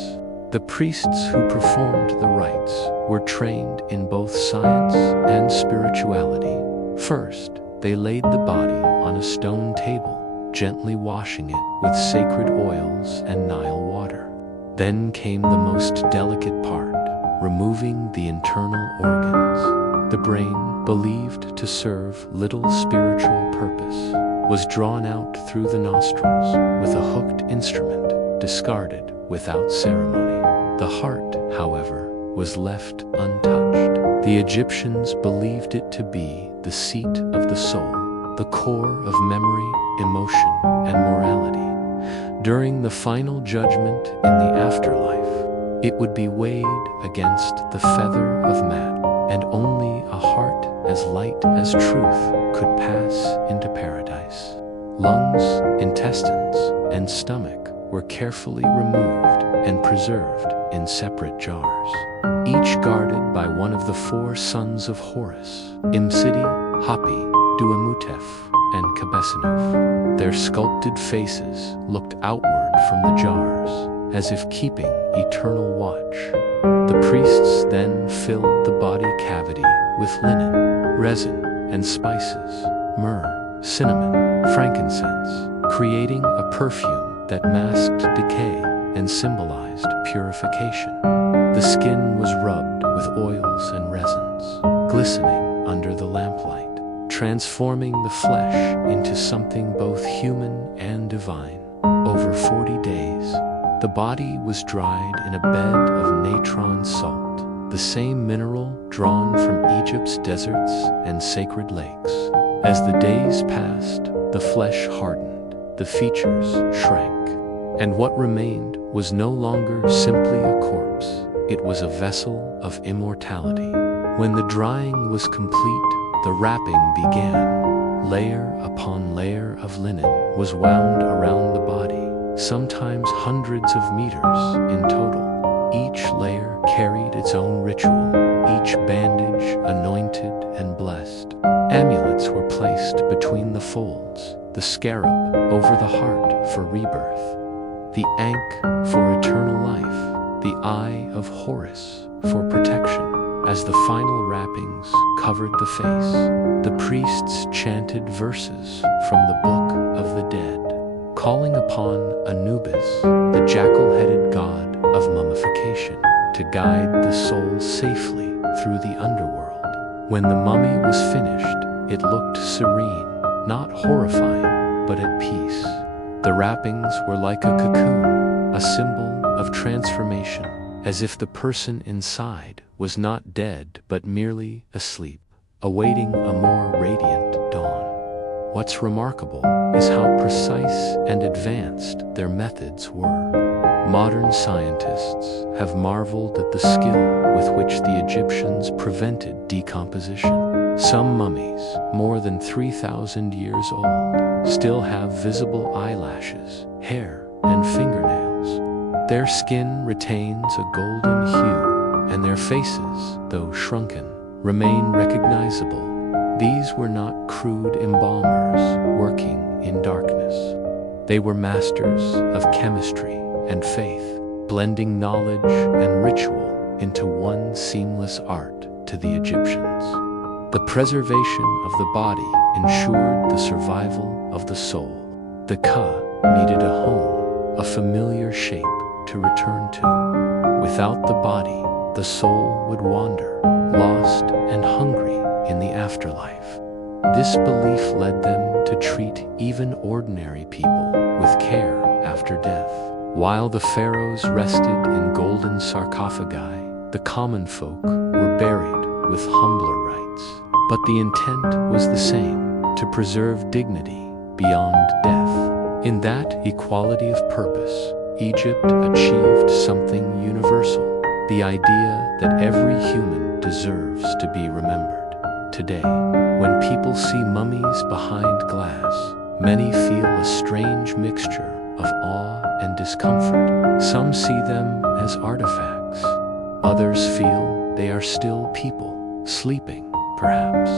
The priests who performed the rites were trained in both science and spirituality. First, they laid the body on a stone table, gently washing it with sacred oils and Nile water. Then came the most delicate part, removing the internal organs. The brain, believed to serve little spiritual purpose, was drawn out through the nostrils with a hooked instrument, discarded without ceremony. The heart, however, was left untouched. The Egyptians believed it to be the seat of the soul, the core of memory, emotion, and morality. During the final judgment in the afterlife, it would be weighed against the feather of man, and only a heart as light as truth could pass into paradise. Lungs, intestines, and stomach were carefully removed and preserved in separate jars, each guarded by one of the 4 sons of Horus, Imsidi, Hapi, Duamutef, and Kabesanu. Their sculpted faces looked outward from the jars, as if keeping eternal watch. The priests then filled the body cavity with linen, resin, and spices, myrrh, cinnamon, frankincense, creating a perfume that masked decay and symbolized purification. The skin was rubbed with oils and resins, glistening under the lamplight, transforming the flesh into something both human and divine. Over 40 days, the body was dried in a bed of natron salt, the same mineral drawn from Egypt's deserts and sacred lakes. As the days passed, the flesh hardened, the features shrank, and what remained was no longer simply a corpse. It was a vessel of immortality. When the drying was complete, the wrapping began. Layer upon layer of linen was wound around the body, sometimes hundreds of meters in total. Each layer carried its own ritual, each bandage anointed and blessed. Amulets were placed between the folds, the scarab over the heart for rebirth, the ankh for eternal life, the eye of Horus for protection. As the final wrappings covered the face, the priests chanted verses from the Book of the Dead, calling upon Anubis, the jackal-headed god of mummification, to guide the soul safely through the underworld. When the mummy was finished, it looked serene, not horrifying, but at peace. The wrappings were like a cocoon, a symbol of transformation, as if the person inside was not dead but merely asleep, awaiting a more radiant dawn. What's remarkable is how precise and advanced their methods were. Modern scientists have marveled at the skill with which the Egyptians prevented decomposition. Some mummies, more than 3,000 years old, still have visible eyelashes, hair, and fingernails. Their skin retains a golden hue, and their faces, though shrunken, remain recognizable. These were not crude embalmers working in darkness. They were masters of chemistry and faith, blending knowledge and ritual into one seamless art to the Egyptians. The preservation of the body ensured the survival of the soul. The ka needed a home, a familiar shape to return to. Without the body, the soul would wander, lost and hungry in the afterlife. This belief led them to treat even ordinary people with care after death. While the pharaohs rested in golden sarcophagi, the common folk were buried with humbler rites. But the intent was the same, to preserve dignity beyond death. In that equality of purpose, Egypt achieved something universal, the idea that every human deserves to be remembered. Today, when people see mummies behind glass, many feel a strange mixture of awe and discomfort. Some see them as artifacts. Others feel they are still people, sleeping, perhaps,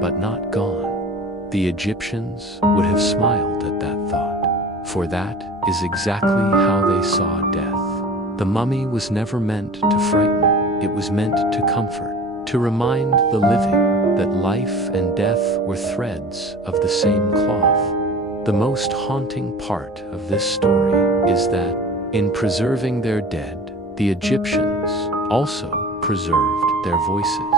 but not gone. The Egyptians would have smiled at that thought, for that is exactly how they saw death. The mummy was never meant to frighten, it was meant to comfort, to remind the living that life and death were threads of the same cloth. The most haunting part of this story is that, in preserving their dead, the Egyptians also preserved their voices.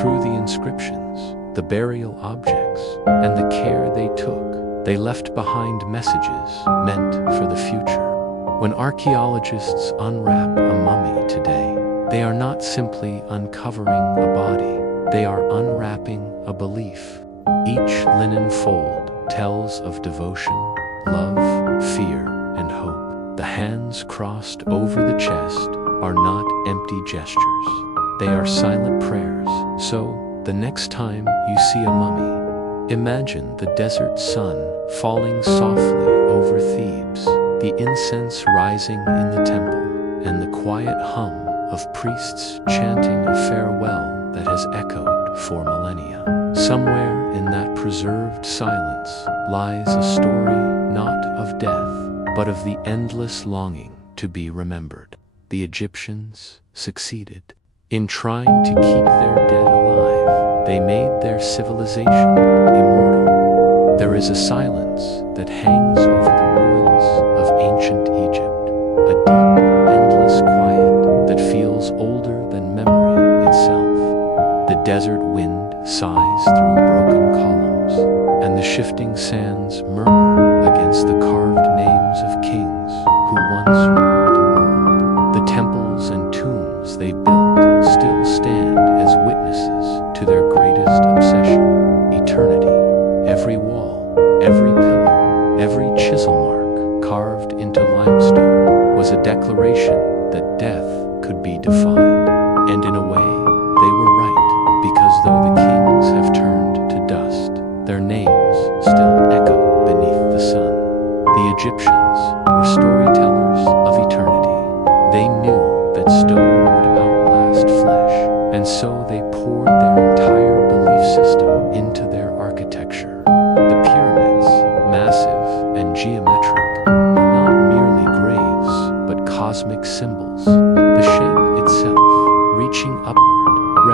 Through the inscriptions, the burial objects, and the care they took, they left behind messages meant for the future. When archaeologists unwrap a mummy today, they are not simply uncovering a body, they are unwrapping a belief. Each linen fold tells of devotion, love, fear, and hope. The hands crossed over the chest are not empty gestures. They are silent prayers. So, the next time you see a mummy, imagine the desert sun falling softly over Thebes, the incense rising in the temple, and the quiet hum of priests chanting a farewell that has echoed for millennia. Somewhere in that preserved silence lies a story not of death, but of the endless longing to be remembered. The Egyptians succeeded. In trying to keep their dead alive, they made their civilization immortal. There is a silence that hangs over the ruins of ancient Egypt, a deep, endless quiet that feels older than memory itself. The desert wind sighs through broken columns, and the shifting sands murmur against the carved names of kings who once ruled the world. The temples and tombs they built still stand as witnesses to their greatest obsession, eternity. Every wall, every pillar, every chisel mark carved into limestone was a declaration that death could be defied. And in a way, they were right, because though the kings have turned to dust, their names still echo beneath the sun. The Egyptians were storytellers of eternity. They knew that stone would outlast flesh, and so they poured their entire belief system into their architecture. The pyramids,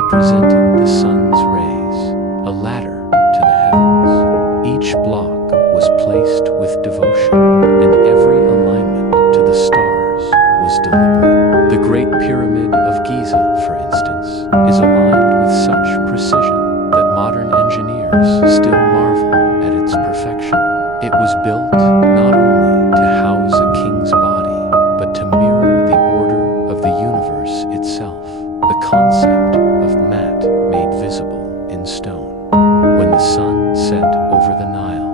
represented the sun's rays, a ladder to the heavens. Each block was placed with devotion, and every alignment to the stars was deliberate. The Great Pyramid of Giza, for instance, is aligned with such precision that modern engineers still marvel at its perfection. It was built not only to house a king's body, but to mirror the order of the universe itself, the concept of mat made visible in stone. When the sun set over the Nile,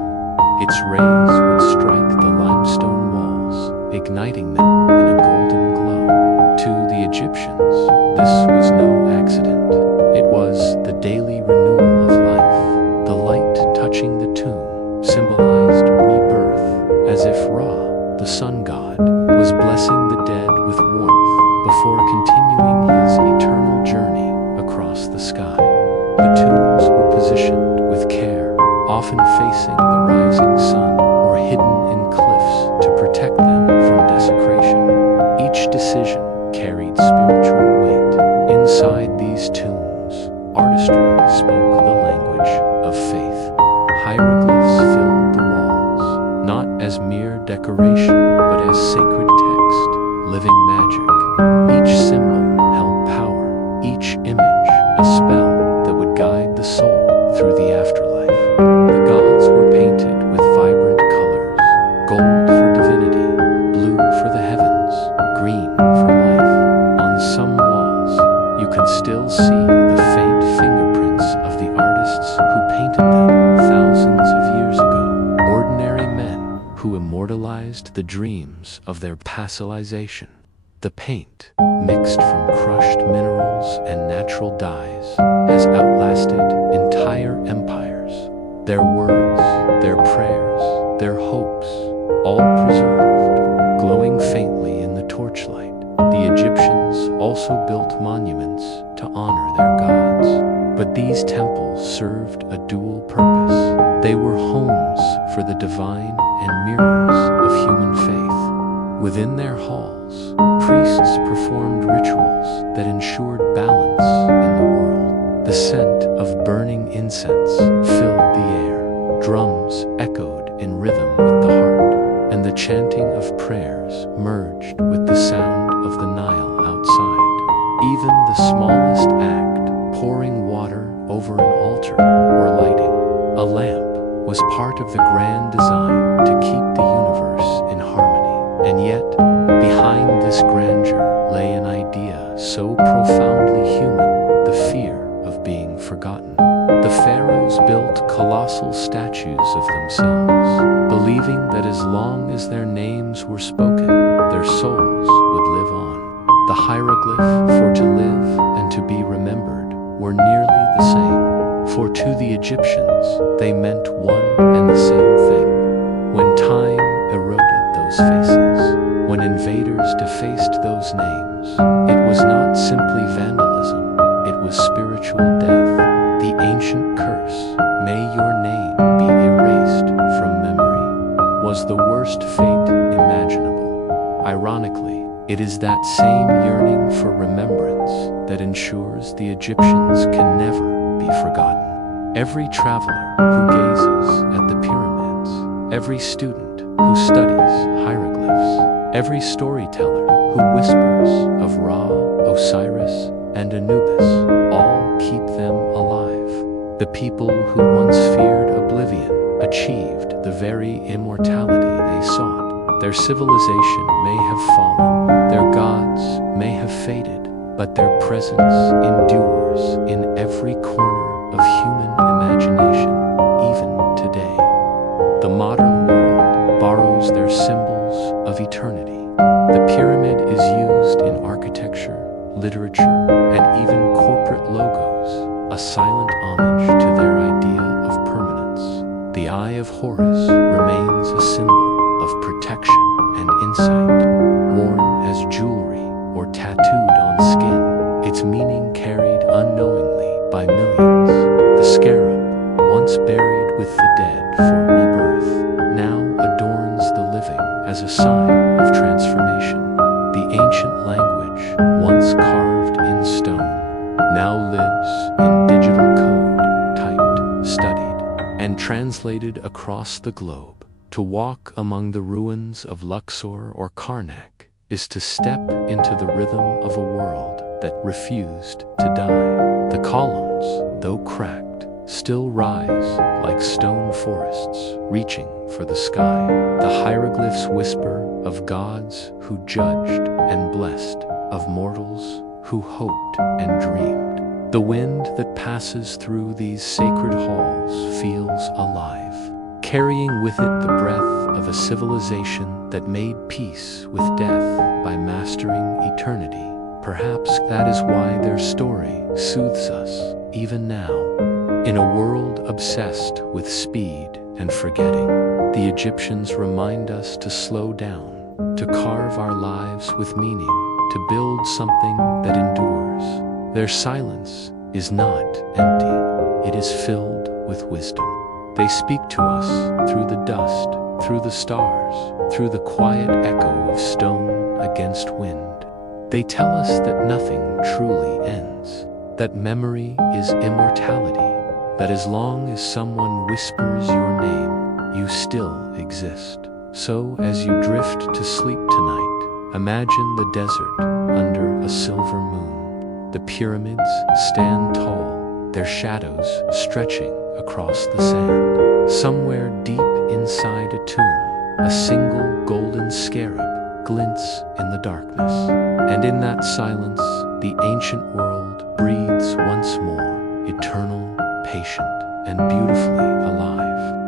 its rays would strike the limestone walls, igniting them in a golden glow. To the Egyptians, this was no accident. It was the daily renewal of life. The light touching the tomb symbolized rebirth, as if Ra, the sun god, was blessing the dead with warmth before continuing his eternal journey across the sky. The tombs were positioned with care, often facing the rising sun or hidden in cliffs to protect them from desecration. Each decision carried spiritual weight. Inside these tombs, artistry spoke the language of faith. Hieroglyphs filled the walls, not as mere decoration, but as sacred text, living magic. Each symbol held power, each image a spell that would guide the soul through the afterlife. The gods were painted with vibrant colors: gold for divinity, blue for the heavens, green for life. On some walls, you can still see the faint fingerprints of the artists who painted them thousands of years ago. Ordinary men who immortalized the dreams of their pastelization. The paint, mixed from crushed minerals and natural dyes, has outlasted entire empires. Their words, their prayers, their hopes, all preserved, glowing faintly in the torchlight. The Egyptians also built monuments to honor their gods. But these temples served a dual purpose. They were homes for the divine and mirrors of human faith. Within their halls, priests performed rituals that ensured balance in the world. The scent of burning incense filled the air. Drums echoed in rhythm with the heart, and the chanting of prayers merged with the sound of the Nile outside. Even the smallest act, pouring water over an altar or lighting a lamp, was part of the grand design to keep the universe in harmony. And yet, behind this grandeur lay an idea so profoundly human: the fear of being forgotten. The pharaohs built colossal statues of themselves, believing that as long as their names were spoken, their souls would live on. The hieroglyph for to live and to be remembered were nearly the same, for to the Egyptians they meant one and the same thing. When time eroded those faces, when invaders defaced those names, it was not simply vandalism, it was spiritual death. The ancient curse, "May your name be erased from memory," was the worst fate imaginable. Ironically, it is that same yearning for remembrance that ensures the Egyptians can never be forgotten. Every traveler who gazes at the pyramids, every student who studies hieroglyphs, every storyteller who whispers of Ra, Osiris, and Anubis, all keep them alive. The people who once feared oblivion achieved the very immortality they sought. Their civilization may have fallen, their gods may have faded, but their presence endures in every corner of human imagination, even today. The modern world borrows their symbols of eternity. The pyramid is used in architecture, literature, and even corporate logos, a silent homage to their idea of permanence. The Eye of Horus remains a symbol of protection and insight, worn as jewelry or tattooed on skin, its meaning carried unknowingly by millions. The scarab, once buried with the dead for rebirth, now adorns the living as a sign of transformation. The ancient language, once carved in stone, now lives in digital code, typed, studied, and translated across the globe. To walk among the ruins of Luxor or Karnak is to step into the rhythm of a world that refused to die. The columns, though cracked, still rise like stone forests reaching for the sky. The hieroglyphs whisper of gods who judged and blessed, of mortals who hoped and dreamed. The wind that passes through these sacred halls feels alive, carrying with it the breath of a civilization that made peace with death by mastering eternity. Perhaps that is why their story soothes us, even now. In a world obsessed with speed and forgetting, the Egyptians remind us to slow down, to carve our lives with meaning, to build something that endures. Their silence is not empty, it is filled with wisdom. They speak to us through the dust, through the stars, through the quiet echo of stone against wind. They tell us that nothing truly ends, that memory is immortality, that as long as someone whispers your name, you still exist. So, as you drift to sleep tonight, imagine the desert under a silver moon. The pyramids stand tall, their shadows stretching across the sand. Somewhere deep inside a tomb, a single golden scarab glints in the darkness. And in that silence, the ancient world breathes once more, eternal, patient, and beautifully alive.